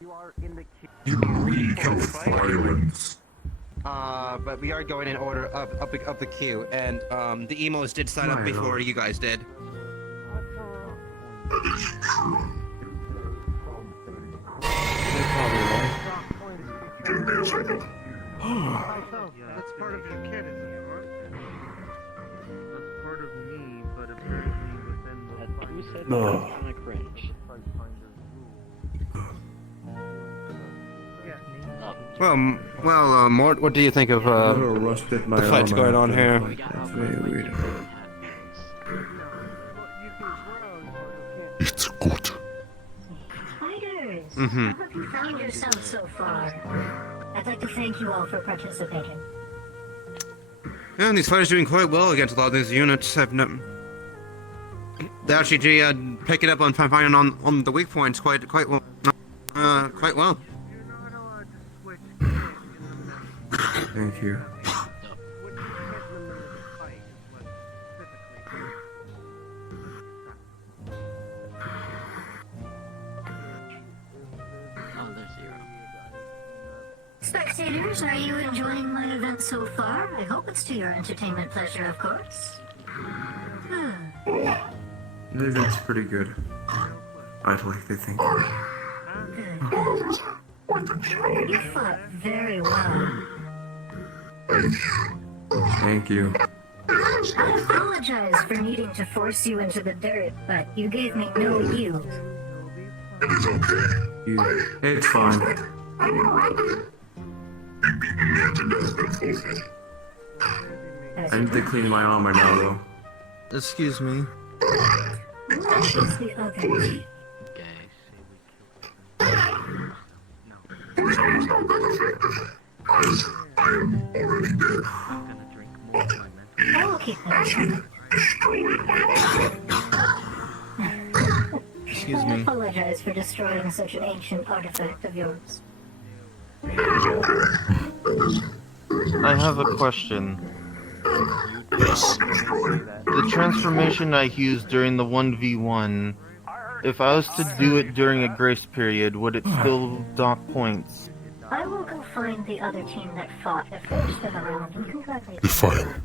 You are in the queue. You reek of violence. But we are going in order up the queue, and the emos did sign up before you guys did. That is true. Give me a second. That's part of your kid, isn't it, Mark? That's part of me, but apparently within the Who said No. that? Kind of cringe. Well, Mort, what do you think of rusted my the fights armor. going on here? That's very weird. It's good. Fighters, Mm-hmm. how have you found yourself so far? I'd like to thank you all for participating. Yeah, these fighters doing quite well against a lot of these units. They're actually picking up on finding on the weak points quite well. Quite well. Thank you. Spectators, are you enjoying my event so far? I hope it's to your entertainment pleasure, of course. The event's pretty good. I'd like to think. You fought very well. Thank you. I apologize for needing to force you into the dirt, but you gave me no yield. It is okay. It's fine. I would rather you beaten me to death than forfeit. I need to clean my armor now, though. Excuse me. What is the other? Please, I was not that effective. As I am already dead. But I'll keep that. as you destroyed my armor, Excuse I me. apologize for destroying such an ancient artifact of yours. I have a question. Yes. The transformation I used during the 1v1, if I was to do it during a grace period, would it still dock points? I will go find the other team that fought the first time around and congratulate Be fine.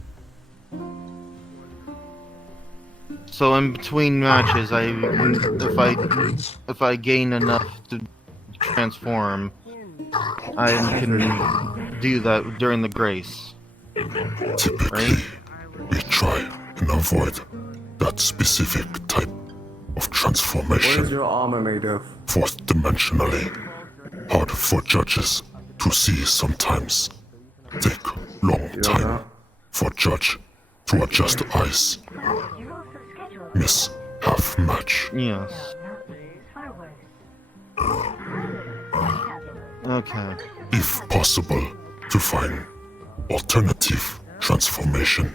So in between matches, if I gain enough to transform, I can do that during the grace. Typically, we try and avoid that specific type of transformation. What is your armor made of? Fourth dimensionally, hard for judges to see sometimes. Take long time for judge to adjust eyes. Miss half match. Yes. Okay. If possible, to find alternative transformation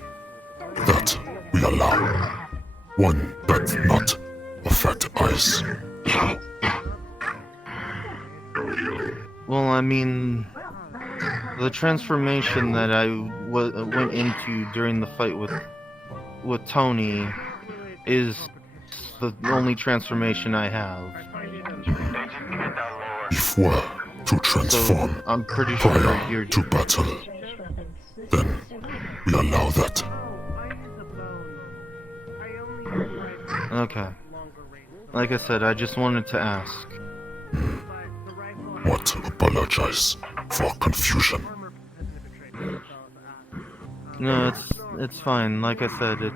that we allow. One that not affect eyes. Well, I mean, the transformation that I went into during the fight with Tony is the only transformation I have. If we're to transform So I'm pretty sure prior to battle, then we allow that. Okay. Like I said, I just wanted to ask. What apologize for confusion. No, it's fine. Like I said,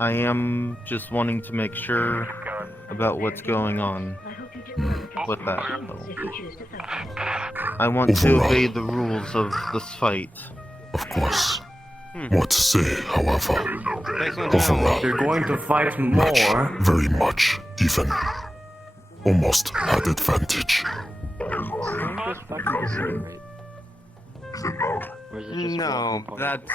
I am just wanting to make sure about what's going on with that. I want to obey the rules of this fight. Of course. What to say, however, overall, You're going to fight more. very much, even, almost had advantage. No, that's.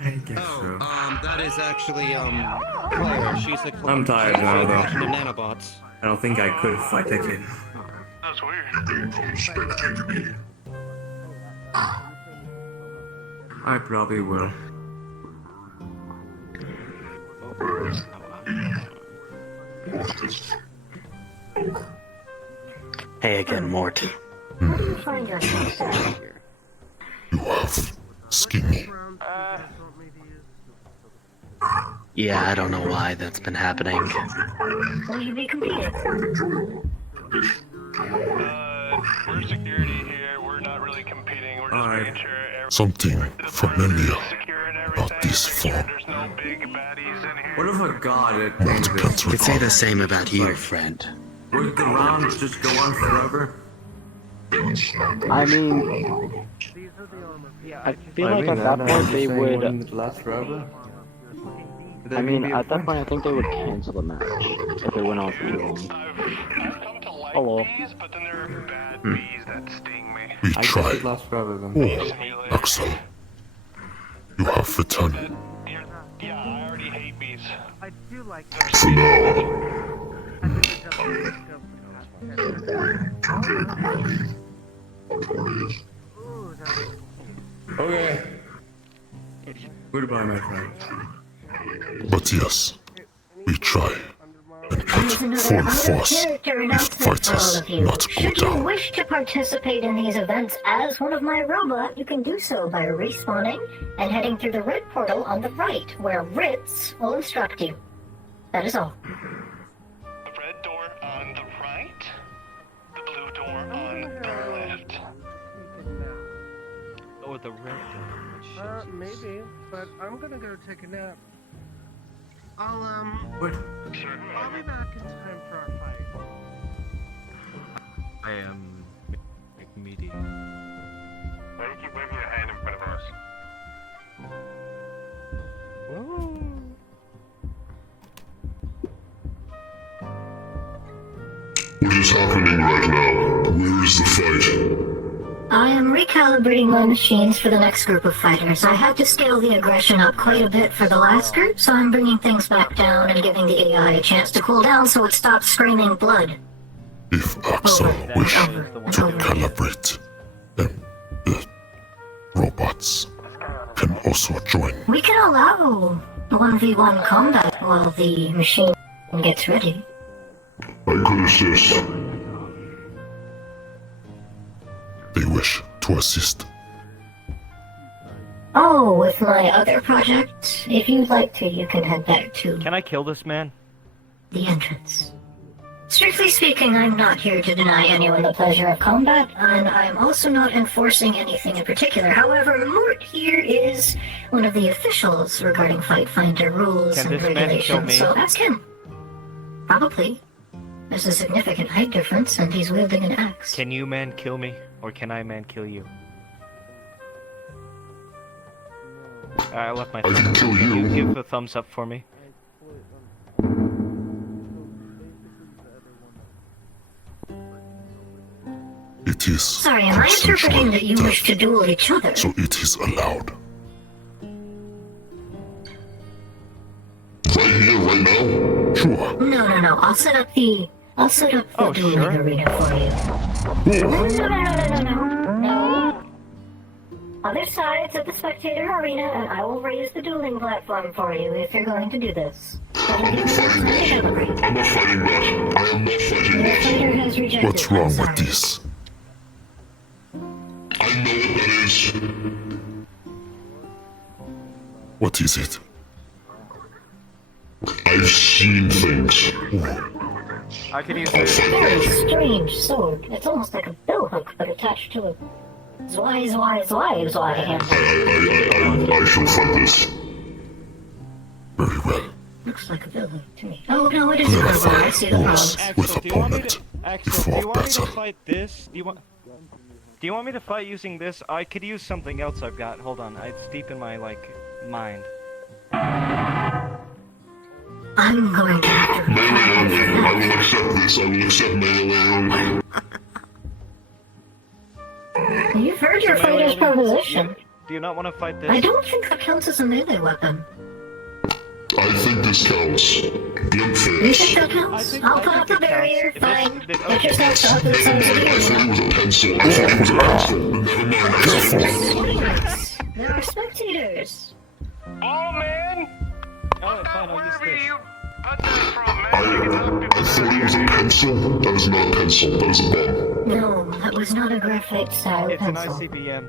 I guess so. That is actually, Claire. She's the I'm tired now, the though. version of nanobots. I don't think I could fight again. That's weird. I probably will. Hey again, Mort. Where do you find yourself, sir? You have skinny. Yeah, I don't know why that's been happening. Will you be competing? We're security here. We're not really competing. We're just making sure Something familiar about this form. there's no big baddies in here. What if a god at You could say the same about you, friend. would the rounds just go on forever? I mean, I feel like at that point they would. Last forever? I mean, at that point I think they would cancel the match if it went on too long. Hello. We try. Last forever then. Oh, Axel. You have returned. Yeah, I already hate bees. I do like For now. Okay. Goodbye, my friend. But yes, we try and put full force Character if announcement for all fighters of you. not go Should you down. wish to participate in these events as one of my robot, you can do so by respawning and heading through the red portal on the right, where Ritz will instruct you. That is all. The red door on the right, the blue door on the left. Oh, the red door. Maybe, but I'm gonna go take a nap. I'll What? I'll be back in time for our fight. I am meaty. Why do you keep waving your hand in front of us? What is happening right now? Where is the fight? I am recalibrating my machines for the next group of fighters. I had to scale the aggression up quite a bit for the last group, so I'm bringing things back down and giving the AI a chance to cool down so it stops screaming blood. If Axel wish to calibrate them, the robots can also join. We can allow 1v1 combat while the machine gets ready. I could assist. They wish to assist. Oh, with my other project? If you'd like to, you can head back to Can I kill this man? the entrance. Strictly speaking, I'm not here to deny anyone the pleasure of combat, and I'm also not enforcing anything in particular. However, Mort here is one of the officials regarding Fight Finder rules Can and this man kill regulations, me? so ask him. Probably. There's a significant height difference, and he's wielding an axe. Can you man kill me? Or can I man kill you? I left my I can kill Can you. give the thumbs up for me? It is Sorry, am I interpreting that you wish to duel each other? so it is allowed. Right here, right now? Sure. No. I'll set up the dueling arena for you. No. Other sides of the spectator arena, and I will raise the dueling platform for you if you're going to do this. I'm not fighting that. I am not fighting that. What's wrong with this? I know what that is. What is it? I've seen things. I can use It's a very strange sword. It's almost like a billhook, but attached to a zwy handle. I shall fight this. Very well. Looks like a billhook to me. Oh no, it isn't. I see the Rules problem. with opponent Axel, do you before want me to battle. fight this? Do you want me to fight using this? I could use something else I've got. Hold on, it's deep in my mind. I'm going to have to. I will accept this. I will accept melee. You've heard your fighter's proposition. Do you not want to fight this? I don't think that counts as a melee weapon. I think this counts. Good You face. think that counts? I'll put up the barrier. Fine. Get yourself up to the I side thought it was a pencil. I thought it was a pencil. Never mind. Careful. There are spectators. Oh man! Oh, fine, I'll use this. I thought it was a pencil. That is not a pencil. That is a bomb. No, that was not a graphite style It's an pencil. ICBM.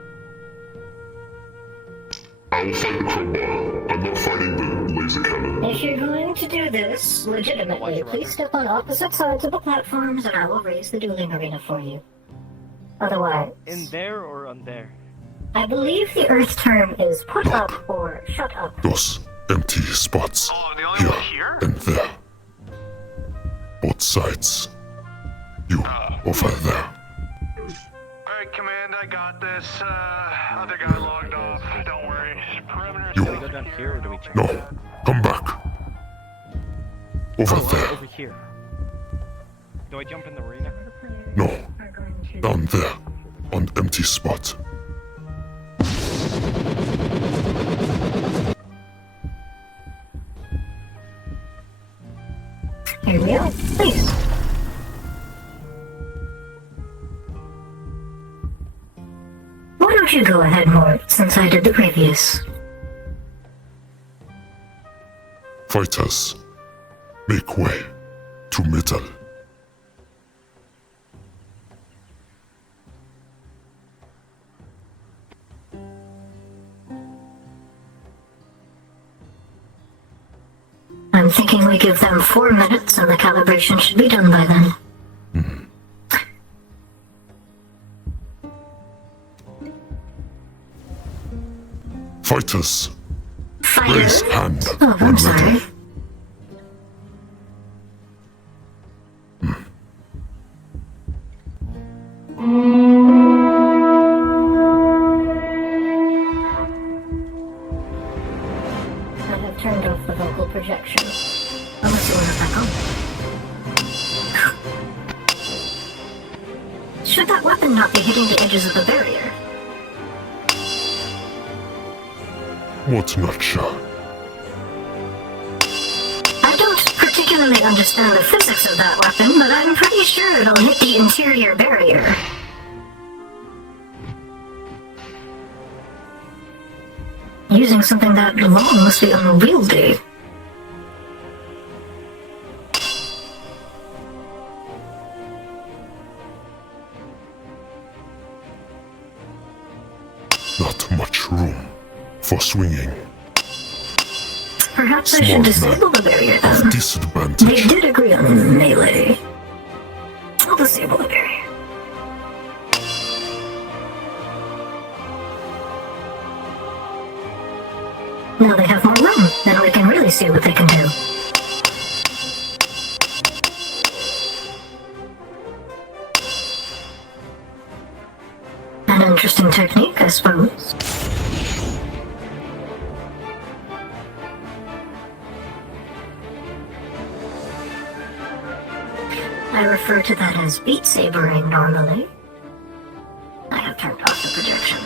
I will fight the crowbar. I'm not fighting the laser cannon. If you're going to do this legitimately, please step on opposite sides of the platforms and I will raise the dueling arena for you. Otherwise, In there or on there? I believe the Earth term is put up or shut up. Those empty spots here and there. Both sides. You over there. Alright, Command, I got this. Other guy logged off. Don't worry. Perimeter You. Do we go down here or do we check? No, come back. Over there. Over here. Do I jump in the arena? No, down there, on empty spot. Here we are. Please. Why don't you go ahead, Mort, since I did the previous? Fighters, make way to metal. I'm thinking we give them 4 minutes and the calibration should be done by then. Fighters, Fire? raise hand Oh, when I'm sorry. ready. I have turned off the vocal projection. Unless you want it back on. Shut that weapon weapon not be hitting the edges of the barrier? What nutshell? I don't particularly understand the physics of that weapon, but I'm pretty sure it'll hit the interior barrier. Using something that long must be unwieldy. Not much room for swinging. Perhaps I should disable the barrier then. Disadvantage. They did agree on melee. I'll disable the barrier. Now they have more room, then we can really see what they can do. An interesting technique, I suppose. I refer to that as beat sabering normally. I have turned off the projection.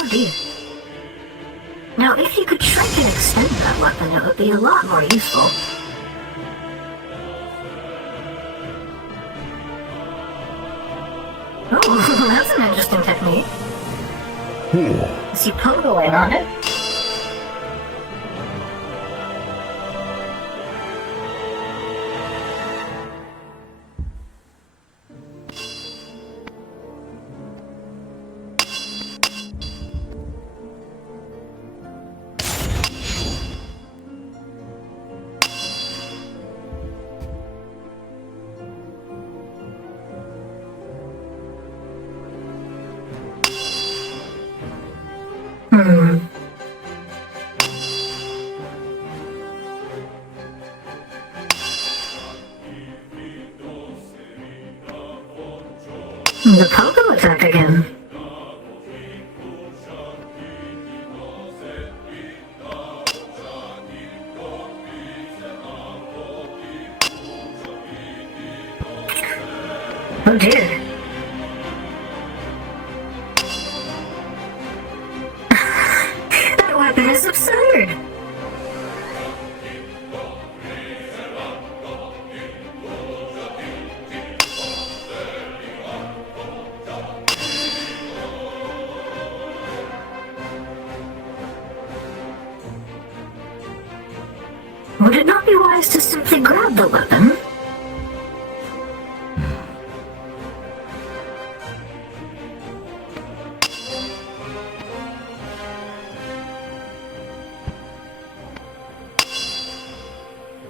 Oh dear. Now, if you could shrink and extend that weapon, it would be a lot more useful. Oh, that's an interesting technique. Is he pogoing on it? The pogo attack again. Oh dear. That weapon is absurd. Would it not be wise to simply grab the weapon?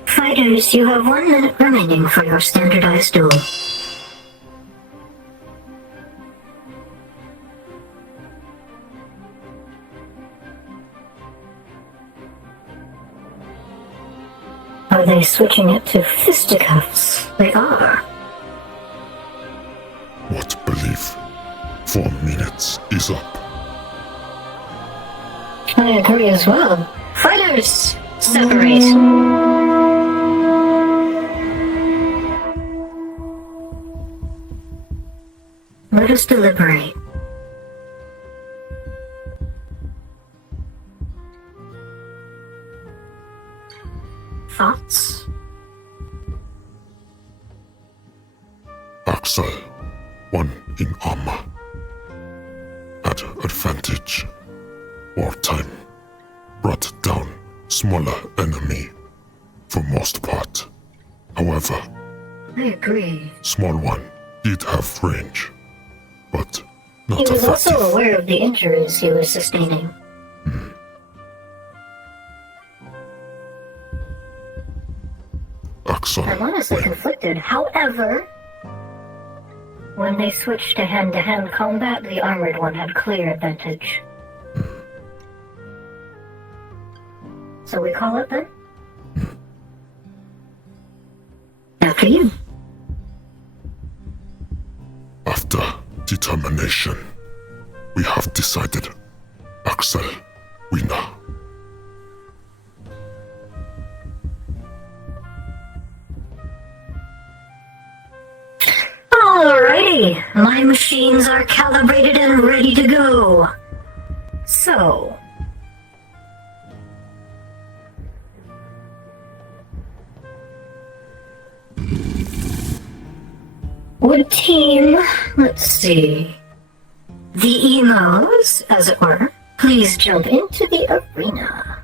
Fighters, you have 1 minute remaining for your standardized duel. Are they switching it to fisticuffs? They are. What belief? 4 minutes is up. I agree as well. Fighters, separate. Let us deliberate. Thoughts? Axel, 1 in armor. At advantage. Wartime. Brought down smaller enemy. For most part. However, I agree. small one did have range. But not He was effective. also aware of the injuries he was sustaining. Axel, I'm honestly conflicted. However, when they switched to hand-to-hand combat, the armored one had clear advantage. So we call it then? After you. after determination, we have decided Axel winner. Okay, my machines are calibrated and ready to go. So... would team... let's see... the emos, as it were, please jump into the arena.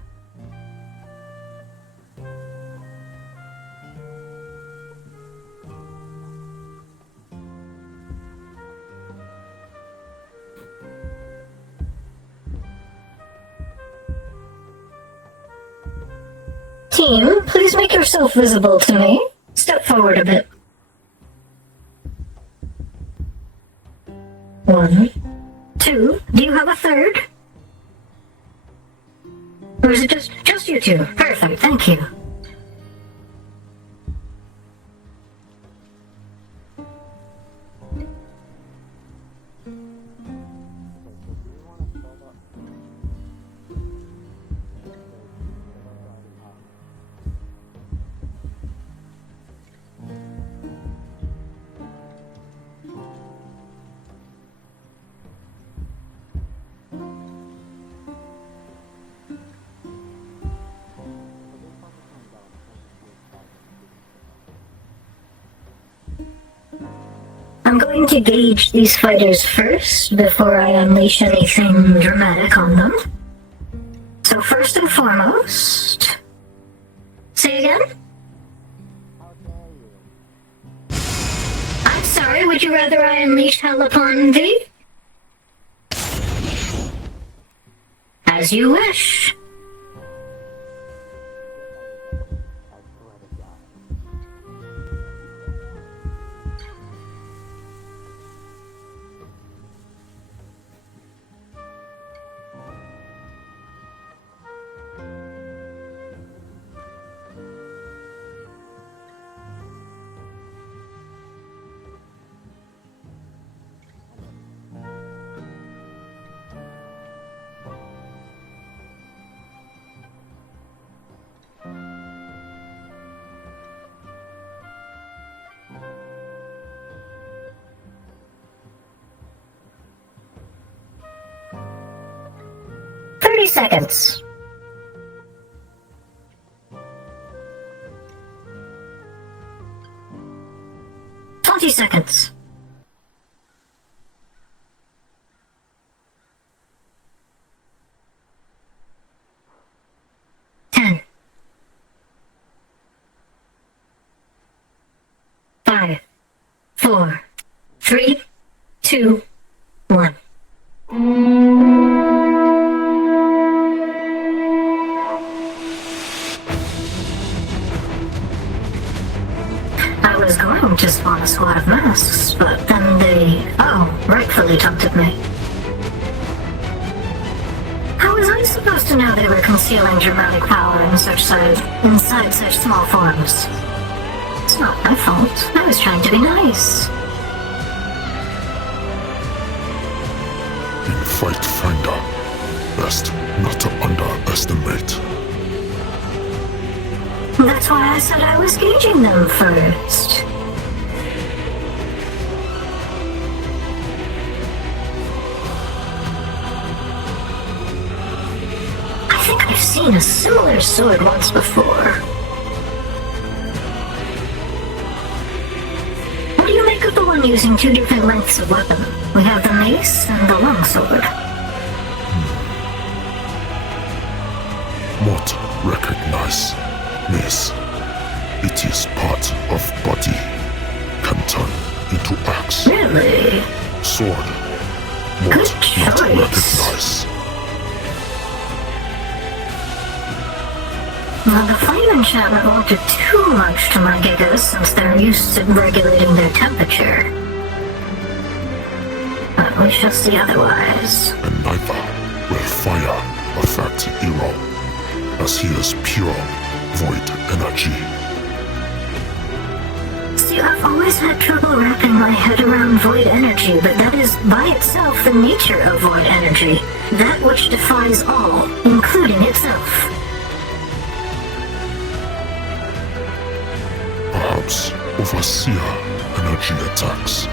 Team, please make yourself visible to me. Step forward a bit. 1, 2. Do you have a third? Or is it just you two? Perfect, thank you. I'm going to gauge these fighters first before I unleash anything dramatic on them. So first and foremost... Say again? I'm sorry, would you rather I unleash hell upon thee? As you wish. Seconds. 20 seconds. 10. 5, 4, 3, 2, 1. I was going to spawn a squad of masks, but then they, rightfully taunted me. How was I supposed to know they were concealing dramatic power inside such small forms? It's not my fault. I was trying to be nice. In Fight Finder, best not to underestimate. That's why I said I was gauging them first. I think I've seen a similar sword once before. What do you make of the one using two different lengths of weapon? We have the mace and the longsword. What recognize? Mace. It is part of body. Can turn into axe. Really? Sword. What not recognize? Well, the flamemanship won't do too much to my gigas since they're used to regulating their temperature. But we shall see otherwise. And neither will fire affect Hero, as he is pure void energy. See, I've always had trouble wrapping my head around void energy, but that is by itself the nature of void energy. That which defies all, including itself. Perhaps overseer energy attacks.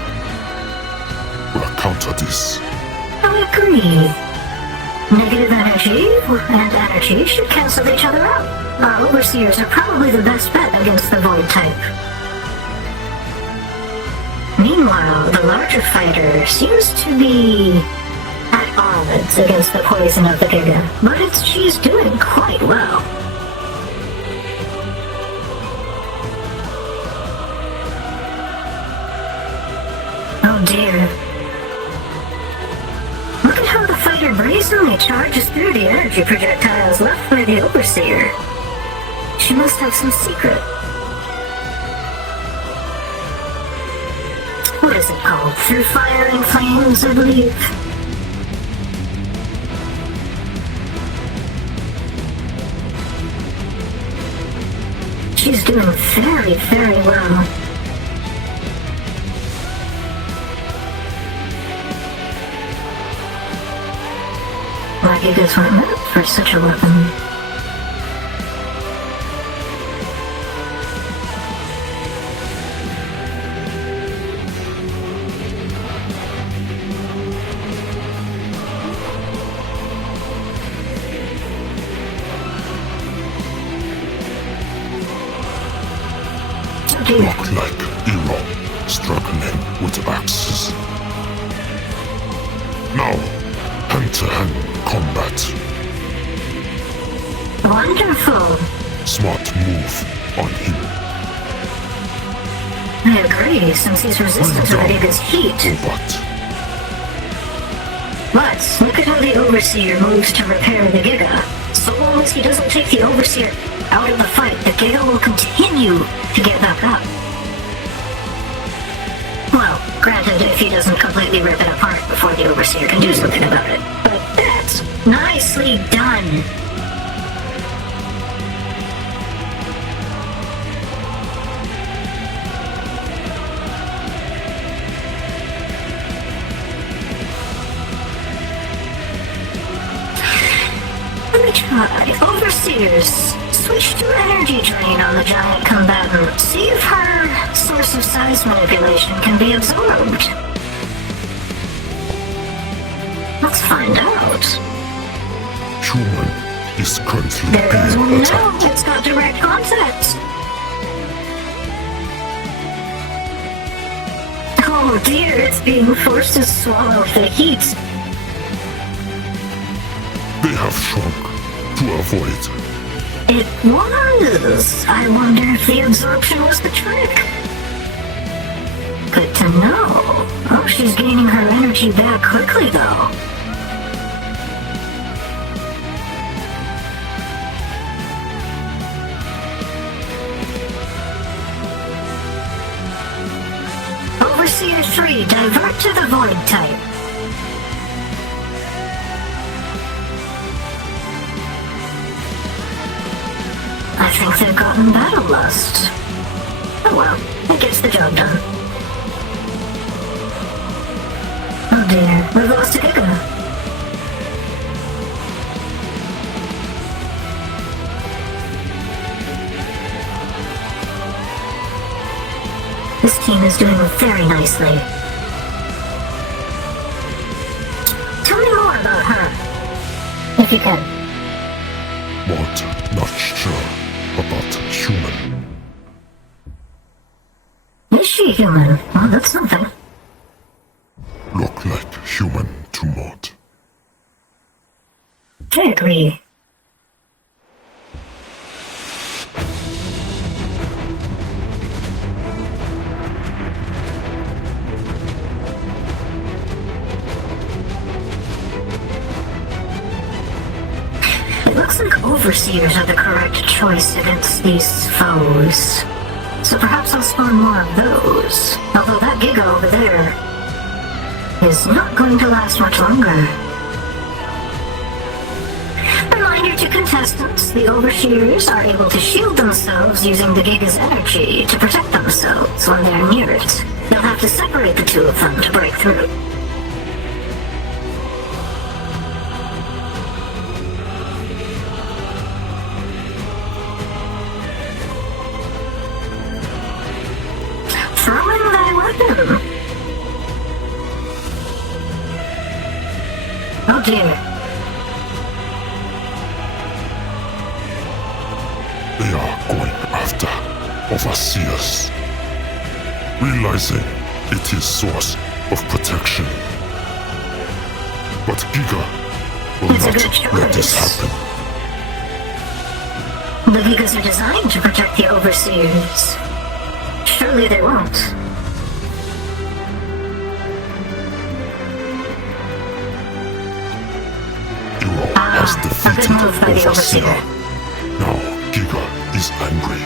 counter this. I agree. Negative energy and energy should cancel each other out. Our overseers are probably the best bet against the void type. Meanwhile, the larger fighter seems to be at odds against the poison of the Giga, but she's doing quite well. Oh dear. Look at how the fighter brazenly charges through the energy projectiles left by the Overseer. She must have some secret. What is it called? Through fire and flames, I believe. She's doing very, very well. My Gigas weren't meant for such a weapon. Look like Emo struggling with axes. Now, hand-to-hand combat. Wonderful. Smart move on him. I agree, since he's resistant to the Giga's heat. But look at how the Overseer moves to repair the Giga. So long as he doesn't take the Overseer out of the fight, the Giga will continue to get back up. Well, granted, if he doesn't completely rip it apart before the Overseer can do something about it. But that's nicely done. Let me try. Overseers, switch to energy drain on the giant combatant. See if her source of size manipulation can be absorbed. Let's find out. Human is currently There goes being one attacked. now. It's got direct contact. Oh dear, it's being forced to swallow the heat. They have shrunk to avoid. It was. I wonder if the absorption was the trick. Good to know. Oh, she's gaining her energy back quickly, though. Overseer 3, divert to the void type. I think they've gotten battle lust. Oh well, it gets the job done. Oh dear, we've lost a Giga. This team is doing very nicely. Tell me more about her, if you can. What? Not sure about human. Is she human? Oh, that's something. Look like human to Mod. I agree. It looks like Overseers are the correct choice against these foes. So perhaps I'll spawn more of those. Although that Giga over there is not going to last much longer. Reminder to contestants, the Overseers are able to shield themselves using the Giga's energy to protect themselves when they're near it. They'll have to separate the two of them to break through. Throw in thy weapon. dear. They are going after overseers, realizing it is source of protection. But Giga will It's a good not let this choice. happen. The Gigas are designed to protect the overseers. Surely they won't. Has A defeated good move by the Overseer. overseer. Now Giga is angry.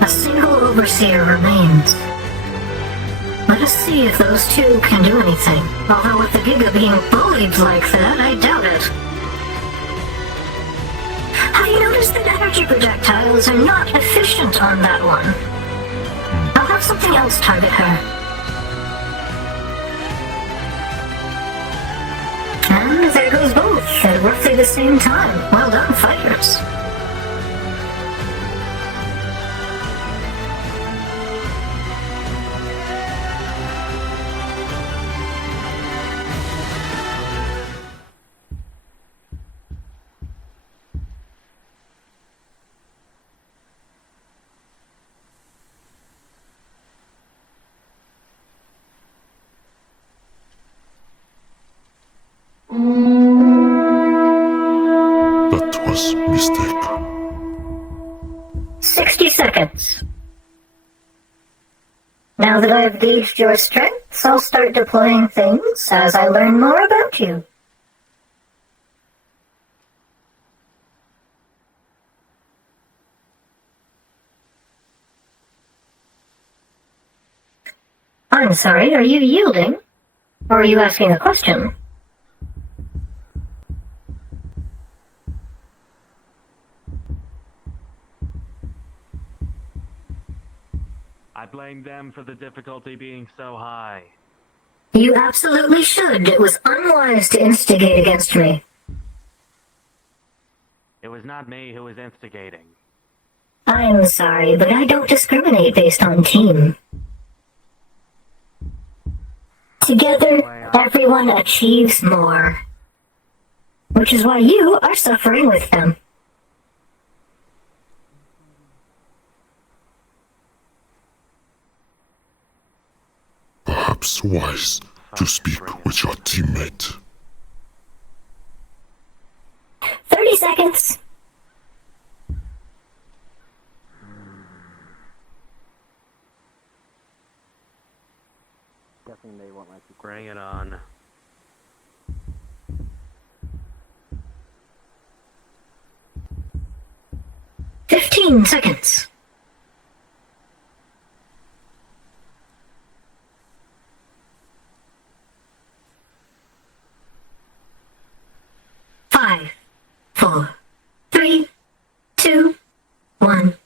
A single overseer remains. Let us see if those two can do anything. Although with the Giga being bullied like that, I doubt it. Have you noticed that energy projectiles are not efficient on that one? I'll have something else target her. And there goes both at roughly the same time. Well done, fighters. That was mistake. 60 seconds. Now that I've gauged your strengths, I'll start deploying things as I learn more about you. I'm sorry, are you yielding? Or are you asking a question? I blame them for the difficulty being so high. You absolutely should. It was unwise to instigate against me. It was not me who was instigating. I'm sorry, but I don't discriminate based on team. Together, everyone achieves more. Which is why you are suffering with them. Perhaps wise to speak with your teammate. 30 seconds. Guessing they won't like to bring it on. Fifteen seconds. Five, 4, 3, 2, 1.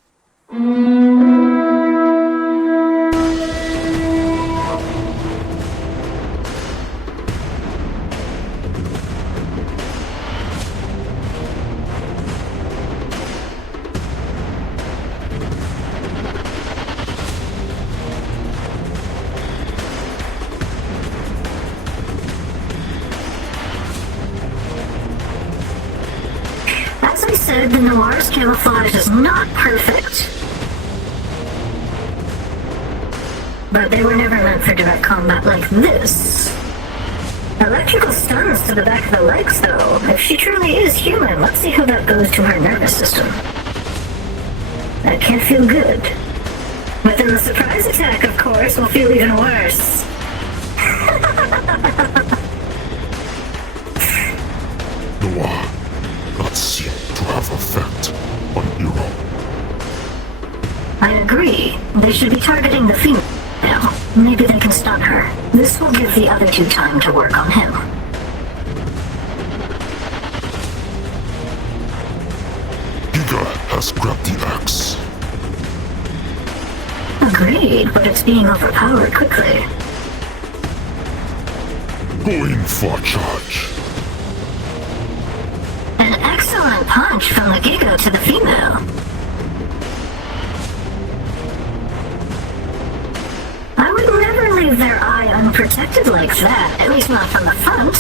As I said, the Noir's camouflage is not perfect. But they were never meant for direct combat like this. Electrical stuns to the back of the legs, though. If she truly is human, let's see how that goes to her nervous system. That can't feel good. But then the surprise attack, of course, will feel even worse. Noir not seem to have effect on Hero. I agree. They should be targeting the female. Maybe they can stun her. This will give the other two time to work on him. Giga has grabbed the axe. Agreed, but it's being overpowered quickly. Going for charge. An excellent punch from the Giga to the female. I would never leave their eye unprotected like that, at least not from the front.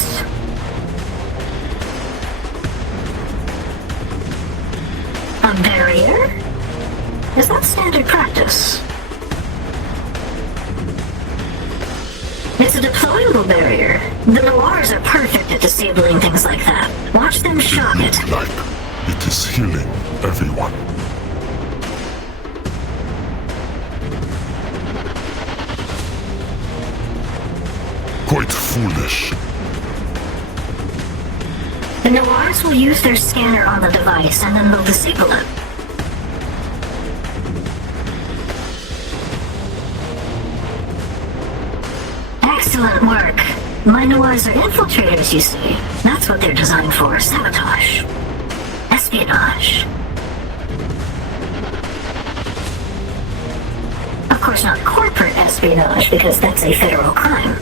A barrier? Is that standard practice? It's a deployable barrier. The Noirs are perfect at disabling things like that. Watch them shock it. Like it is healing everyone. Quite foolish. The Noirs will use their scanner on the device, and then they'll disable it. Excellent work. My Noirs are infiltrators, you see. That's what they're designed for. Sabotage. Espionage. Of course, not corporate espionage, because that's a federal crime.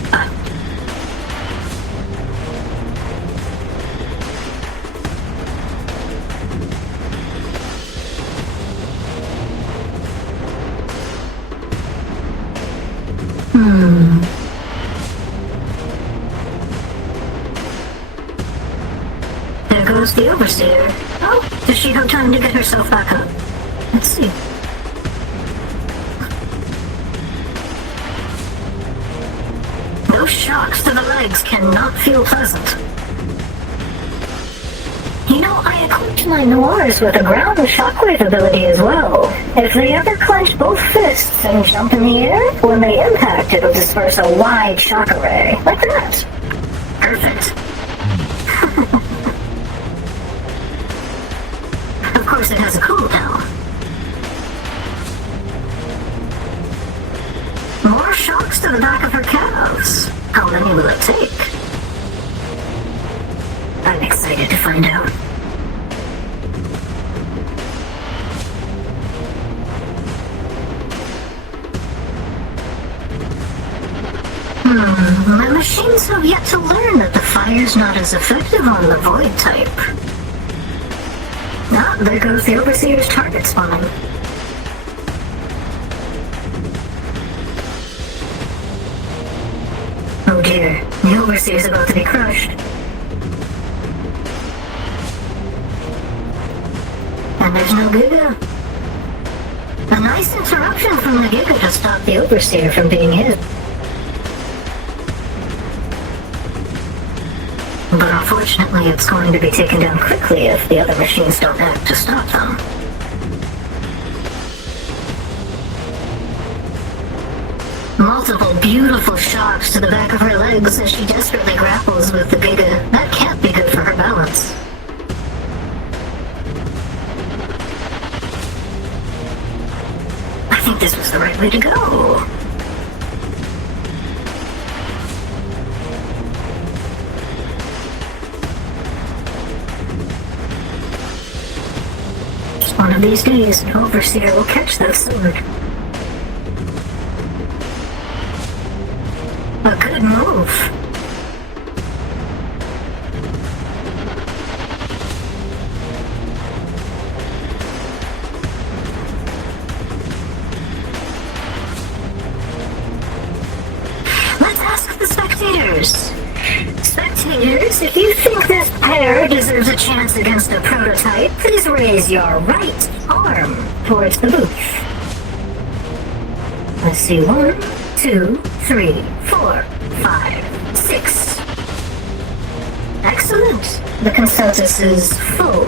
There goes the Overseer. Oh, does she have time to get herself back up? Let's see. Those shocks to the legs cannot feel pleasant. You know, I equipped my Noirs with a ground shockwave ability as well. If they ever clench both fists and jump in the air, when they impact, it'll disperse a wide shock array. Like that. Perfect. Of course, it has a cooldown. More shocks to the back of her calves. How many will it take? I'm excited to find out. My machines have yet to learn that the fire's not as effective on the void type. Ah, there goes the Overseer's target spawning. Oh dear, the Overseer's about to be crushed. And there's no Giga. A nice interruption from the Giga to stop the Overseer from being hit. But unfortunately, it's going to be taken down quickly if the other machines don't act to stop them. Multiple beautiful shocks to the back of her legs as she desperately grapples with the Giga. That can't be good for her balance. I think this was the right way to go. One of these days, an Overseer will catch that sword. A good move. Let's ask the spectators. Spectators, if you think this pair deserves a chance against a prototype, please raise your right arm towards the booth. Let's see, 1, 2, 3, 4, 5, 6. Excellent. The consensus is full.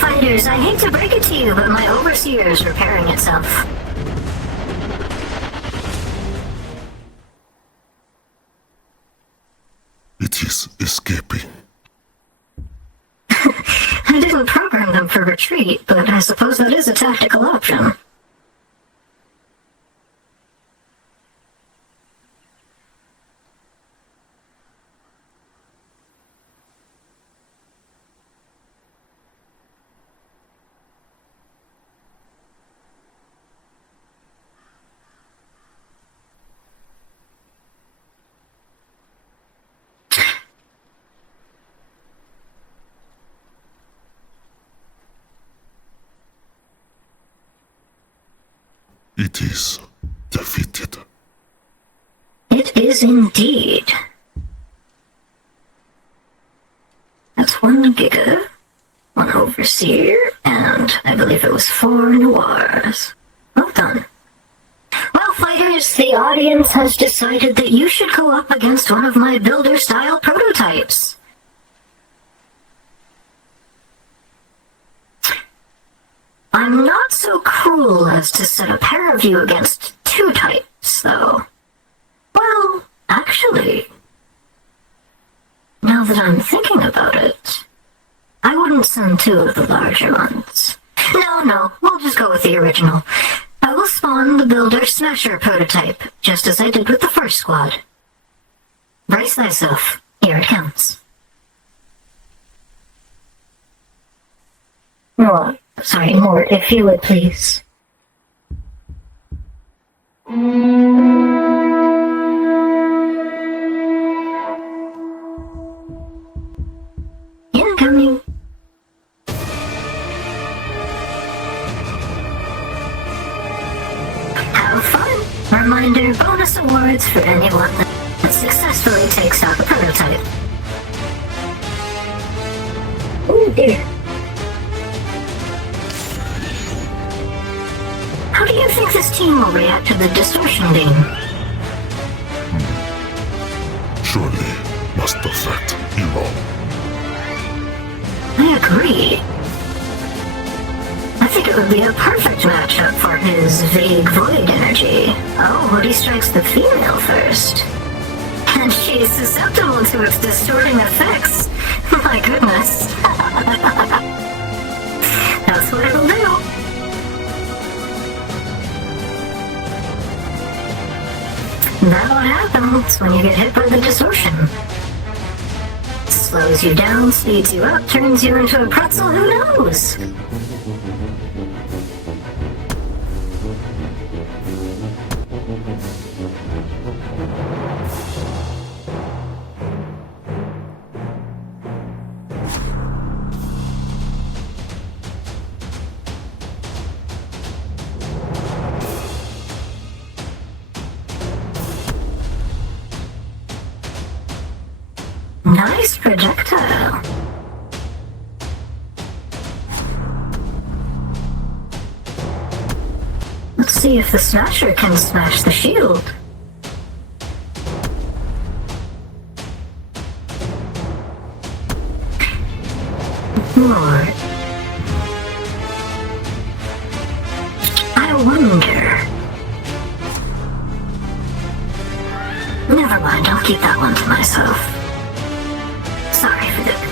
Fighters, I hate to break it to you, but my Overseer is repairing itself. I didn't program them for retreat, but I suppose that is a tactical option. It is defeated. It is indeed. That's 1 Giga, 1 Overseer, and I believe it was 4 Noirs. Well done. Well, fighters, the audience has decided that you should go up against one of my builder-style prototypes. I'm not so cruel as to set a pair of you against 2 types, though. Well, actually, now that I'm thinking about it, I wouldn't send 2 of the larger ones. No, we'll just go with the original. I will spawn the Builder Smasher prototype, just as I did with the first squad. Brace thyself. Here it comes. More, if you would, please. Incoming. Have fun. Reminder, bonus awards for anyone that successfully takes out a prototype. Oh dear. How do you think this team will react to the distortion beam? Surely must affect Hero. I agree. I think it would be a perfect matchup for his vague void energy. Oh, but he strikes the female first. And she's susceptible to its distorting effects. My goodness. That's what it'll do. That's what happens when you get hit by the distortion. Slows you down, speeds you up, turns you into a pretzel, who knows? Nice projectile. Let's see if the Smasher can smash the shield. More. I wonder. Never mind, I'll keep that one to myself. Sorry for that.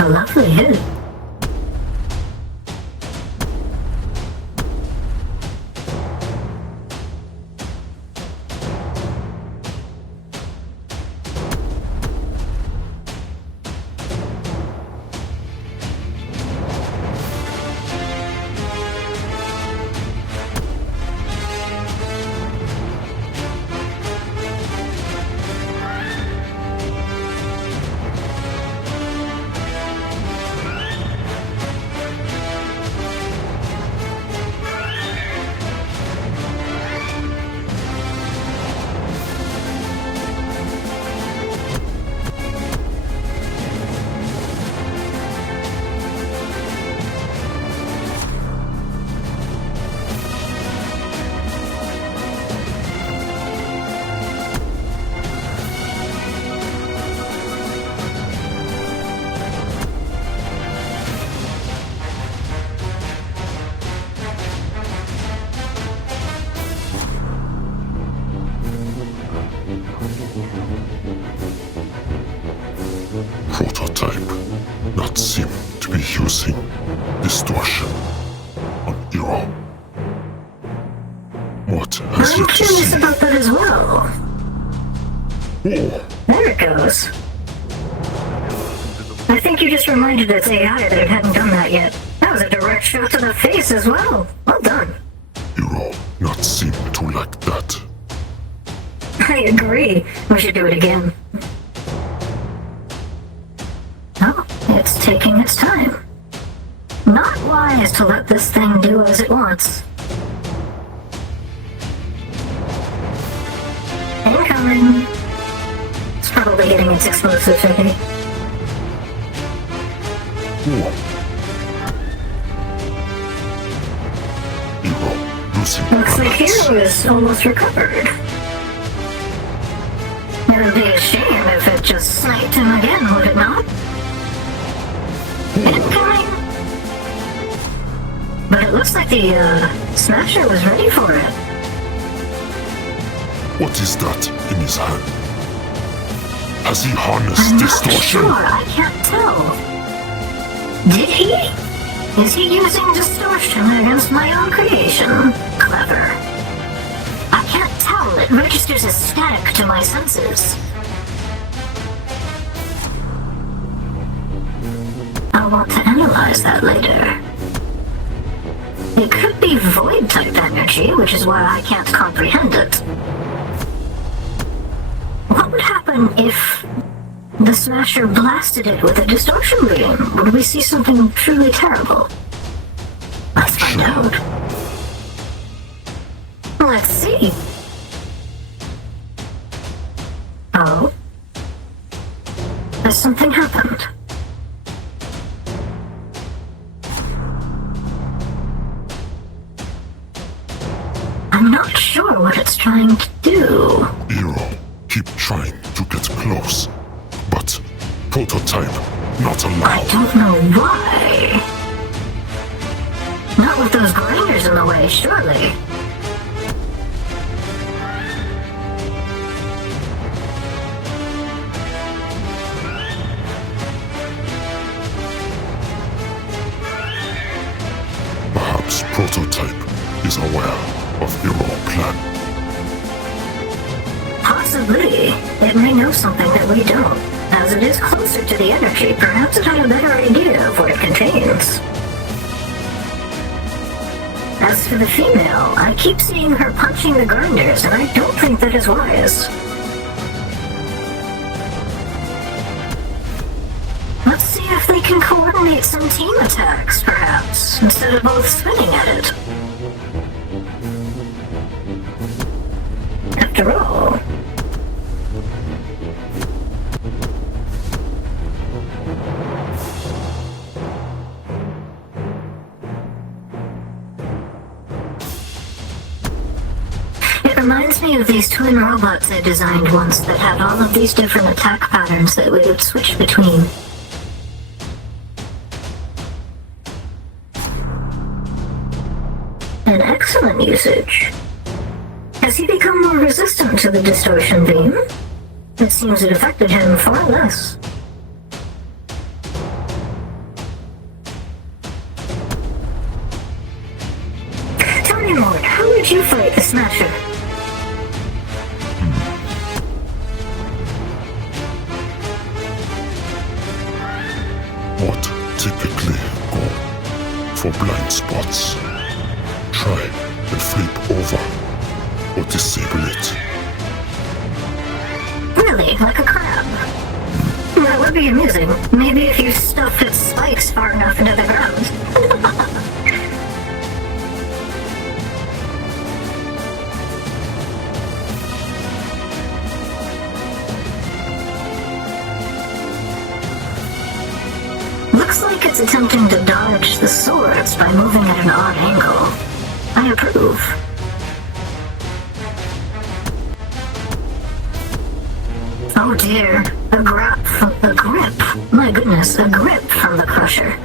A lovely hit. There it goes. I think you just reminded its AI that it hadn't done that yet. That was a direct shot to the face as well. Well done. Hero, not seem to like that. I agree. We should do it again. Oh, it's taking its time. Not wise to let this thing do as it wants. Incoming. It's probably getting its explosives ready. Looks like Hero is almost recovered. It would be a shame if it just sniped him again, would it not? Incoming! But it looks like the, Smasher was ready for it. What is that in his hand? Has he harnessed I'm distortion? not sure, I can't tell. Did he? Is he using distortion against my own creation? Clever. I can't tell, it registers as static to my senses. I'll want to analyze that later. It could be void-type energy, which is why I can't comprehend it. What would happen if the Smasher blasted it with a distortion beam? Would we see something truly terrible? Let's find out. Let's see. Oh? Has something happened? I'm not sure what it's trying to do. Hero, keep trying to get close. But prototype not allowed. I don't know why. Not with those grinders in the way, surely. Perhaps prototype is aware of Hero plan. Possibly. It may know something that we don't. As it is closer to the energy, perhaps it had a better idea of what it contains. As for the female, I keep seeing her punching the grinders, and I don't think that is wise. Let's see if they can coordinate some team attacks, perhaps, instead of both swinging at it. After all... It reminds me of these twin robots I designed once that had all of these different attack patterns that we would switch between. An excellent usage. Has he become more resistant to the distortion beam? It seems it affected him far less. Tell me more, how would you fight the Smasher? What typically go for blind spots? Try and flip over or disable it. Really, like a crab? That would be amusing. Maybe if you stuffed its spikes far enough into the ground. Looks like it's attempting to dodge the swords by moving at an odd angle. I approve. Oh dear, a grip. My goodness, a grip from the Crusher.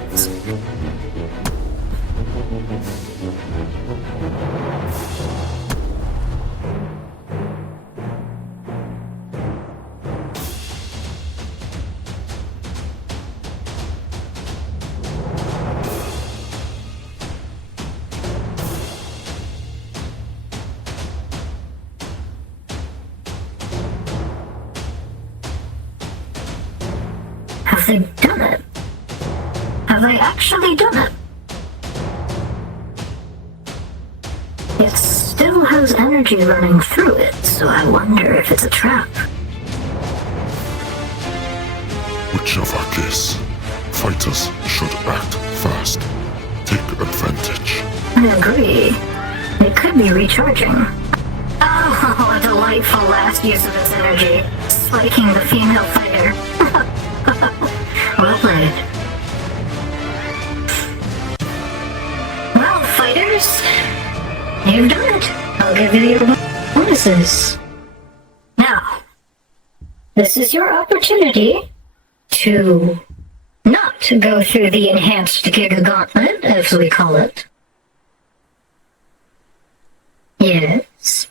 Have they done it? Have they actually done it? It still has energy running through it, so I wonder if it's a trap. Whichever case, fighters should act fast. Take advantage. I agree. It could be recharging. Oh, a delightful last use of its energy. Spiking the female fighter. Well played. Well, fighters, you've done it. I'll give you your bonuses. Now, this is your opportunity to not go through the enhanced Giga Gauntlet, as we call it. Yes.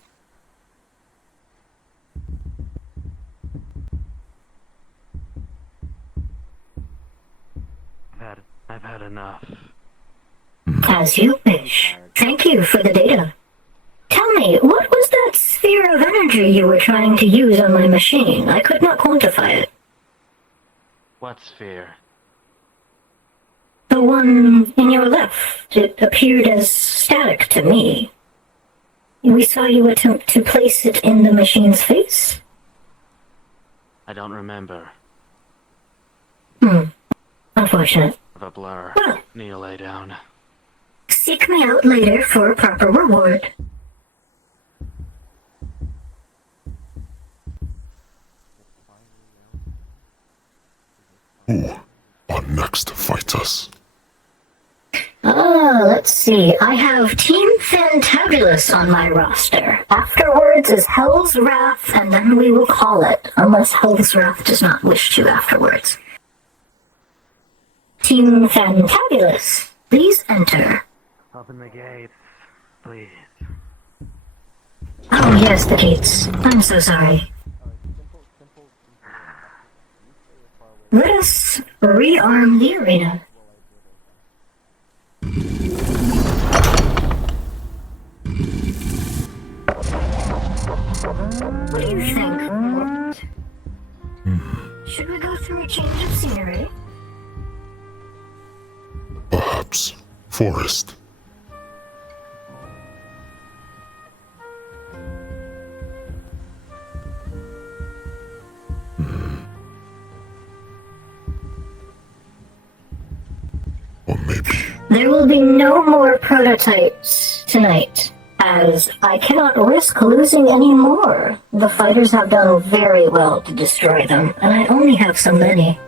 I've had enough. As you wish. Thank you for the data. Tell me, what was that sphere of energy you were trying to use on my machine? I could not quantify it. What sphere? The one in your left. It appeared as static to me. We saw you attempt to place it in the machine's face? I don't remember. Unfortunate. Of a blur. Well. Kneel lay down. Seek me out later for a proper reward. Who are next fighters? Let's see. I have Team Fantabulous on my roster. Afterwards is Hell's Wrath, and then we will call it, unless Hell's Wrath does not wish to afterwards. Team Fantabulous, please enter. Open the gates, please. Oh yes, the gates. I'm so sorry. Let us rearm the arena. What do you think? Should we go through a change of scenery? Perhaps forest. Or maybe. There will be no more prototypes tonight, as I cannot risk losing any more. The fighters have done very well to destroy them, and I only have so many.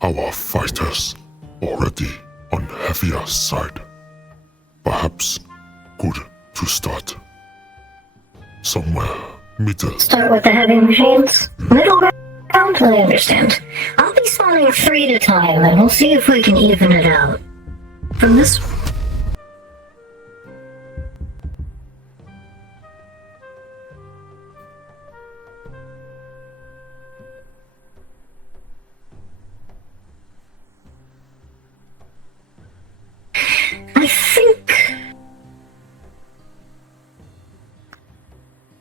Our fighters already on heavier side. Perhaps good to start somewhere middle. Start with the heavy machines. Middle ground, I understand. I'll be spawning 3 at a time, and we'll see if we can even it out. From this...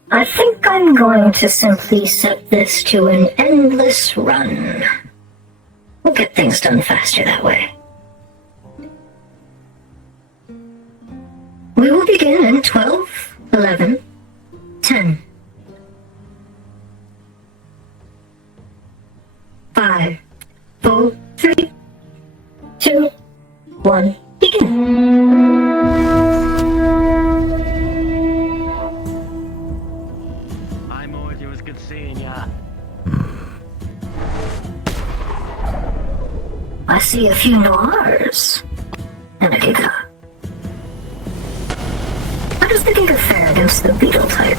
I think I'm going to simply set this to an endless run. We'll get things done faster that way. We will begin in 12, 11, 10. 5, 4, 3, 2, 1, begin. I'm more to was good seeing ya. I see a few noirs. And a Giga. How does the Giga fare against the beetle type?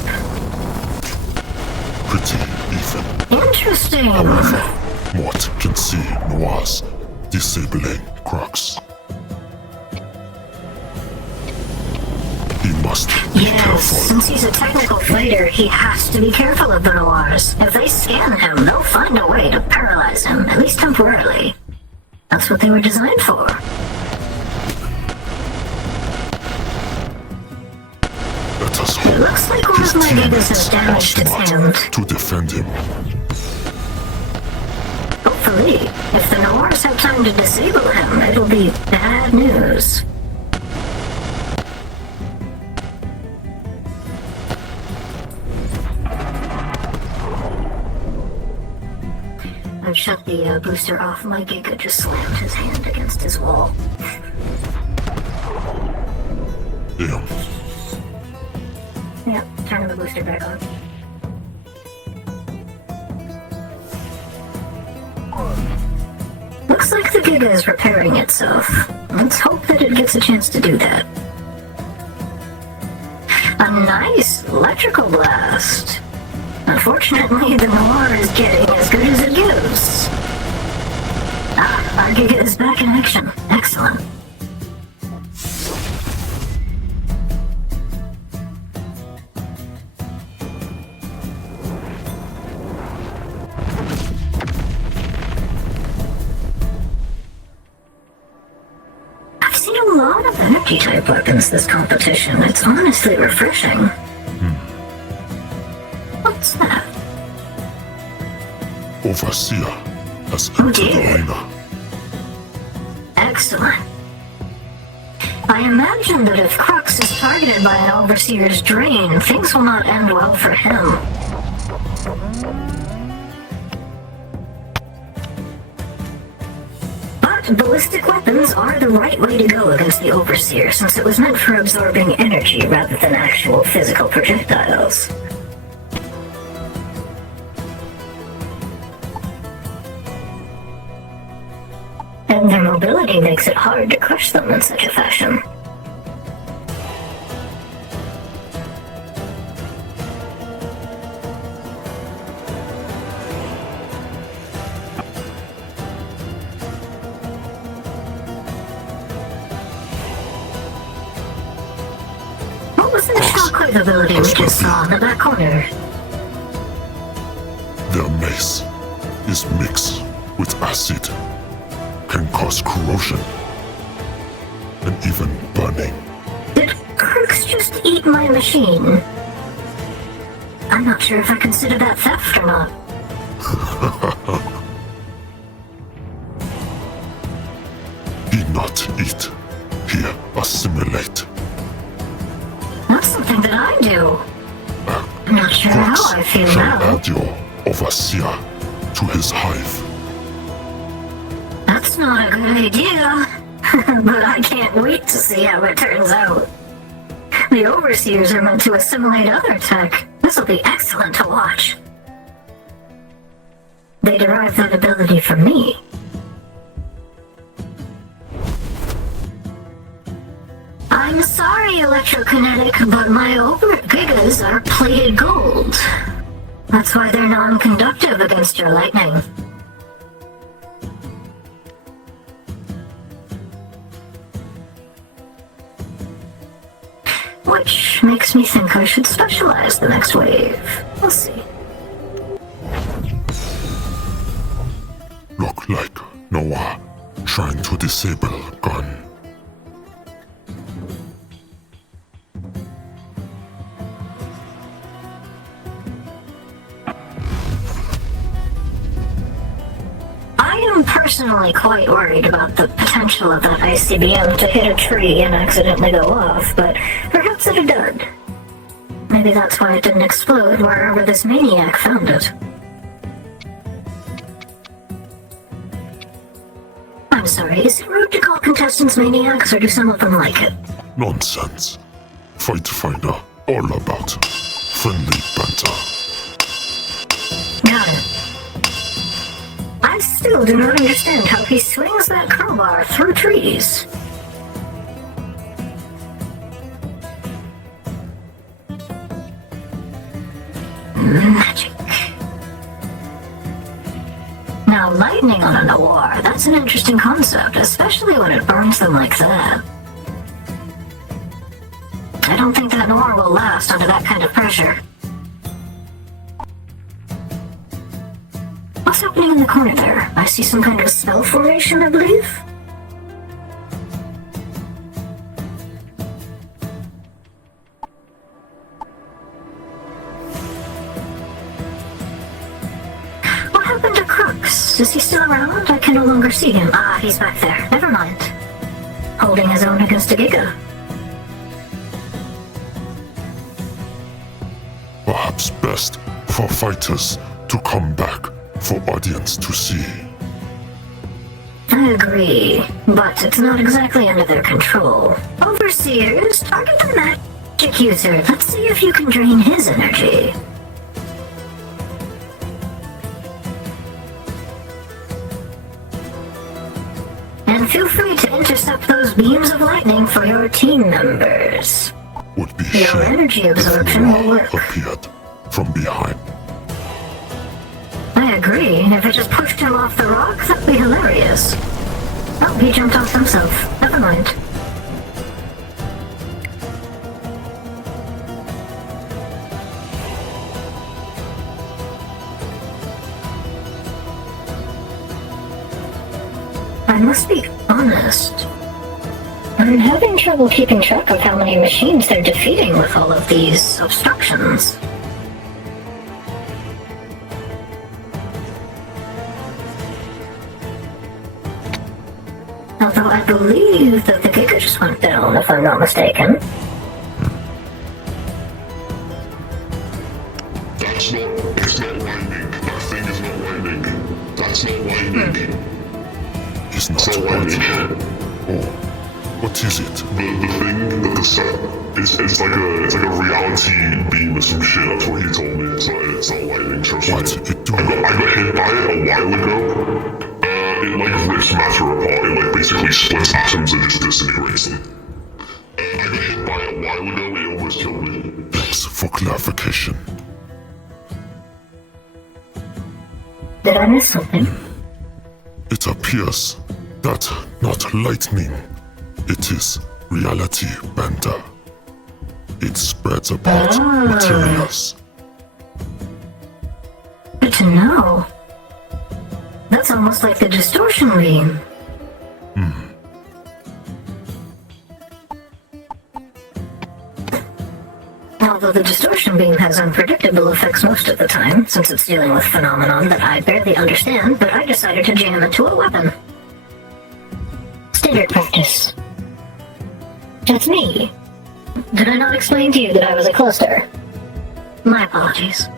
Pretty even. Interesting. However, Mort can see Noir's disabling crux. He must be careful. Since he's a technical fighter, he has to be careful of the Noirs. If they scan him, they'll find a way to paralyze him, at least temporarily. That's what they were designed for. Let us hope It looks like one of my Gigas has damaged its hand. to defend him. Hopefully, if the Noirs have time to disable him, it'll be bad news. I've shut the booster off. My Giga just slammed his hand against his wall. Yeah. Yep, turning the booster back on. Looks like the Giga is repairing itself. Let's hope that it gets a chance to do that. A nice electrical blast. Unfortunately, the Noir is getting as good as it gives. Ah, our Giga is back in action. Excellent. I've seen a lot of energy-type weapons this competition. It's honestly refreshing. What's that? Overseer has entered the arena. Excellent. I imagine that if Crux is targeted by an Overseer's drain, things will not end well for him. But ballistic weapons are the right way to go against the Overseer, since it was meant for absorbing energy rather than actual physical projectiles. And their mobility makes it hard to crush them in such a fashion. What was the shockwave ability we just saw in the back corner? Their mace is mixed with acid. Can cause corrosion and even burning. Did Crux just eat my machine? I'm not sure if I consider that theft or not. He not eat, he assimilate. That's something that I do. I'm not sure how I feel shall now. add your overseer to his hive. That's not a good idea. But I can't wait to see how it turns out. The Overseers are meant to assimilate other tech. This'll be excellent to watch. They derive that ability from me. I'm sorry, Electrokinetic, but my Gigas are plated gold. That's why they're non-conductive against your lightning. Which makes me think I should specialize the next wave. We'll see. Look like Noah trying to disable gun. I am personally quite worried about the potential of that ICBM to hit a tree and accidentally go off, but perhaps it did. Maybe that's why it didn't explode wherever this maniac found it. I'm sorry, is it rude to call contestants maniacs, or do some of them like it? Nonsense. Fight Finder, all about friendly banter. still do not understand how he swings that crowbar through trees. Magic. Now, lightning on a noir, that's an interesting concept, especially when it burns them like that. I don't think that noir will last under that kind of pressure. What's happening in the corner there? I see some kind of spell formation, I believe? What happened to Crooks? Is he still around? I can no longer see him. Ah, he's back there. Never mind. Holding his own against a Giga. Perhaps best for fighters to come back for audience to see. I agree, but it's not exactly under their control. Overseers, target the magic user. Let's see if you can drain his energy. And feel free to intercept those beams of lightning for your team members. Would be Your shame energy if absorption will Noir work. appeared from behind. I agree. If it just pushed him off the rock, that'd be hilarious. Oh, he jumped off himself. Never mind. I must be honest. I'm having trouble keeping track of how many machines they're defeating with all of these obstructions. Although I believe that the Giga just went down, if I'm not mistaken. That's not, it's not lightning. That thing is not lightning. That's not lightning. It's not lightning. Oh, what is it? The thing that the set, it's like a reality beam or some shit. That's what he told me. It's not lightning. Trust me. What's it doing? I got hit by it a while ago. It like rips matter apart. It like basically splits atoms and just disintegrates them. I got hit by it a while ago. It almost killed me. Thanks for clarification. Did I miss something? It appears that not lightning. It is reality bender. It spreads about materials. Good to know. That's almost like the distortion beam. Although the distortion beam has unpredictable effects most of the time, since it's dealing with phenomenon that I barely understand, but I decided to jam into a weapon. Standard practice. That's me. Did I not explain to you that I was a cluster? My apologies.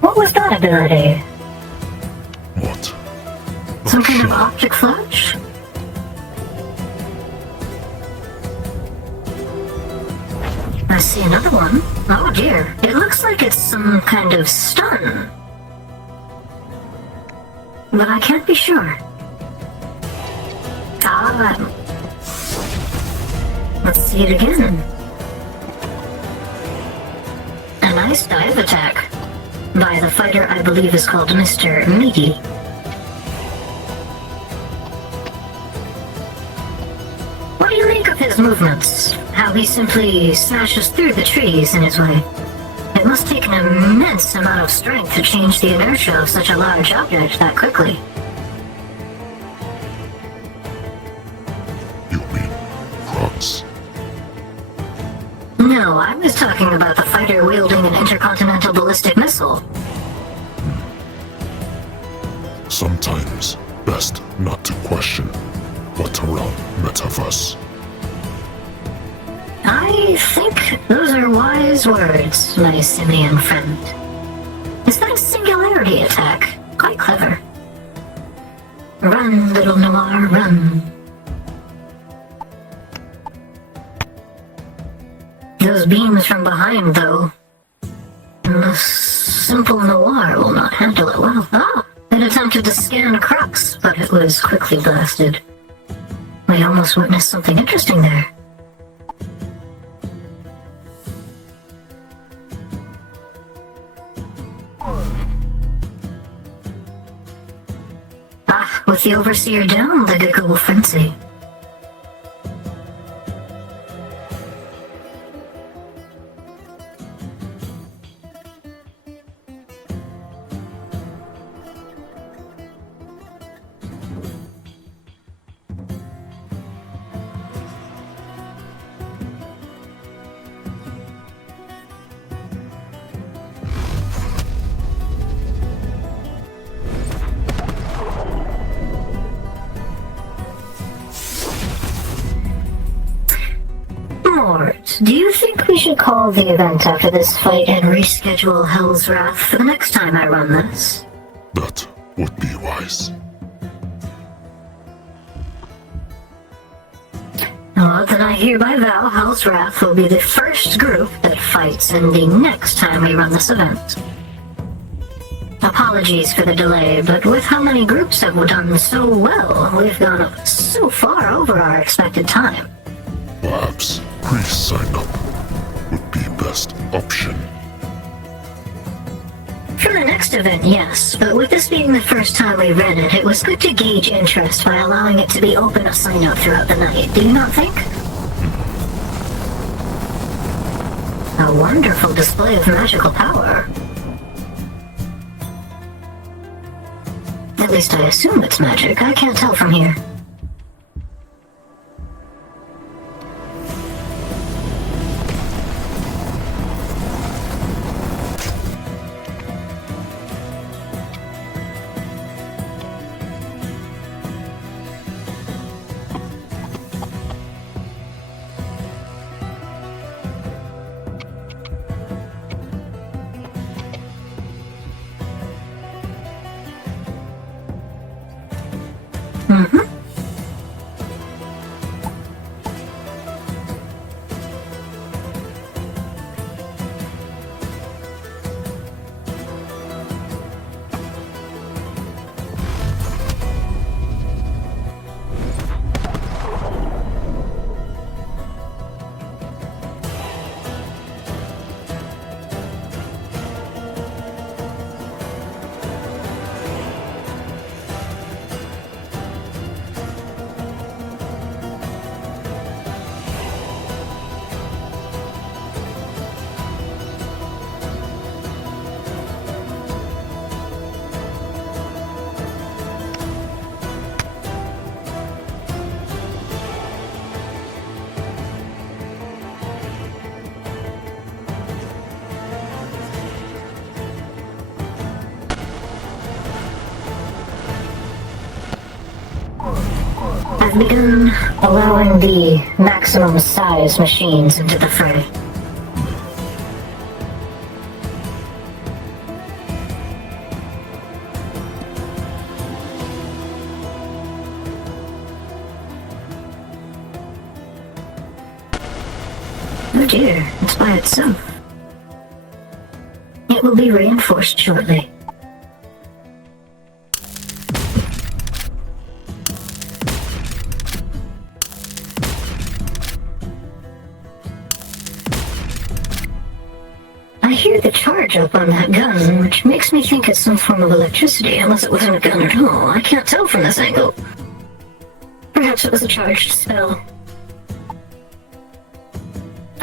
What was that ability? What? Some kind of optic flash? I see another one. Oh dear. It looks like it's some kind of stun. But I can't be sure. Ah. Let's see it again. A nice dive attack. By the fighter I believe is called Mr. Meaty. What do you think of his movements? How he simply smashes through the trees in his way. It must take an immense amount of strength to change the inertia of such a large object that quickly. Frogs. No, I was talking about the fighter wielding an intercontinental ballistic missile. Sometimes, best not to question what's around Metaverse. I think those are wise words, my simian friend. Is that a singularity attack? Quite clever. Run, little Noir, run. Those beams from behind, though. The simple Noir will not handle it well. Ah! It attempted to scan Crux, but it was quickly blasted. We almost witnessed something interesting there. Ah, with the Overseer down, the Gecko will frenzy. Mort, do you think we should call the event after this fight and reschedule Hell's Wrath for the next time I run this? That would be wise. Well, then I hereby vow Hell's Wrath will be the first group that fights in the next time we run this event. Apologies for the delay, but with how many groups have done so well, we've gone up so far over our expected time. Perhaps pre-sign up would be best option. For the next event, yes, but with this being the first time we ran it, it was good to gauge interest by allowing it to be open to sign up throughout the night, do you not think? A wonderful display of magical power. At least I assume it's magic, I can't tell from here. Mm-hmm. I've begun allowing the maximum size machines into the fray. dear, it's by itself. It will be reinforced shortly. I hear the charge up on that gun, which makes me think it's some form of electricity, unless it wasn't a gun at all. I can't tell from this angle. Perhaps it was a charged spell.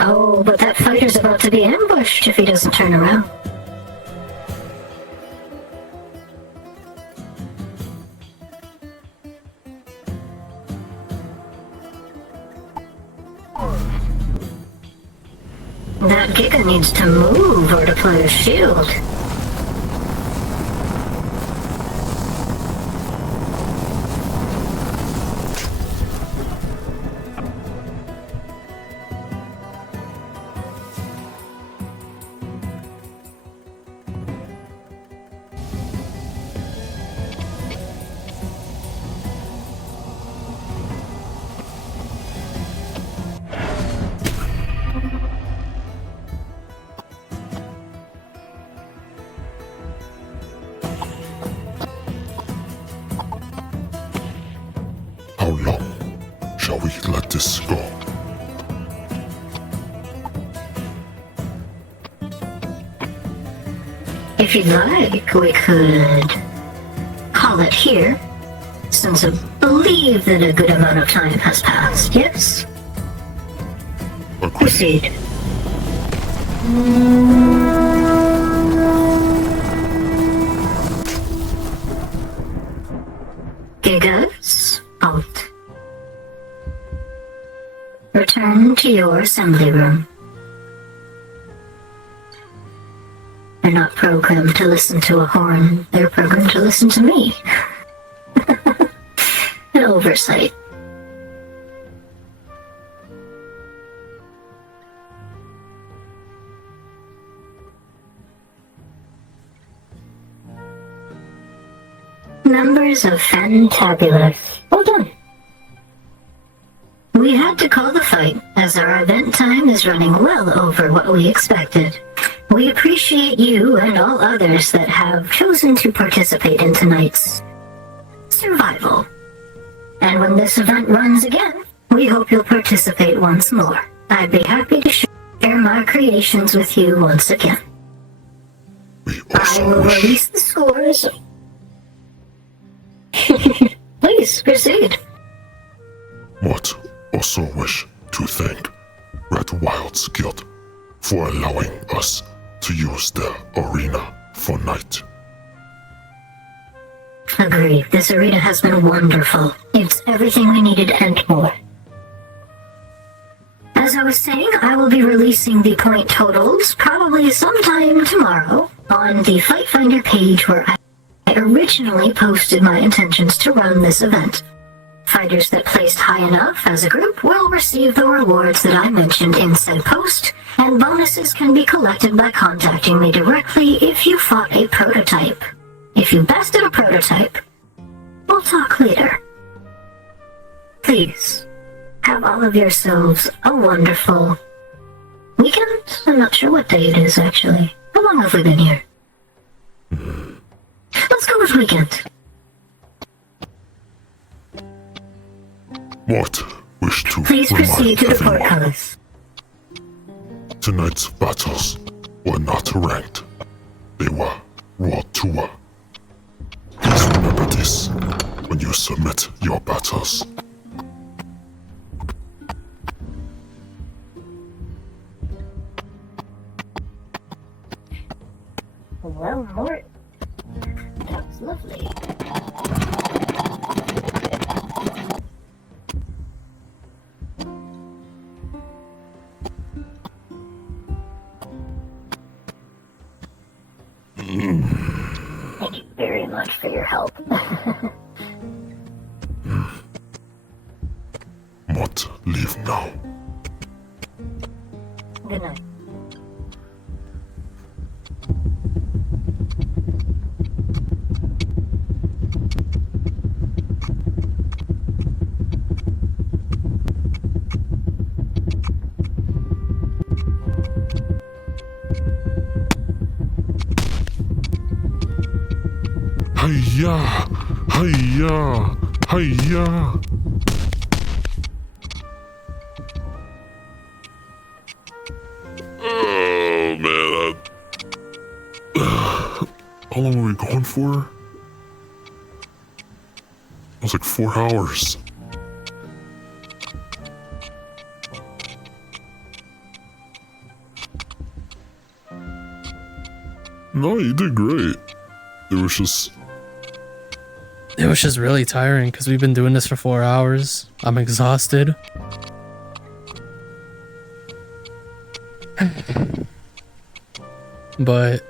Oh, but that fighter's about to be ambushed if he doesn't turn around. That Giga needs to move or deploy a shield. How long shall we let this go? If you'd like, we could call it here, since I believe that a good amount of time has passed, yes? Proceed. Gigas, out. Return to your assembly room. They're not programmed to listen to a horn, they're programmed to listen to me. An oversight. Numbers of fantabulous. Well done. We had to call the fight, as our event time is running well over what we expected. We appreciate you and all others that have chosen to participate in tonight's survival. And when this event runs again, we hope you'll participate once more. I'd be happy to share my creations with you once again. I will release the scores. Please, proceed. What also wish to thank Red Wild's Guild for allowing us to use the arena for night. Agreed. This arena has been wonderful. It's everything we needed and more. As I was saying, I will be releasing the point totals probably sometime tomorrow on the Fight Finder page where I originally posted my intentions to run this event. Fighters that placed high enough as a group will receive the rewards that I mentioned in said post, and bonuses can be collected by contacting me directly if you fought a prototype. If you bested a prototype, we'll talk later. Please, have all of yourselves a wonderful weekend? I'm not sure what day it is, actually. How long have we been here? Let's go with weekend. What wish to Please remind proceed to the everyone, portcullis. tonight's battles were not ranked. They were raw tour. Please remember this when you submit your battles. Well, Mort, that was lovely. Thank you very much for your help. Mott, leave now. Good night. Hiya! Hiya! Hiya! Oh man, how long were we going for? It was like 4 hours. No, you did great. It was just really tiring because we've been doing this for 4 hours. I'm exhausted. But